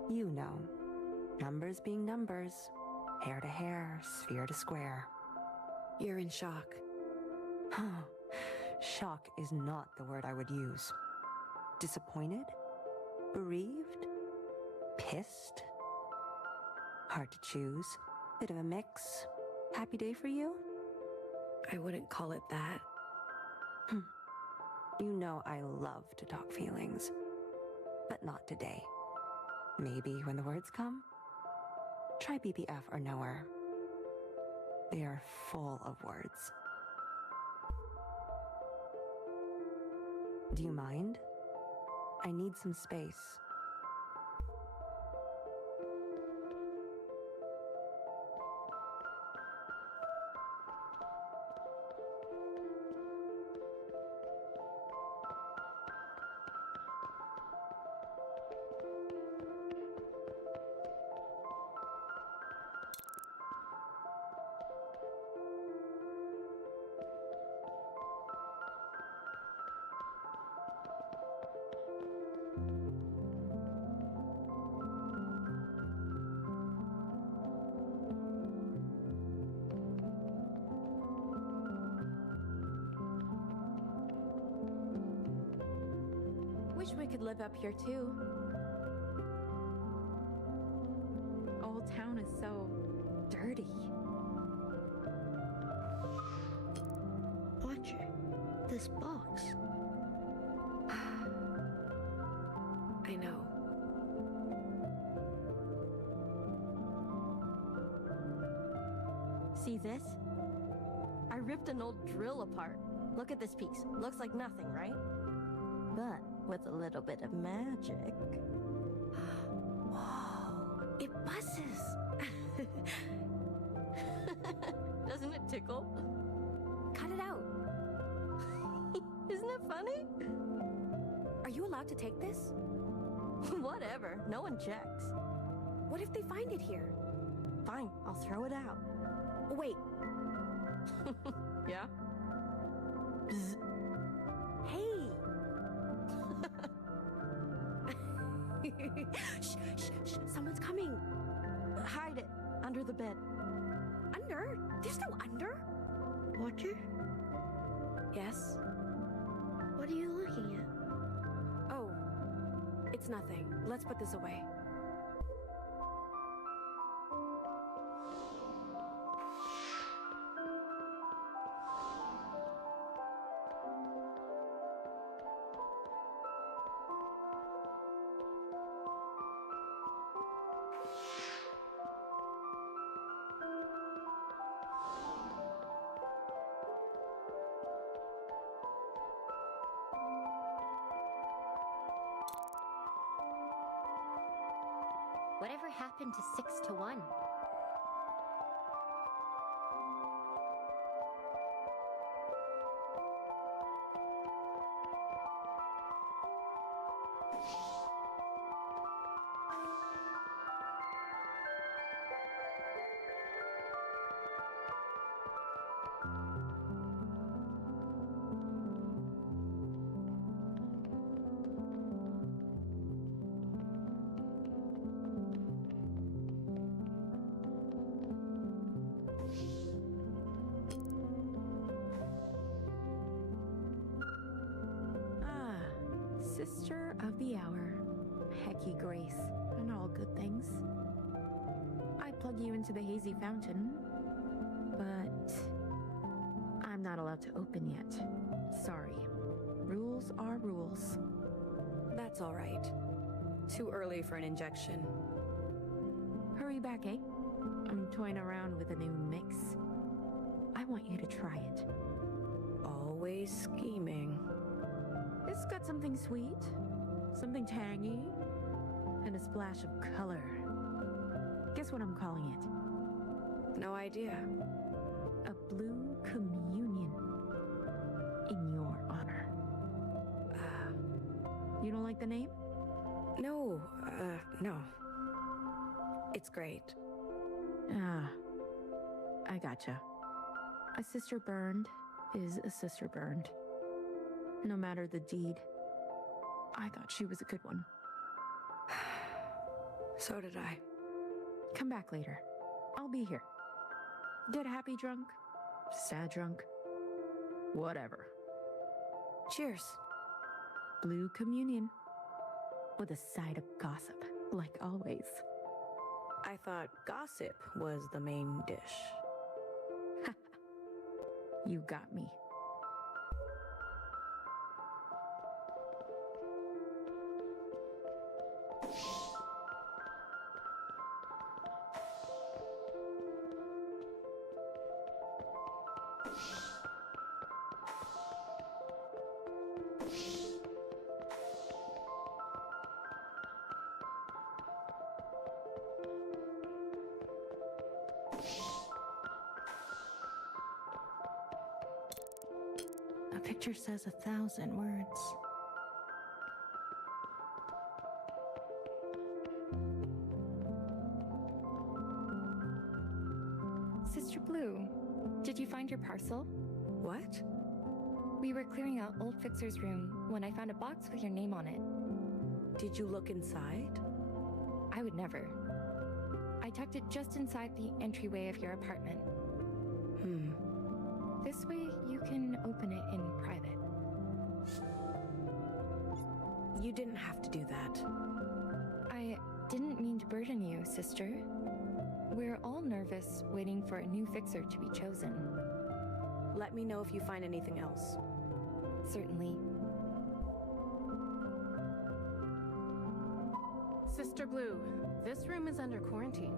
You know. Numbers being numbers. Hair to hair, sphere to square. You're in shock. Shock is not the word I would use. Disappointed? Bereaved? Pissed? Hard to choose. Bit of a mix. Happy day for you? I wouldn't call it that. You know I love to talk feelings. But not today. Maybe when the words come? Try BBF or knower. They are full of words. Do you mind? I need some space. Wish we could live up here too. Old town is so dirty. Watcher, this box. I know. See this? I ripped an old drill apart. Look at this piece. Looks like nothing, right? But with a little bit of magic. Whoa, it buzzes. Doesn't it tickle? Cut it out. Isn't it funny? Are you allowed to take this? Whatever, no one checks. What if they find it here? Fine, I'll throw it out. Wait. Yeah? Bzz. Hey! Shh, shh, shh, someone's coming. Hide it under the bed. Under? There's no under. Watcher? Yes? What are you looking at? Oh, it's nothing. Let's put this away. Whatever happened to 6 to 1? Sister of the Hour, Hecky Grace, and all good things. I plug you into the hazy fountain, but I'm not allowed to open yet. Sorry. Rules are rules. That's all right. Too early for an injection. Hurry back, eh? I'm toying around with a new mix. I want you to try it. Always scheming. It's got something sweet, something tangy, and a splash of color. Guess what I'm calling it? No idea. A blue communion. In your honor. You don't like the name? No, no. It's great. I gotcha. A sister burned is a sister burned. No matter the deed, I thought she was a good one. So did I. Come back later. I'll be here. Get happy drunk, sad drunk, whatever. Cheers. Blue communion. With a side of gossip, like always. I thought gossip was the main dish. You got me. A picture says 1,000 words. Sister Blue, did you find your parcel? What? We were clearing out Old Fixer's room when I found a box with your name on it. Did you look inside? I would never. I tucked it just inside the entryway of your apartment. This way you can open it in private. You didn't have to do that. I didn't mean to burden you, sister. We're all nervous, waiting for a new fixer to be chosen. Let me know if you find anything else. Certainly. Sister Blue, this room is under quarantine.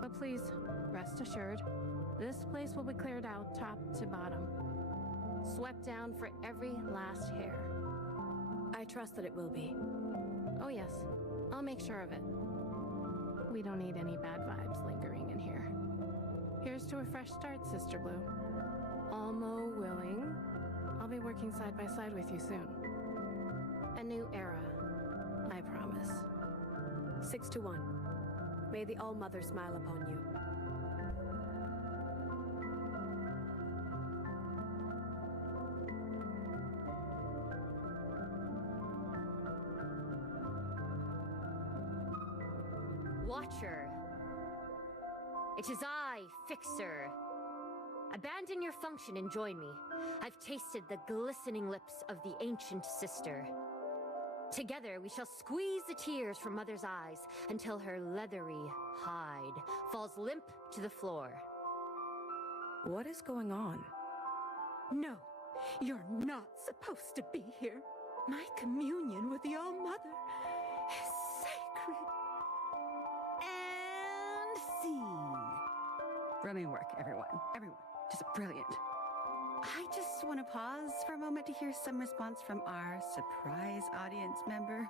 But please, rest assured, this place will be cleared out top to bottom. Swept down for every last hair. I trust that it will be. Oh yes, I'll make sure of it. We don't need any bad vibes lingering in here. Here's to a fresh start, Sister Blue. Almo willing, I'll be working side by side with you soon. A new era, I promise. 6 to 1. May the All-Mother smile upon you. Watcher. It is I, Fixer. Abandon your function and join me. I've tasted the glistening lips of the ancient sister. Together we shall squeeze the tears from Mother's eyes until her leathery hide falls limp to the floor. What is going on? No, you're not supposed to be here. My communion with the All-Mother is sacred. And scene. Brilliant work, everyone. Everyone. Just brilliant. I just want to pause for a moment to hear some response from our surprise audience member,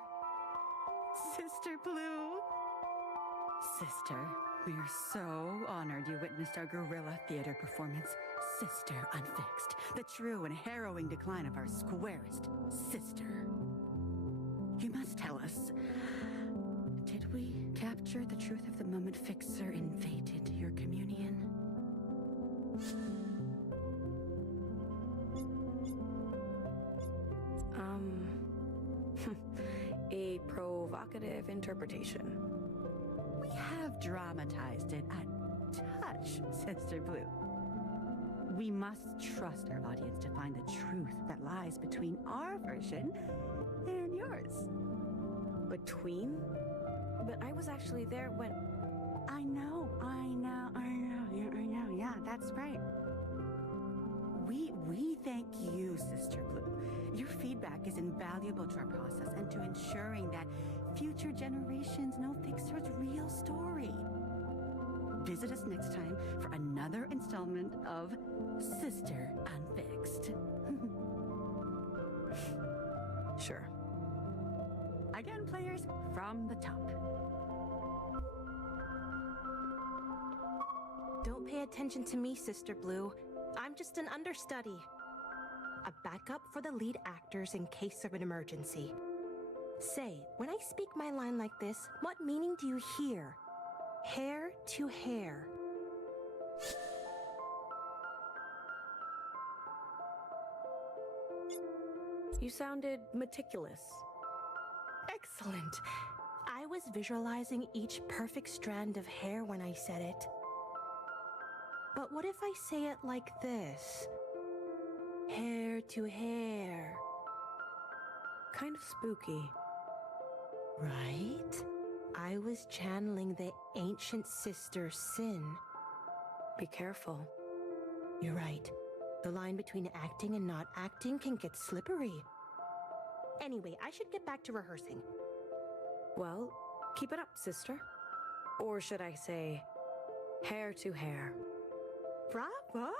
Sister Blue. Sister, we are so honored you witnessed our guerrilla theater performance, Sister Unfixed, the true and harrowing decline of our squarest sister. You must tell us, did we capture the truth of the moment Fixer invaded your communion? A provocative interpretation. We have dramatized it a touch, Sister Blue. We must trust our audience to find the truth that lies between our version and yours. Between? But I was actually there when... I know. Yeah, that's right. We thank you, Sister Blue. Your feedback is invaluable to our process and to ensuring that future generations know Fixer's real story. Visit us next time for another installment of Sister Unfixed. Sure. Again, players, from the top. Don't pay attention to me, Sister Blue. I'm just an understudy. A backup for the lead actors in case of an emergency. Say, when I speak my line like this, what meaning do you hear? Hair to hair. You sounded meticulous. Excellent. I was visualizing each perfect strand of hair when I said it. But what if I say it like this? Hair to hair. Kind of spooky. Right? I was channeling the ancient sister Sin. Be careful. You're right. The line between acting and not acting can get slippery. Anyway, I should get back to rehearsing. Well, keep it up, sister. Or should I say, hair to hair. Bravo!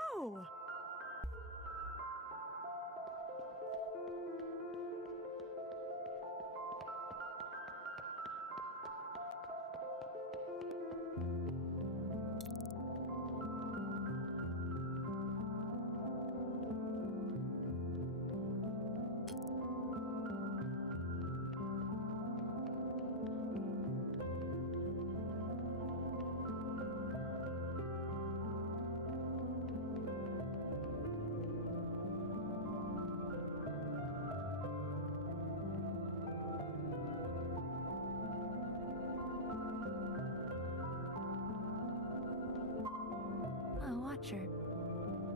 Watcher.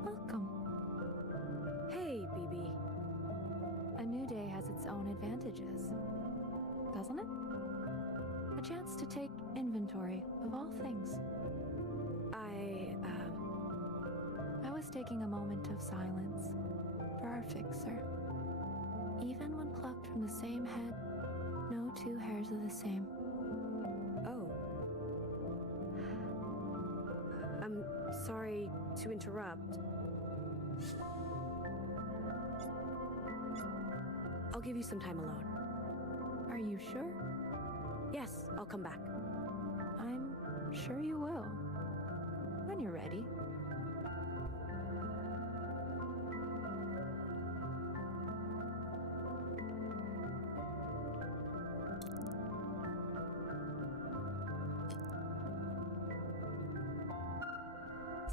Welcome. Hey, BB. A new day has its own advantages, doesn't it? A chance to take inventory of all things. I was taking a moment of silence for our fixer. Even when plucked from the same head, no two hairs are the same. Oh. I'm sorry to interrupt. I'll give you some time alone. Are you sure? Yes, I'll come back. I'm sure you will. When you're ready.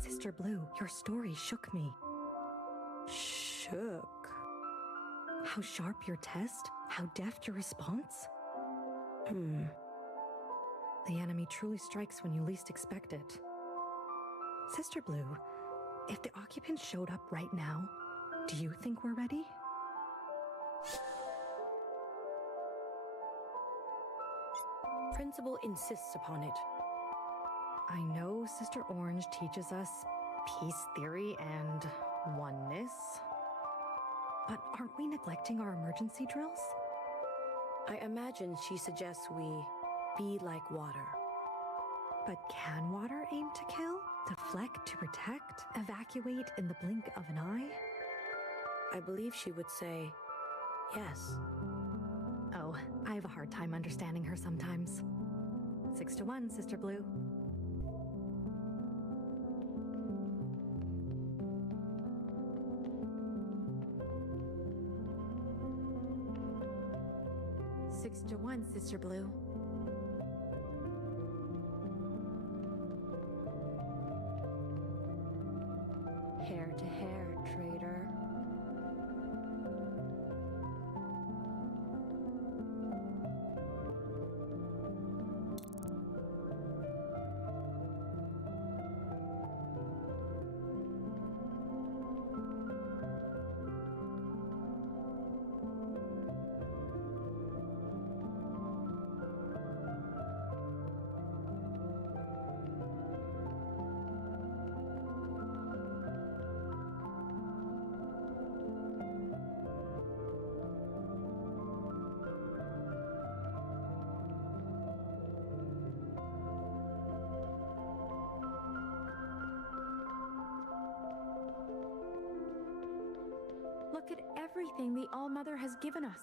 Sister Blue, your story shook me. Shook? How sharp your test, how deft your response. The enemy truly strikes when you least expect it. Sister Blue, if the occupants showed up right now, do you think we're ready? Principal insists upon it. I know Sister Orange teaches us peace theory and oneness, but aren't we neglecting our emergency drills? I imagine she suggests we be like water. But can water aim to kill, deflect to protect, evacuate in the blink of an eye? I believe she would say yes. Oh, I have a hard time understanding her sometimes. 6-1, Sister Blue. Six to one, Sister Blue. Hair to hair, traitor. Look at everything the All-Mother has given us.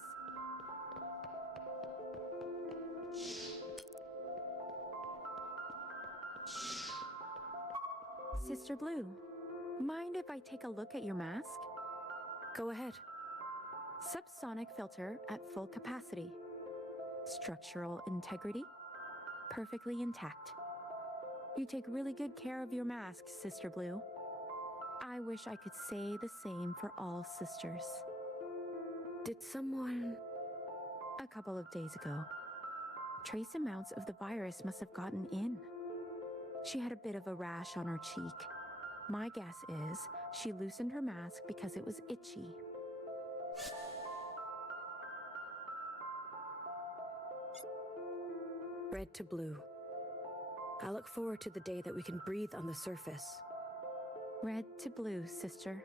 Sister Blue, mind if I take a look at your mask? Go ahead. Subsonic filter at full capacity. Structural integrity, perfectly intact. You take really good care of your mask, Sister Blue. I wish I could say the same for all sisters. Did someone... A couple of days ago, trace amounts of the virus must have gotten in. She had a bit of a rash on her cheek. My guess is she loosened her mask because it was itchy. Red to blue. I look forward to the day that we can breathe on the surface. Red to blue, sister.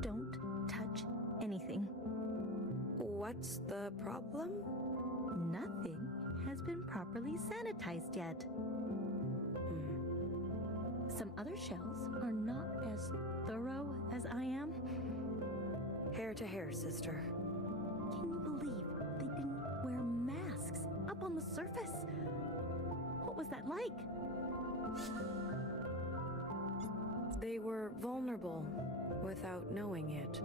Don't touch anything. What's the problem? Nothing has been properly sanitized yet. Some other shells are not as thorough as I am. Hair to hair, sister. Can you believe they didn't wear masks up on the surface? What was that like? They were vulnerable without knowing it.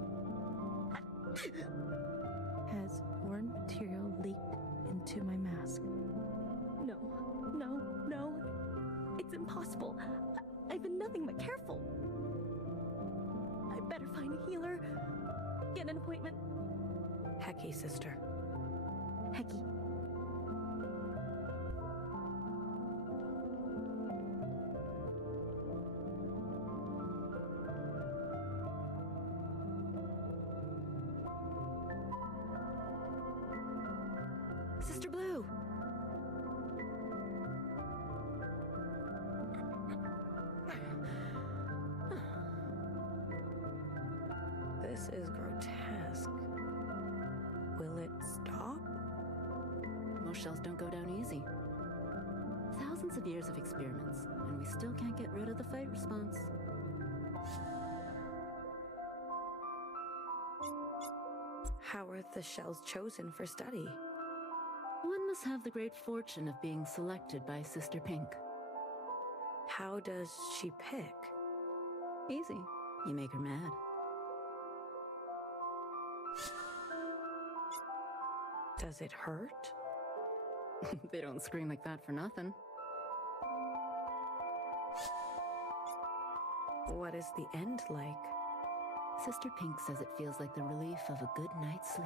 Has foreign material leaked into my mask? No, no, no. It's impossible. I've been nothing but careful. I better find a healer. Get an appointment. Hecky, sister. Hecky. Sister Blue! This is grotesque. Will it stop? Most shells don't go down easy. Thousands of years of experiments, and we still can't get rid of the fight response. How are the shells chosen for study? One must have the great fortune of being selected by Sister Pink. How does she pick? Easy. You make her mad. Does it hurt? They don't scream like that for nothing. What is the end like? Sister Pink says it feels like the relief of a good night's sleep.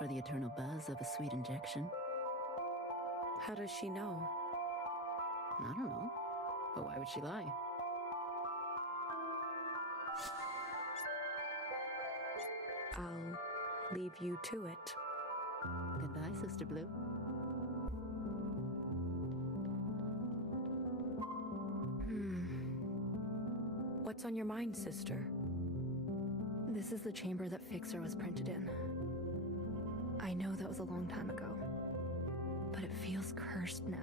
Or the eternal buzz of a sweet injection. How does she know? I don't know. But why would she lie? I'll leave you to it. Goodbye, Sister Blue. What's on your mind, sister? This is the chamber that Fixer was printed in. I know that was a long time ago. but it feels cursed now.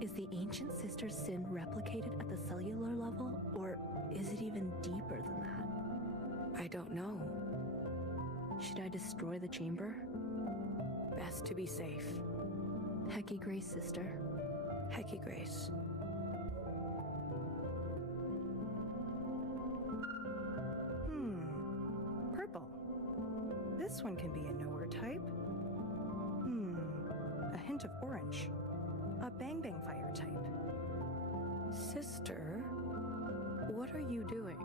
Is the ancient sister's sin replicated at the cellular level, or is it even deeper than that? I don't know. Should I destroy the chamber? Best to be safe. Hecky Grace, sister. Hecky Grace. Purple. This one can be a knower type. A hint of orange. A bang bang fire type. Sister, what are you doing?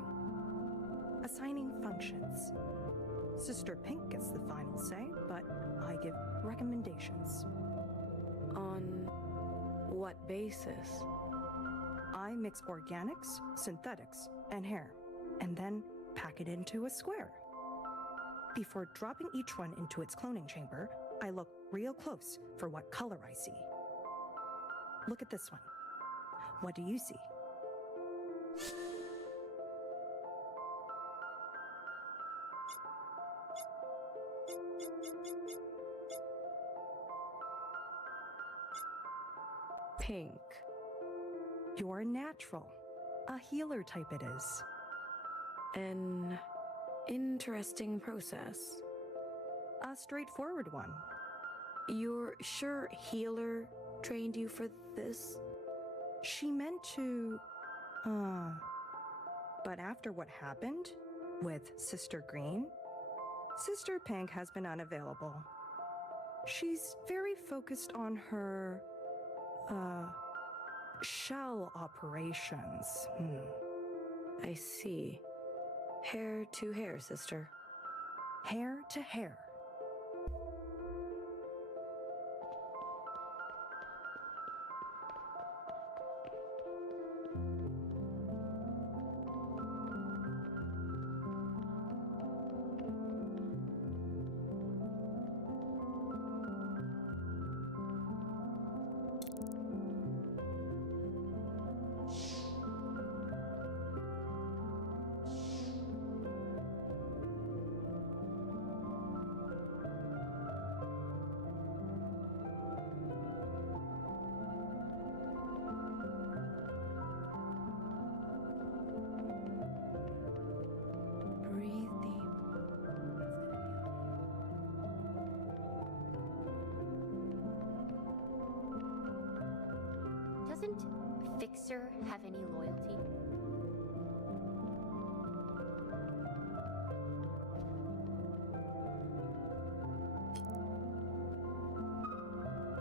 Assigning functions. Sister Pink gets the final say, but I give recommendations. On what basis? I mix organics, synthetics, and hair, and then pack it into a square. Before dropping each one into its cloning chamber, I look real close for what color I see. Look at this one. What do you see? Pink. You're a natural. A healer type it is. An interesting process. A straightforward one. You're sure healer trained you for this? She meant to... But after what happened with Sister Green, Sister Pink has been unavailable. She's very focused on her, shell operations. I see. Hair to hair, sister. Hair to hair. Doesn't Fixer have any loyalty?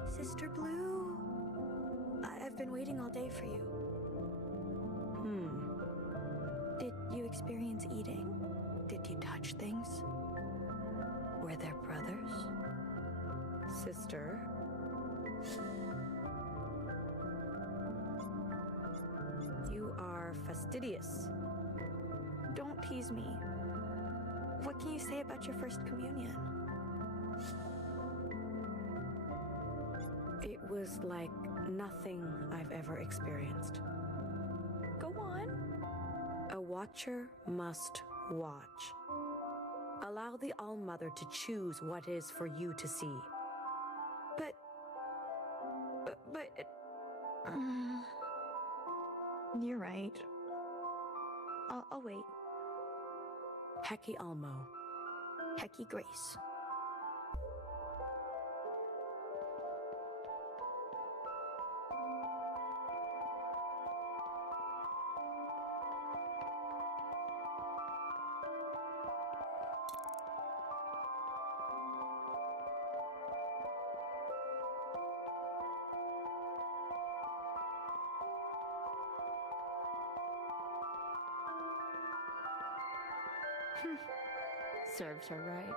Sister Blue, I've been waiting all day for you. Did you experience eating? Did you touch things? Were there brothers? Sister. You are fastidious. Don't tease me. What can you say about your first communion? It was like nothing I've ever experienced. Go on. A watcher must watch. Allow the All-Mother to choose what is for you to see. But... You're right. I'll wait. Hecky Almo. Hecky Grace. Serves her right.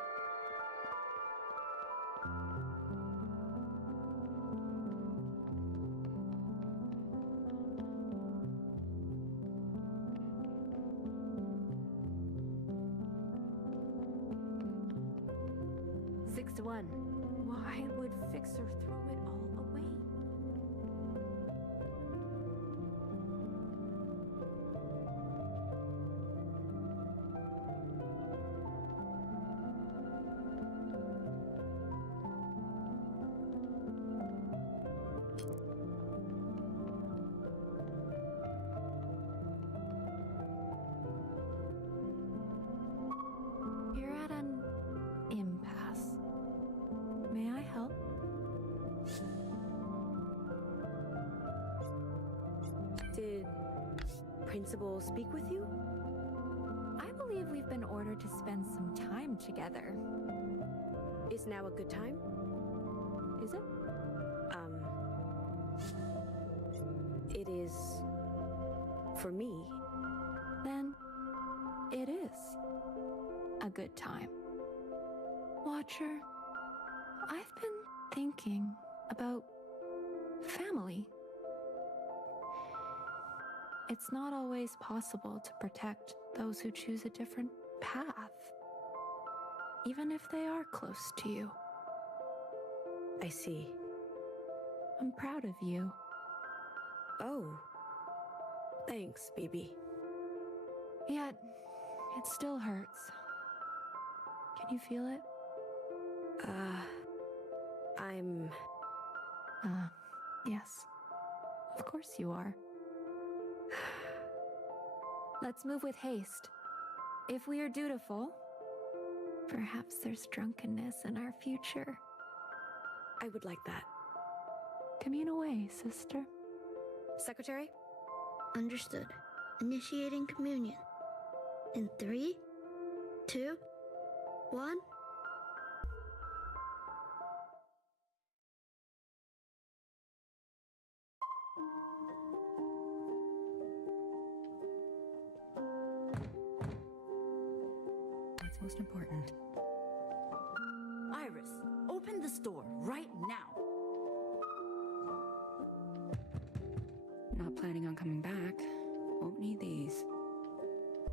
Six to one. Why would Fixer throw it all away? Did Principal speak with you? I believe we've been ordered to spend some time together. Is now a good time? Is it? It is for me. Then it is a good time. Watcher, I've been thinking about family. It's not always possible to protect those who choose a different path, even if they are close to you. I see. I'm proud of you. Oh. Thanks, baby. Yet, it still hurts. Can you feel it? I'm... Yes. Of course you are. Let's move with haste. If we are dutiful, perhaps there's drunkenness in our future. I would like that. Commune away, sister. Secretary? Understood. Initiating communion. In 3, 2, 1. What's most important? Iris, open this door right now. Not planning on coming back. Won't need these.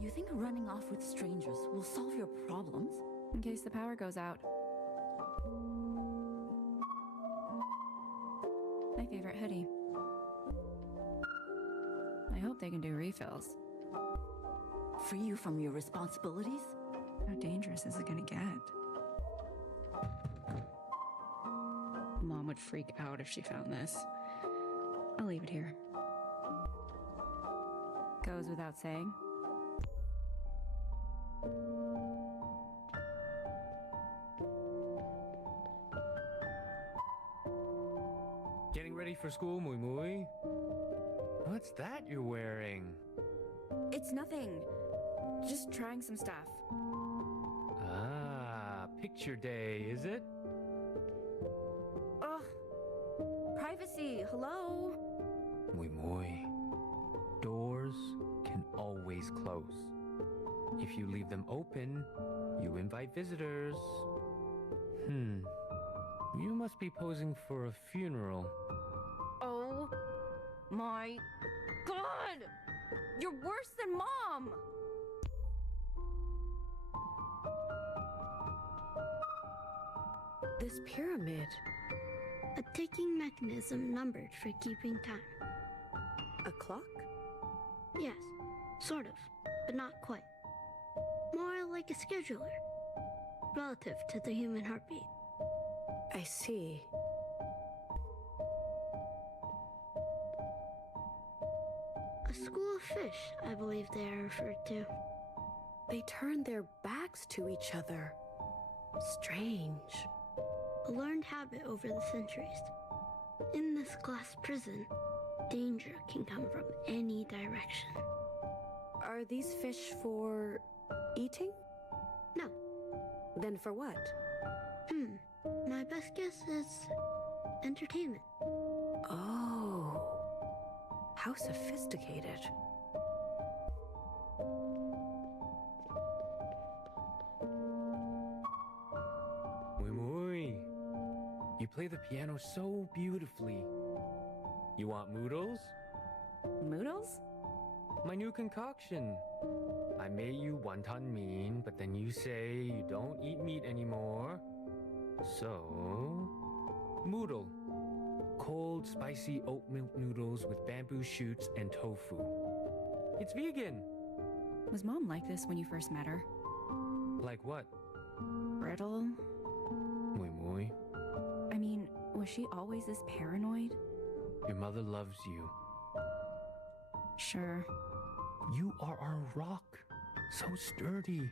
You think running off with strangers will solve your problems? In case the power goes out. My favorite hoodie. I hope they can do refills. Free you from your responsibilities? How dangerous is it gonna get? Mom would freak out if she found this. I'll leave it here. Goes without saying. Getting ready for school, Mui Mui? What's that you're wearing? It's nothing. Just trying some stuff. Ah, picture day, is it? Ugh. Privacy, hello? Mui Mui. Doors can always close. If you leave them open, you invite visitors. You must be posing for a funeral. Oh my god! You're worse than Mom! This pyramid. A ticking mechanism numbered for keeping time. A clock? Yes, sort of, but not quite. More like a scheduler, relative to the human heartbeat. I see. A school of fish, I believe they are referred to. They turn their backs to each other. Strange. A learned habit over the centuries. In this glass prison, danger can come from any direction. Are these fish for eating? No. Then for what? My best guess is entertainment. Oh. How sophisticated. Mui Mui. You play the piano so beautifully. You want moodles? Moodles? My new concoction. I made you wonton mean, but then you say you don't eat meat anymore. So, moodle. Cold, spicy oat milk noodles with bamboo shoots and tofu. It's vegan. Was Mom like this when you first met her? Like what? Brittle? Mui Mui. I mean, was she always this paranoid? Your mother loves you. Sure. You are our rock. So sturdy.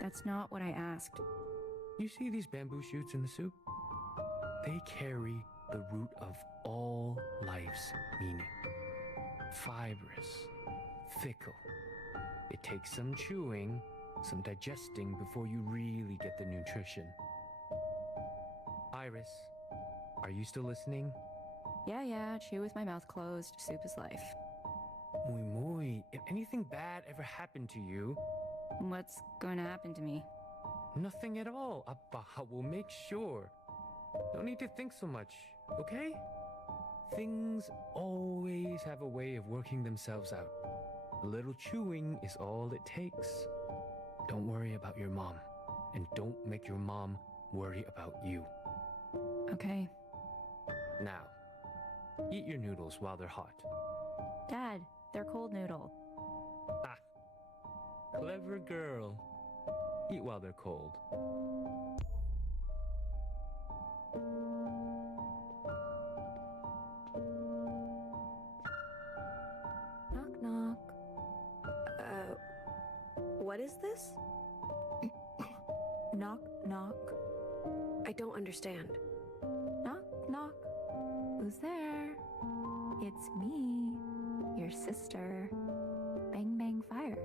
That's not what I asked. You see these bamboo shoots in the soup? They carry the root of all life's meaning. fibrous, fickle. It takes some chewing, some digesting before you really get the nutrition. Iris, are you still listening? Yeah, chew with my mouth closed. Soup is life. Mui, if anything bad ever happened to you... What's going to happen to me? Nothing at all. Appa will make sure. Don't need to think so much, okay? Things always have a way of working themselves out. A little chewing is all it takes. Don't worry about your mom, and don't make your mom worry about you. Okay. Now, eat your noodles while they're hot. Dad, they're cold noodle. Ah, clever girl. Eat while they're cold. Knock, knock. What is this? Knock, knock. I don't understand. Knock, knock. Who's there? It's me, your sister. Bang, bang, fire.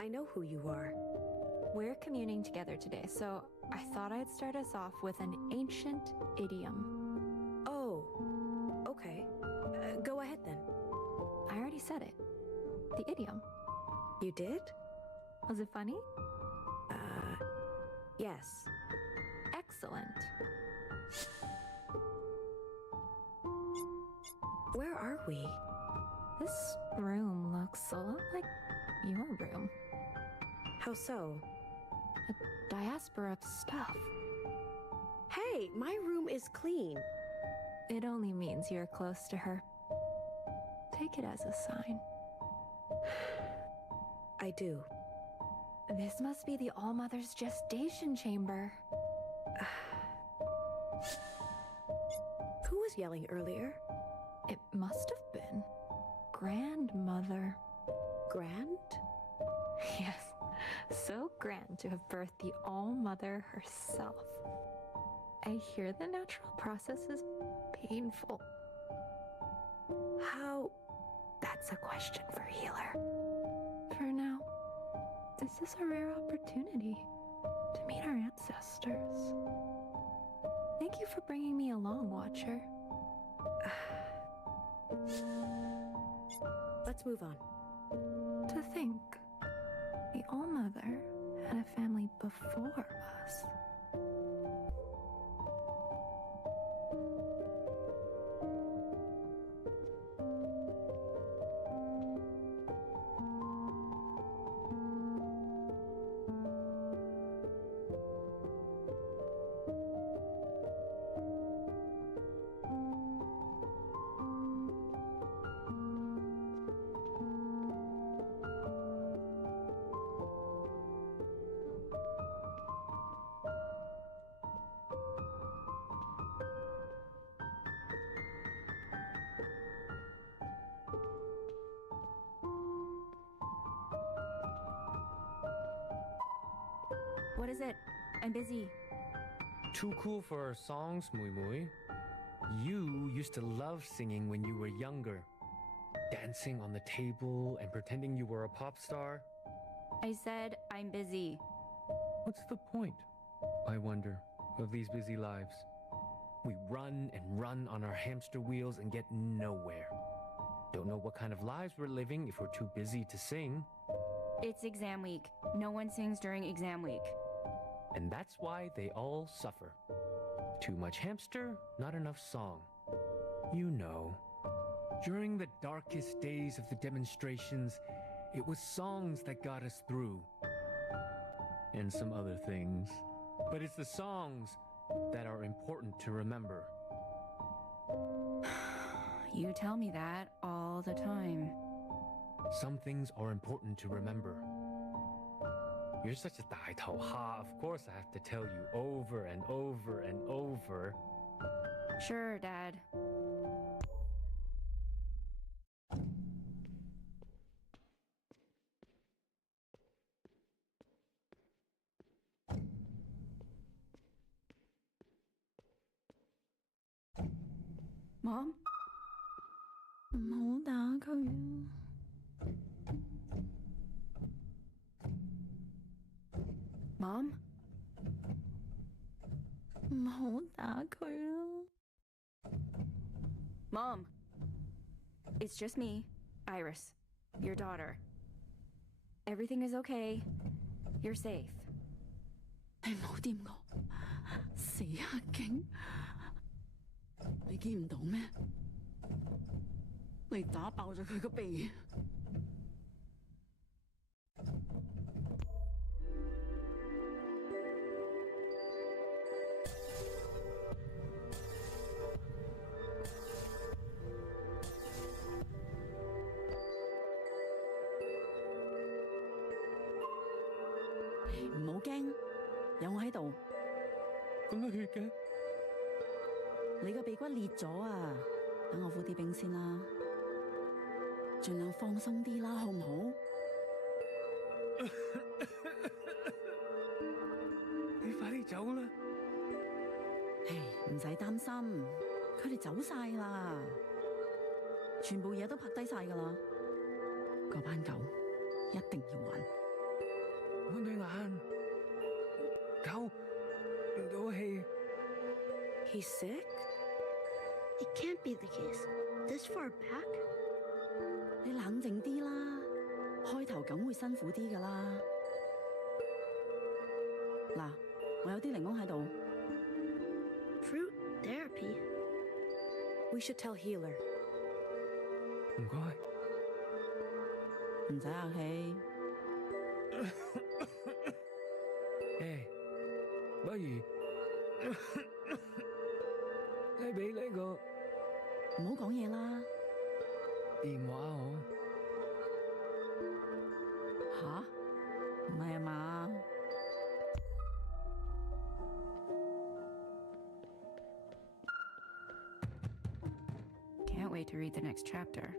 I know who you are. We're communing together today, so I thought I'd start us off with an ancient idiom. Oh, okay. Go ahead then. I already said it. The idiom. You did? Was it funny? Yes. Excellent. Where are we? This room looks a lot like your room. How so? A diaspora of stuff. Hey, my room is clean. It only means you're close to her. Take it as a sign. I do. This must be the All-Mother's gestation chamber. Who was yelling earlier? It must have been Grandmother. Grand? Yes, so grand to have birthed the All-Mother herself. I hear the natural process is painful. How? That's a question for healer. For now, this is a rare opportunity to meet our ancestors. Thank you for bringing me along, Watcher. Let's move on. To think, the All-Mother had a family before us. What is it? I'm busy. Too cool for our songs, Mui. You used to love singing when you were younger. Dancing on the table and pretending you were a pop star. I said I'm busy. What's the point, I wonder, of these busy lives? We run and run on our hamster wheels and get nowhere. Don't know what kind of lives we're living if we're too busy to sing. It's exam week. No one sings during exam week. And that's why they all suffer. Too much hamster, not enough song. You know, during the darkest days of the demonstrations, it was songs that got us through. And some other things. But it's the songs that are important to remember. You tell me that all the time. Some things are important to remember. You're such a 大頭蝦. Of course I have to tell you over and over and over. Sure, Dad. Mom? 唔好打佢啊！Mom? 唔好打佢啊！ Mom! It's just me, Iris, your daughter. Everything is okay. You're safe. 你唔好掂我，死黑警！你見唔到咩？你打爆咗佢個鼻！唔好驚，有我喺度。咁多血嘅？你個鼻骨裂咗啊！等我敷啲冰先啦，盡量放鬆啲啦，好唔好？你快啲走啦！唉，唔使擔心，佢哋走晒啦，全部嘢都拍低晒噶啦。嗰班狗一定要還。我對眼，狗唔到氣。He's sick? It can't be the case. This far back? 你冷靜啲啦，開頭梗會辛苦啲噶啦。嗱，我有啲檸檬喺度。Fruit therapy? We should tell Healer. 唔該。唔使客氣。誒，不如你俾呢個唔好講嘢啦。電話我吓？唔係啊嘛？Can't wait to read the next chapter.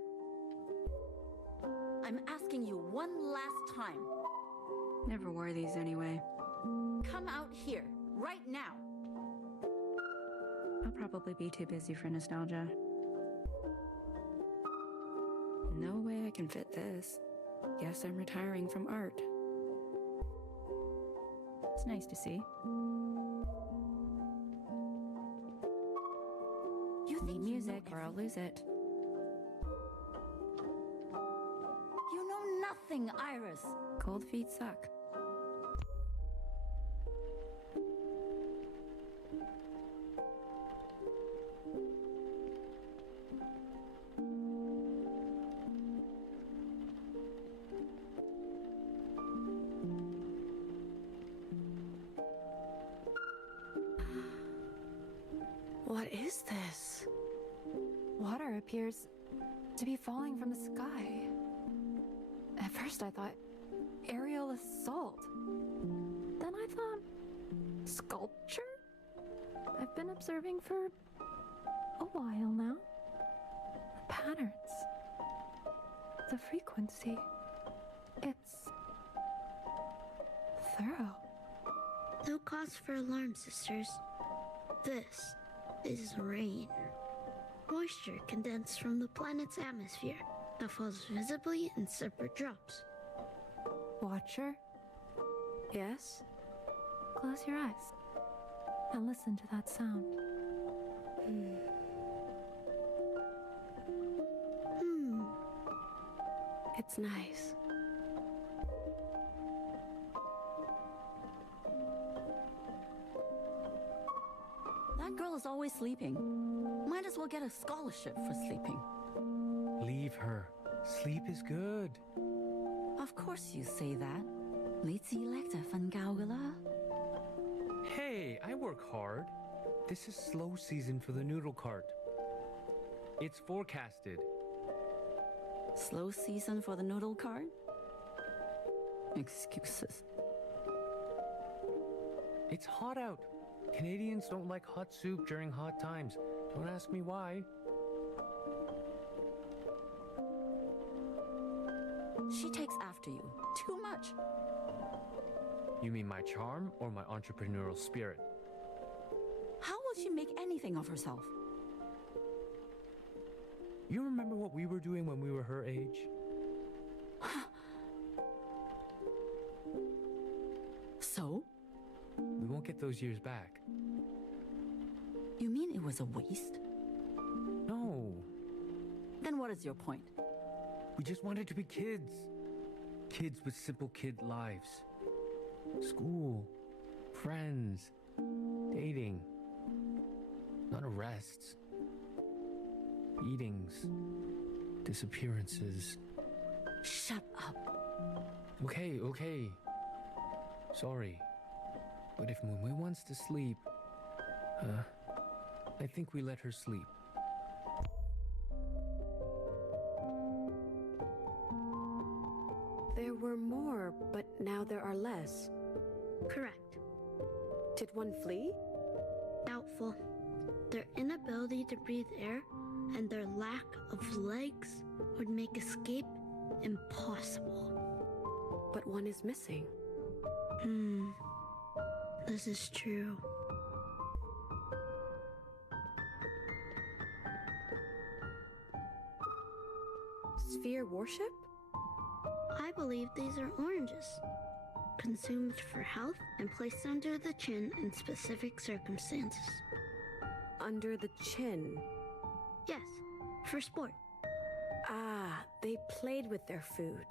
I'm asking you one last time. Never wore these anyway. Come out here, right now. I'll probably be too busy for nostalgia. No way I can fit this. Guess I'm retiring from art. It's nice to see. You need music or I'll lose it. You know nothing, Iris. Cold feet suck. What is this? Water appears to be falling from the sky. At first I thought aerial assault. Then I thought sculpture? I've been observing for a while now. The patterns, the frequency, it's thorough. No cause for alarm, sisters. This is rain. Moisture condensed from the planet's atmosphere that falls visibly in separate drops. Watcher? Yes? Close your eyes and listen to that sound. It's nice. That girl is always sleeping. Might as well get a scholarship for sleeping. Leave her. Sleep is good. Of course you say that. 你自叻就瞓覺㗎啦。Hey, I work hard. This is slow season for the noodle cart. It's forecasted. Slow season for the noodle cart? Excuses. It's hot out. Canadians don't like hot soup during hot times. Don't ask me why. She takes after you. Too much. You mean my charm or my entrepreneurial spirit? How will she make anything of herself? You remember what we were doing when we were her age? So? We won't get those years back. You mean it was a waste? No. Then what is your point? We just wanted to be kids. Kids with simple kid lives. School. Friends. Dating. Not arrests. Beatings. Disappearances. Shut up. Okay, okay. Sorry. But if Mumui wants to sleep, I think we let her sleep. There were more, but now there are less. Correct. Did one flee? Doubtful. Their inability to breathe air and their lack of legs would make escape impossible. But one is missing. This is true. Sphere worship? I believe these are oranges, consumed for health and placed under the chin in specific circumstances. Under the chin? Yes, for sport. Ah, they played with their food.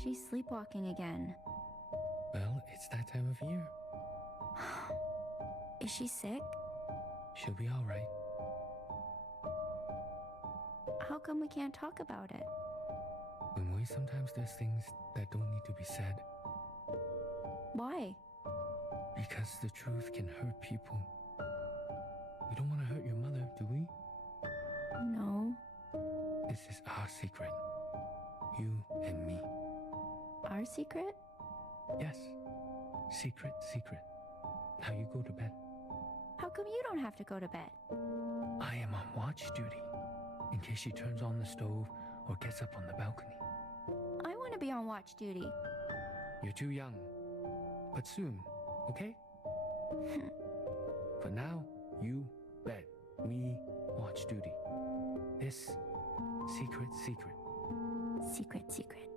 She's sleepwalking again. Well, it's that time of year. Is she sick? She'll be all right. How come we can't talk about it? Mumui, sometimes there's things that don't need to be said. Why? Because the truth can hurt people. We don't want to hurt your mother, do we? No. This is our secret. You and me. Our secret? Yes. Secret, secret. Now you go to bed. How come you don't have to go to bed? I am on watch duty, in case she turns on the stove or gets up on the balcony. I want to be on watch duty. You're too young. But soon, okay? For now, you bed. Me watch duty. This secret, secret. Secret, secret.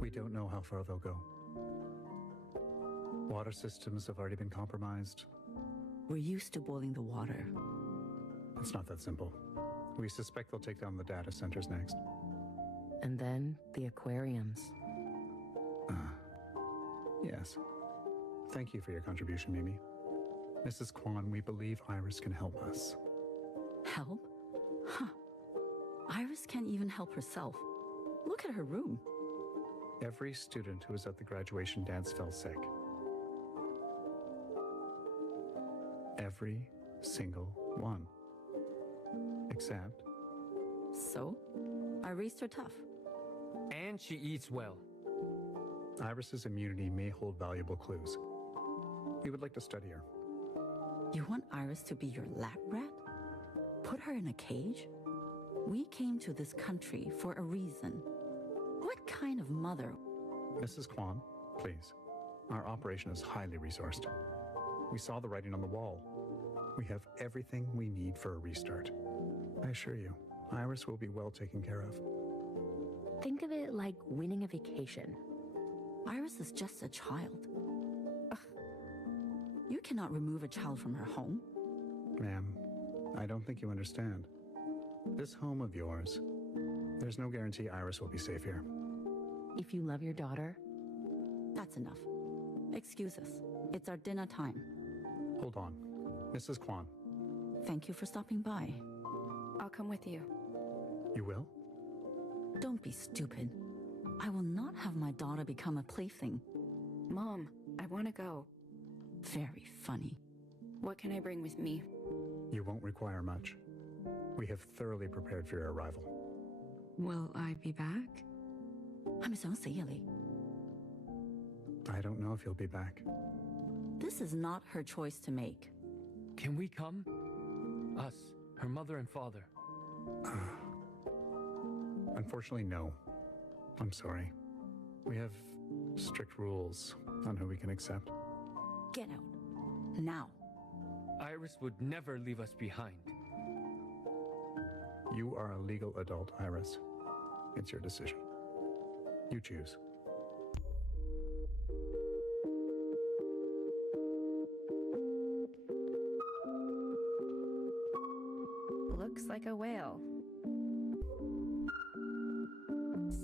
We don't know how far they'll go. Water systems have already been compromised. We're used to boiling the water. It's not that simple. We suspect they'll take down the data centers next. And then the aquariums. Yes. Thank you for your contribution, Mimi. Mrs. Kwan, we believe Iris can help us. Help? Huh. Iris can't even help herself. Look at her room. Every student who was at the graduation dance fell sick. Every single one. Except... So? Iris are tough. And she eats well. Iris's immunity may hold valuable clues. We would like to study her. You want Iris to be your lab rat? Put her in a cage? We came to this country for a reason. What kind of mother? Mrs. Kwan, please. Our operation is highly resourced. We saw the writing on the wall. We have everything we need for a restart. I assure you, Iris will be well taken care of. Think of it like winning a vacation. Iris is just a child. Ugh. You cannot remove a child from her home. Ma'am, I don't think you understand. This home of yours, there's no guarantee Iris will be safe here. If you love your daughter, that's enough. Excuse us. It's our dinner time. Hold on. Mrs. Kwan. Thank you for stopping by. I'll come with you. You will? Don't be stupid. I will not have my daughter become a plaything. Mom, I want to go. Very funny. What can I bring with me? You won't require much. We have thoroughly prepared for your arrival. Will I be back? 係咪想死啊你? I don't know if he'll be back. This is not her choice to make. Can we come? Us, her mother and father. Unfortunately, no. I'm sorry. We have strict rules on who we can accept. Get out. Now. Iris would never leave us behind. You are a legal adult, Iris. It's your decision. You choose. Looks like a whale.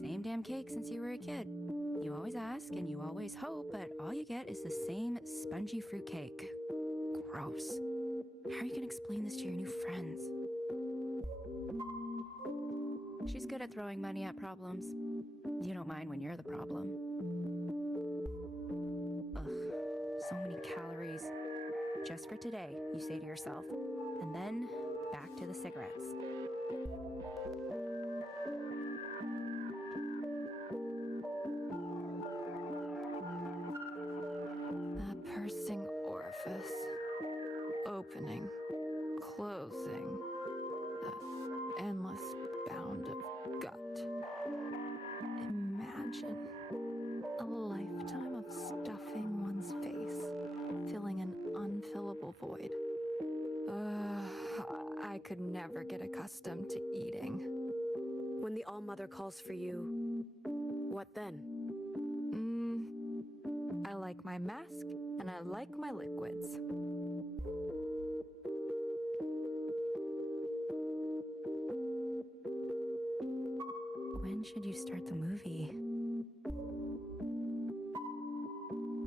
Same damn cake since you were a kid. You always ask and you always hope, but all you get is the same spongy fruit cake. Gross. How are you gonna explain this to your new friends? She's good at throwing money at problems. You don't mind when you're the problem. Ugh, so many calories. Just for today, you say to yourself. And then, back to the cigarettes. A pursing orifice. Opening. Closing. The endless bound of gut. Imagine a lifetime of stuffing one's face, filling an unfillable void. I could never get accustomed to eating. When the All-Mother calls for you, what then? I like my mask, and I like my liquids. When should you start the movie?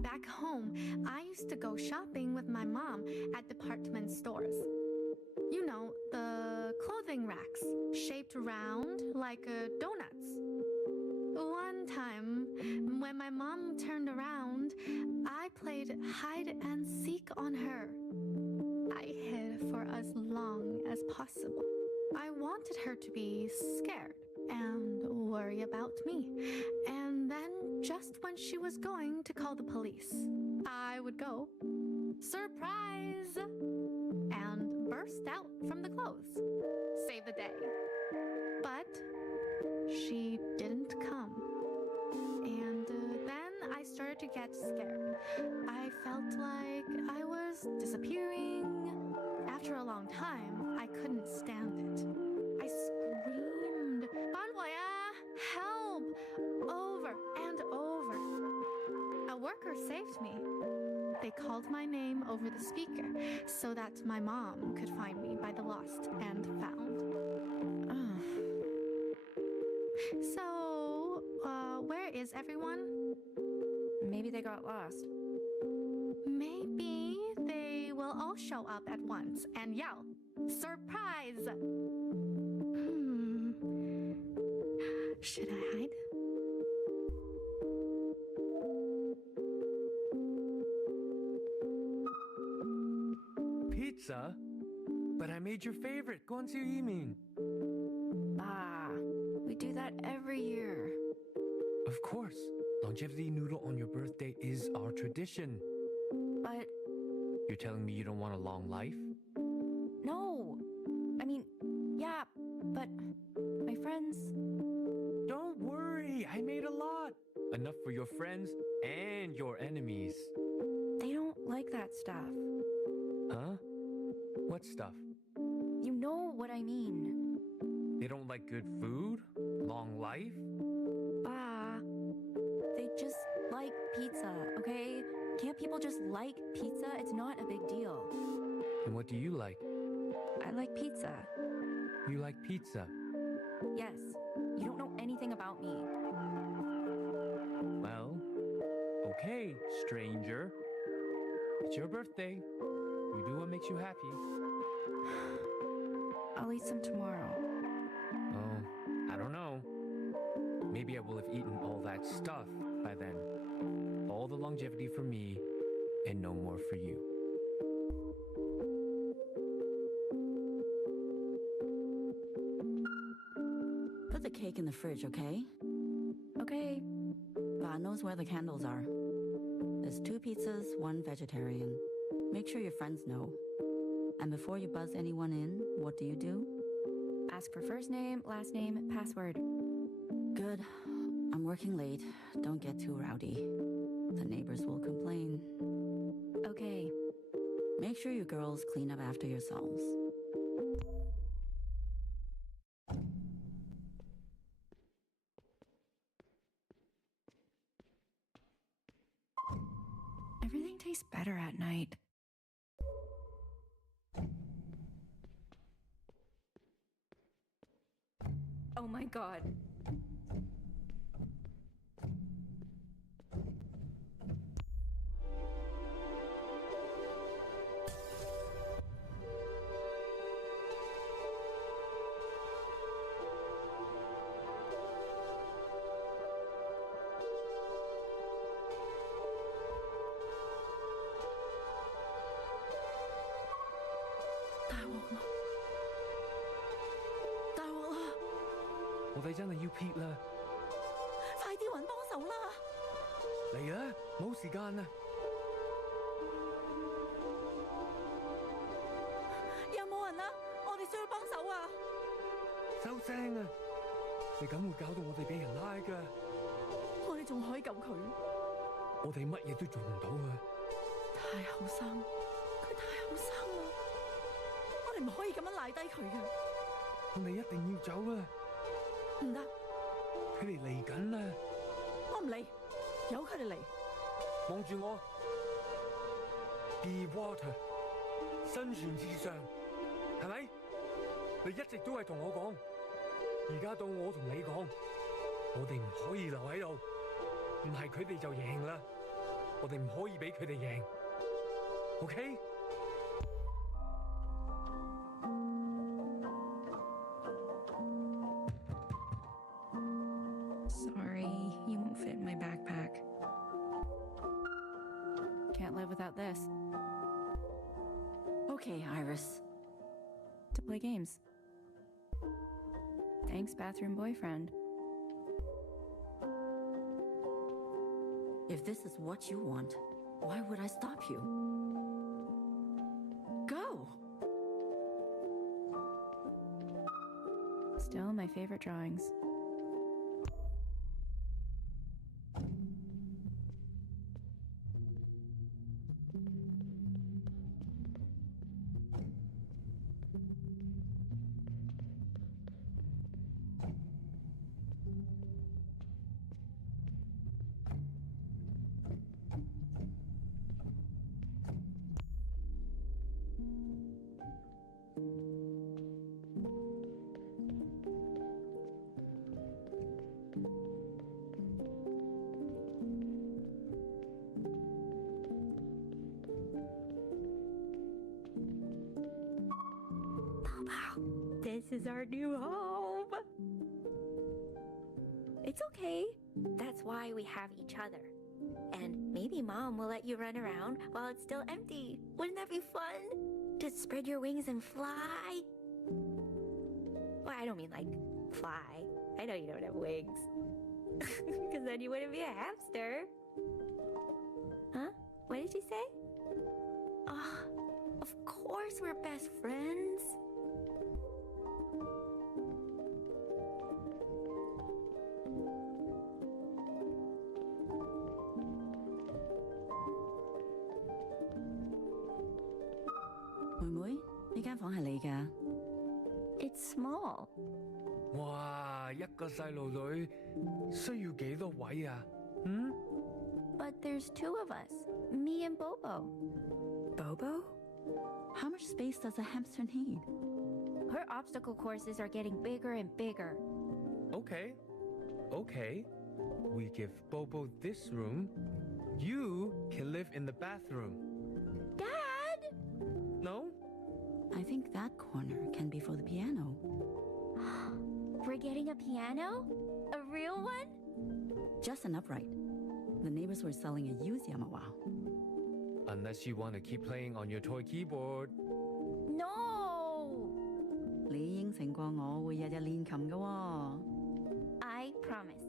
Back home, I used to go shopping with my mom at department stores. You know, the clothing racks, shaped round like donuts. One time, when my mom turned around, I played hide and seek on her. I hid for as long as possible. I wanted her to be scared and worry about me. And then, just when she was going to call the police, I would go, surprise, and burst out from the clothes. Save the day. But she didn't come. And then I started to get scared. I felt like I was disappearing. After a long time, I couldn't stand it. I screamed, "Banwaya, help!" over and over. A worker saved me. They called my name over the speaker so that my mom could find me by the lost and found. So, where is everyone? Maybe they got lost. Maybe they will all show up at once and yell, "Surprise!" Should I hide? Pizza? But I made your favorite, Guanzu Yimin. We do that every year. Of course. Longevity noodle on your birthday is our tradition. But... You're telling me you don't want a long life? No! I mean, yeah, but my friends... Don't worry, I made a lot. Enough for your friends and your enemies. They don't like that stuff. Huh? What stuff? You know what I mean. They don't like good food? Long life? They just like pizza, okay? Can't people just like pizza? It's not a big deal. And what do you like? I like pizza. You like pizza? Yes. You don't know anything about me. Well, okay, stranger. It's your birthday. You do what makes you happy. I'll eat some tomorrow. Oh, I don't know. Maybe I will have eaten all that stuff by then. All the longevity for me, and no more for you. Put the cake in the fridge, okay? Okay. God knows where the candles are. There's 2 pizzas, 1 vegetarian. Make sure your friends know. And before you buzz anyone in, what do? Ask for first name, last name, password. Good. I'm working late. Don't get too rowdy. The neighbors will complain. Okay. Make sure you girls clean up after yourselves. Everything tastes better at night. Oh my god.我哋真係要撇啦！快啲搵幫手啦！嚟啦，冇時間啦！有冇人啊？我哋需要幫手啊！收聲啊！你咁會搞到我哋俾人拉㗎。我哋仲可以救佢。我哋乜嘢都做唔到啊！太後生，佢太後生啦！我哋唔可以咁樣賴低佢嘅。我哋一定要走啊！唔得，佢哋嚟緊啦！我唔理，由佢哋嚟。望住我 ，Be water， 生存至上，係咪？你一直都係同我講，而家到我同你講，我哋唔可以留喺度，唔係佢哋就贏啦，我哋唔可以俾佢哋贏 ，OK？Sorry, you won't fit in my backpack. Can't live without this. Okay, Iris. To play games. Thanks, bathroom boyfriend. If this is what you want, why would I stop you? Go! Still my favorite drawings. This is our new home. It's okay. That's why we have each other. And maybe Mom will let you run around while it's still empty. Wouldn't that be fun? To spread your wings and fly? Well, I don't mean like fly. I know you don't have wings. Because then you wouldn't be a hamster. Huh? What did you say? Oh, of course we're best friends. It's small. 哇！一個細路女需要幾多位啊？But there's 2 of us, me and Bobo. Bobo? How much space does a hamster need? Her obstacle courses are getting bigger and bigger. Okay. We give Bobo this room. You can live in the bathroom. Dad! No? I think that corner can be for the piano. We're getting a piano? A real one? Just an upright. The neighbors were selling a used Yamaha. Unless you want to keep playing on your toy keyboard. No! 你應承過我會日日練琴㗎喎。I promise.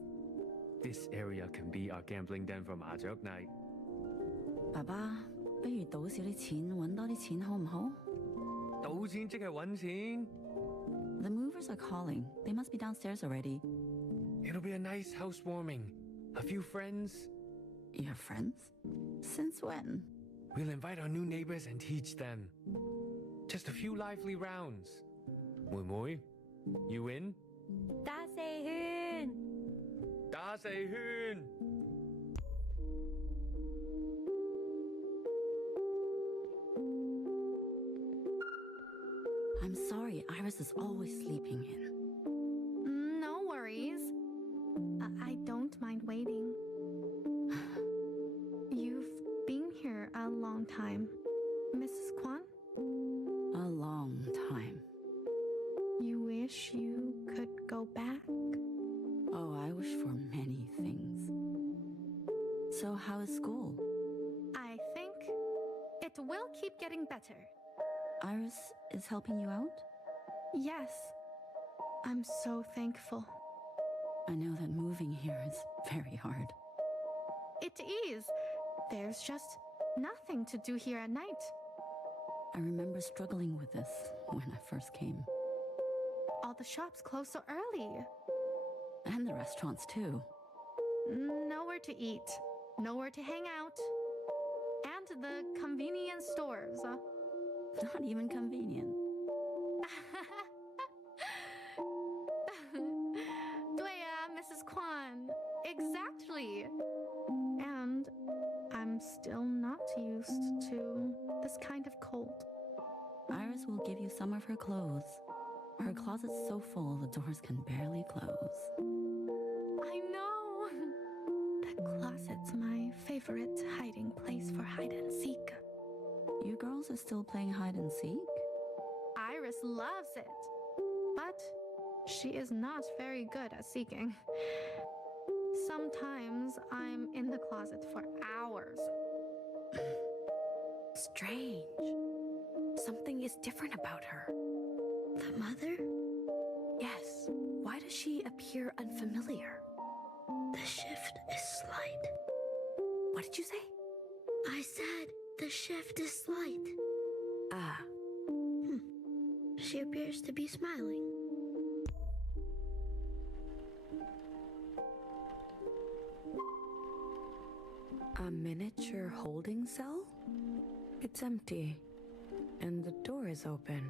This area can be our gambling den for Mahjong night. 爸爸，不如賭少啲錢，揾多啲錢好唔好？賭錢即係揾錢。The movers are calling. They must be downstairs already. It'll be a nice housewarming. A few friends. Your friends? Since when? We'll invite our new neighbors and teach them. Just a few lively rounds. 妹妹, you in? 打四圈。打四圈。I'm sorry, Iris is always sleeping in. No worries. I don't mind waiting. You've been here a long time, Mrs. Kwan? A long time. You wish you could go back? Oh, I wish for many things. So how is school? I think it will keep getting better. Iris is helping you out? Yes. I'm so thankful. I know that moving here is very hard. It is. There's just nothing to do here at night. I remember struggling with this when I first came. All the shops close so early. And the restaurants too. Nowhere to eat, nowhere to hang out. And the convenience stores. Not even convenient. 对呀, Mrs. Kwan. Exactly. And I'm still not used to this kind of cold. Iris will give you some of her clothes. Her closet's so full the doors can barely close. I know. The closet's my favorite hiding place for hide and seek. You girls are still playing hide and seek? Iris loves it. But she is not very good at seeking. Sometimes I'm in the closet for hours. Strange. Something is different about her. The mother? Yes. Why does she appear unfamiliar? The shift is slight. What did you say? I said the shift is slight. Ah. She appears to be smiling. A miniature holding cell? It's empty, and the door is open.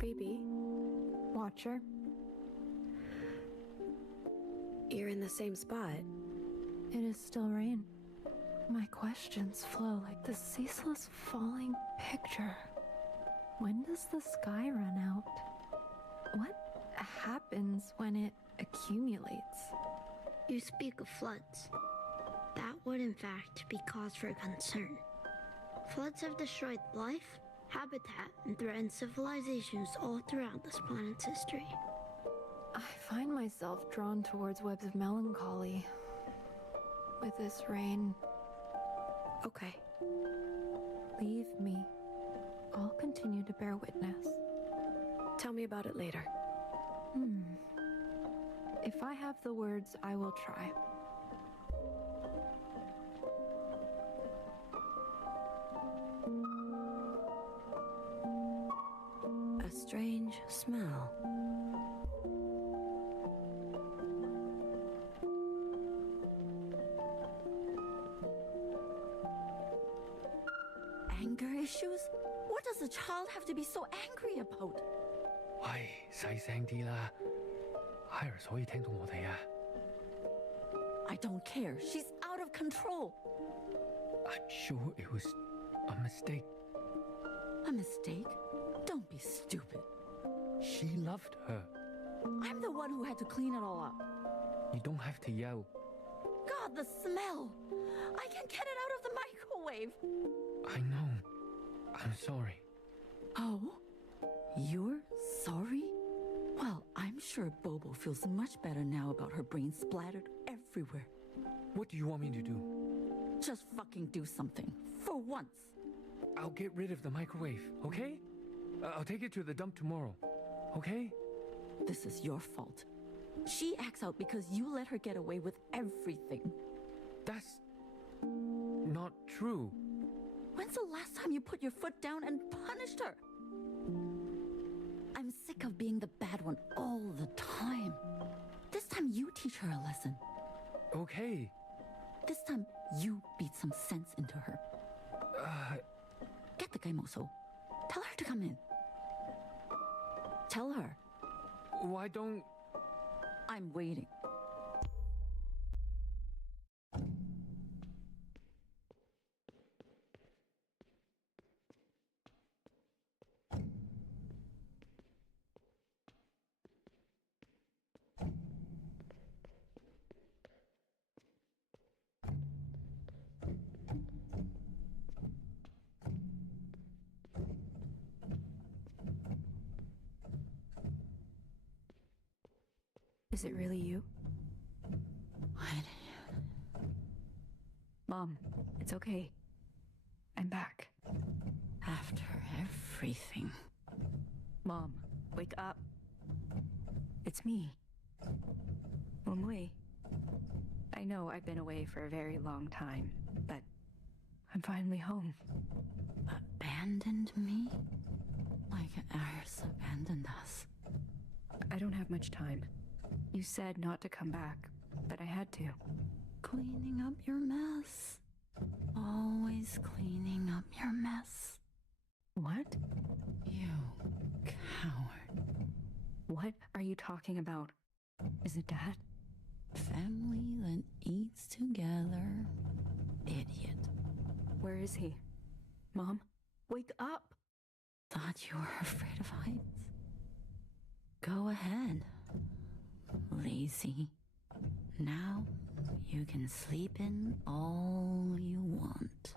Baby? Watcher? You're in the same spot. It is still rain. My questions flow like the ceaseless falling picture. When does the sky run out? What happens when it accumulates? You speak of floods. That would in fact be cause for concern. Floods have destroyed life, habitat, and threatened civilizations all throughout this planet's history. I find myself drawn towards webs of melancholy. With this rain. Okay. Leave me. I'll continue to bear witness. Tell me about it later. If I have the words, I will try. A strange smell. Anger issues? What does a child have to be so angry about? 喂，細聲啲啦 ，Iris 可以聽到我哋啊。I don't care. She's out of control. I'm sure it was a mistake. A mistake? Don't be stupid. She loved her. I'm the one who had to clean it all up. You don't have to yell. God, the smell! I can't get it out of the microwave. I know. I'm sorry. Oh? You're sorry? Well, I'm sure Bobo feels much better now about her brain splattered everywhere. What do you want me to do? Just fucking do something. For once. I'll get rid of the microwave, okay? I'll take it to the dump tomorrow, okay? This is your fault. She acts out because you let her get away with everything. That's not true. When's the last time you put your foot down and punished her? I'm sick of being the bad one all the time. This time you teach her a lesson. Okay. This time you beat some sense into her. Get the guy Moso. Tell her to come in. Tell her. Why don't... I'm waiting. Is it really you? What? Mom, it's okay. I'm back. After everything. Mom, wake up. It's me. Mumwei. I know I've been away for a very long time, but I'm finally home. Abandoned me? Like Iris abandoned us. I don't have much time. You said not to come back, but I had to. Cleaning up your mess. Always cleaning up your mess. What? You coward. What are you talking about? Is it Dad? Family that eats together. Idiot. Where is he? Mom, wake up! Thought you were afraid of heights. Go ahead. Lazy. Now you can sleep in all you want.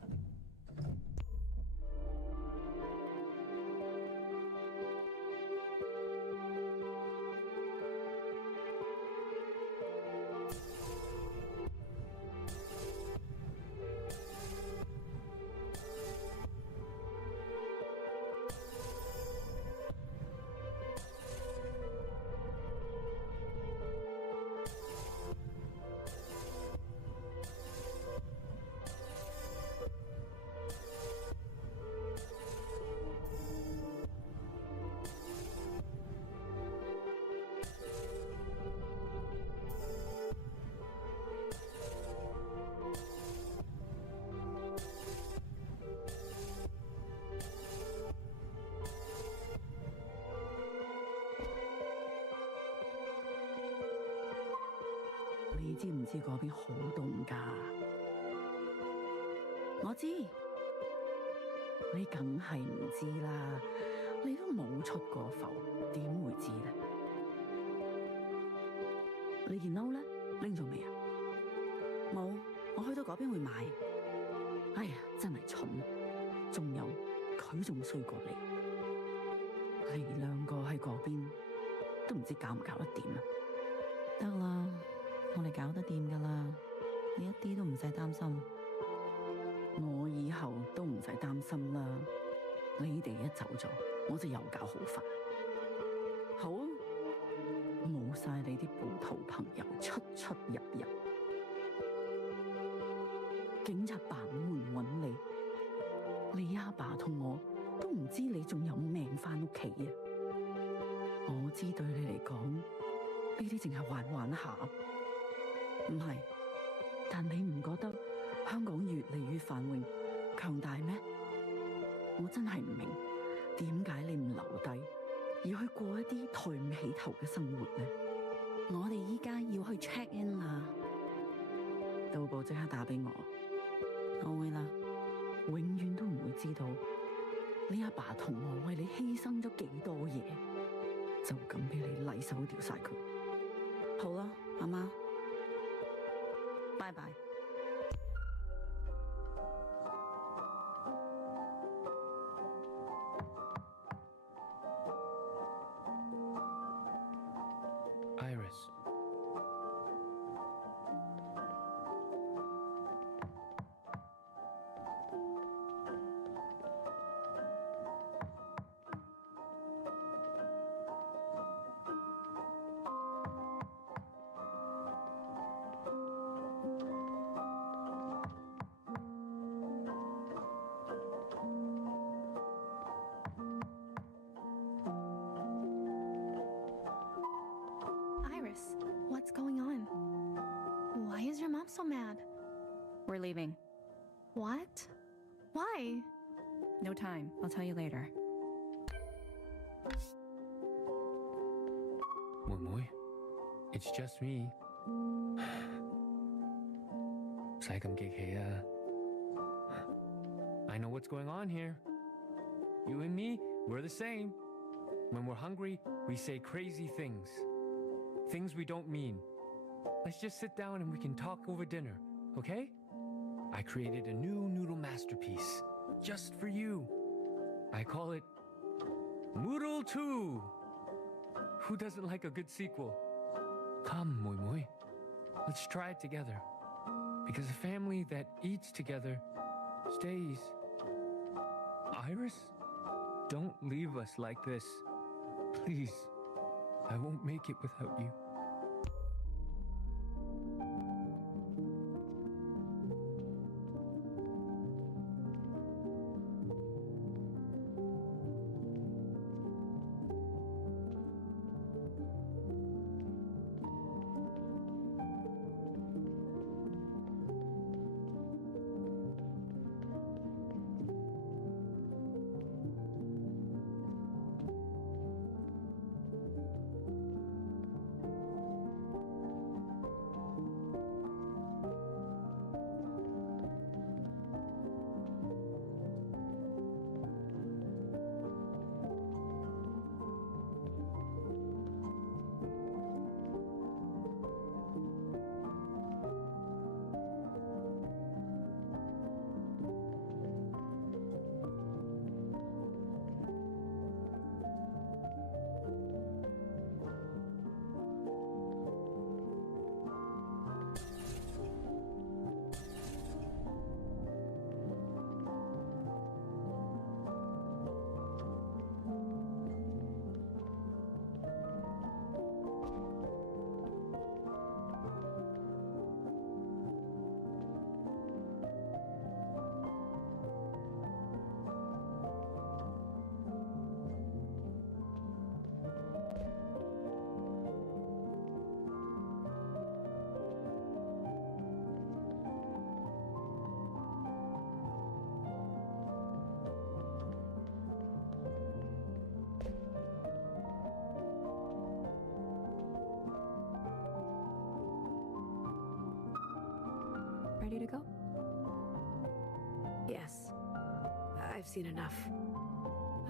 你知唔知嗰邊好凍㗎？我知，你梗係唔知啦，你都冇出過埠，點會知呢？你件褸呢？拎咗未啊？冇，我去到嗰邊會買。哎呀，真係蠢！仲有，佢仲衰過你。你兩個喺嗰邊都唔知搞唔搞得掂啊？得啦。我哋搞得掂㗎啦，你一啲都唔使擔心。我以後都唔使擔心啦。你哋一走咗，我就又搞好煩。好啊，冇晒你啲暴徒朋友出出入入，警察辦門揾你，你阿爸同我都唔知你仲有冇命返屋企啊！我知對你嚟講，呢啲淨係玩玩下。唔係，但你唔覺得香港越嚟越繁榮、強大咩？我真係唔明點解你唔留低，要去過一啲抬唔起頭嘅生活呢？我哋依家要去 check in 啦，到埗即刻打俾我，我會啦。永遠都唔會知道你阿爸同我為你犧牲咗幾多嘢，就咁俾你禮手掉晒佢。好啦，阿媽。拜拜。Iris. What's going on? Why is your mom so mad? We're leaving. What? Why? No time. I'll tell you later. Moy, it's just me. I know what's going on here. You and me, we're the same. When we're hungry, we say crazy things. Things we don't mean. Let's just sit down and we can talk over dinner, okay? I created a new noodle masterpiece, just for you. I call it Moodle 2. Who doesn't like a good sequel? Come, Moy. Let's try it together. Because a family that eats together stays. Iris, don't leave us like this. Please, I won't make it without you. Ready to go? Yes. I've seen enough.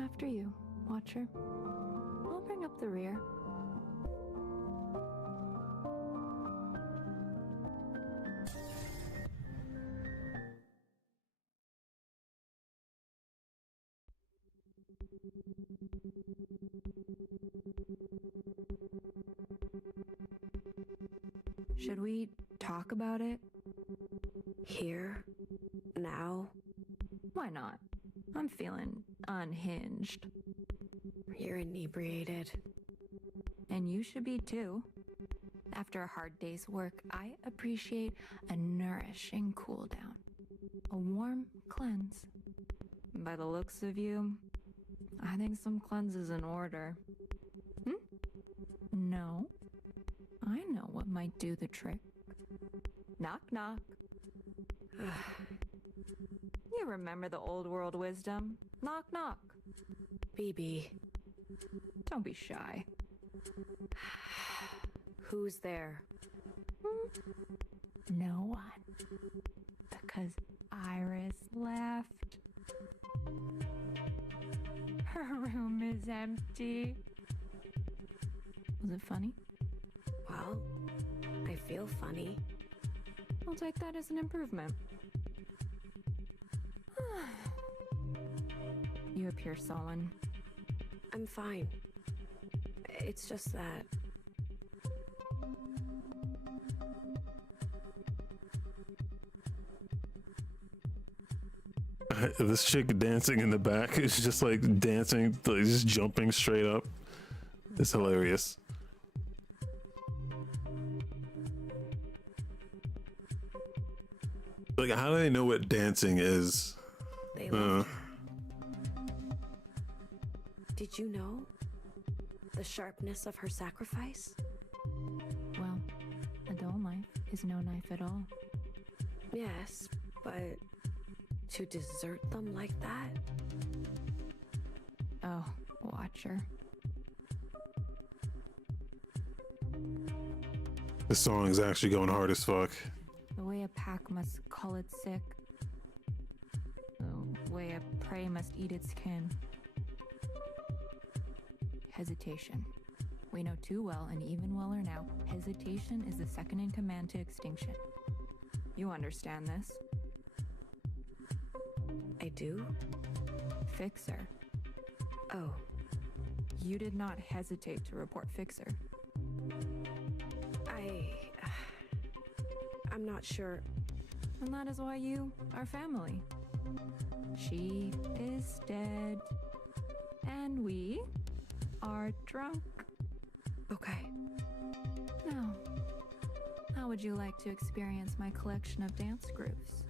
After you, Watcher. I'll bring up the rear. Should we talk about it? Here? Now? Why not? I'm feeling unhinged. You're inebriated. And you should be too. After a hard day's work, I appreciate a nourishing cool down. A warm cleanse. By the looks of you, I think some cleanse is in order. No. I know what might do the trick. Knock, knock. You remember the old world wisdom? Knock, knock. BB. Don't be shy. Who's there? No one. Because Iris left. Her room is empty. Was it funny? Well, I feel funny. I'll take that as an improvement. You appear sullen. I'm fine. It's just that... This chick dancing in the back is just like dancing, like just jumping straight up. It's hilarious. Like, how do they know what dancing is? They love her. Did you know the sharpness of her sacrifice? Well, A dull knife is no knife at all. Yes, but to desert them like that? Oh, Watcher. This song is actually going hard as fuck. The way a pack must cull its sick. The way a prey must eat its kin. Hesitation. We know too well, and even weller now, hesitation is the second in command to extinction. You understand this? I do? Fixer. Oh. You did not hesitate to report Fixer. I'm not sure. And that is why you are family. She is dead. And we are drunk. Okay. Now, how would you like to experience my collection of dance grooves?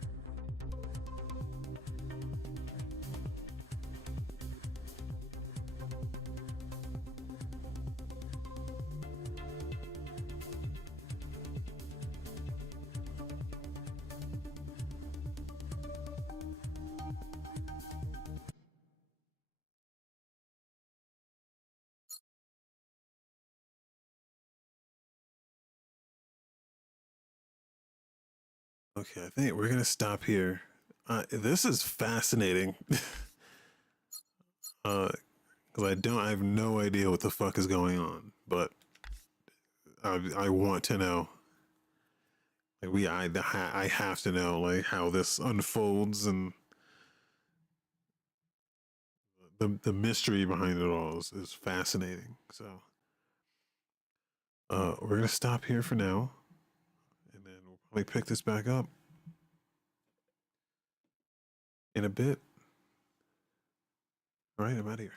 Okay, I think we're gonna stop here. This is fascinating. Because I have no idea what the fuck is going on, but I want to know. Like I have to know like how this unfolds, and the mystery behind it all is fascinating. So we're gonna stop here for now, and then we'll probably pick this back up in a bit. All right, I'm out of here.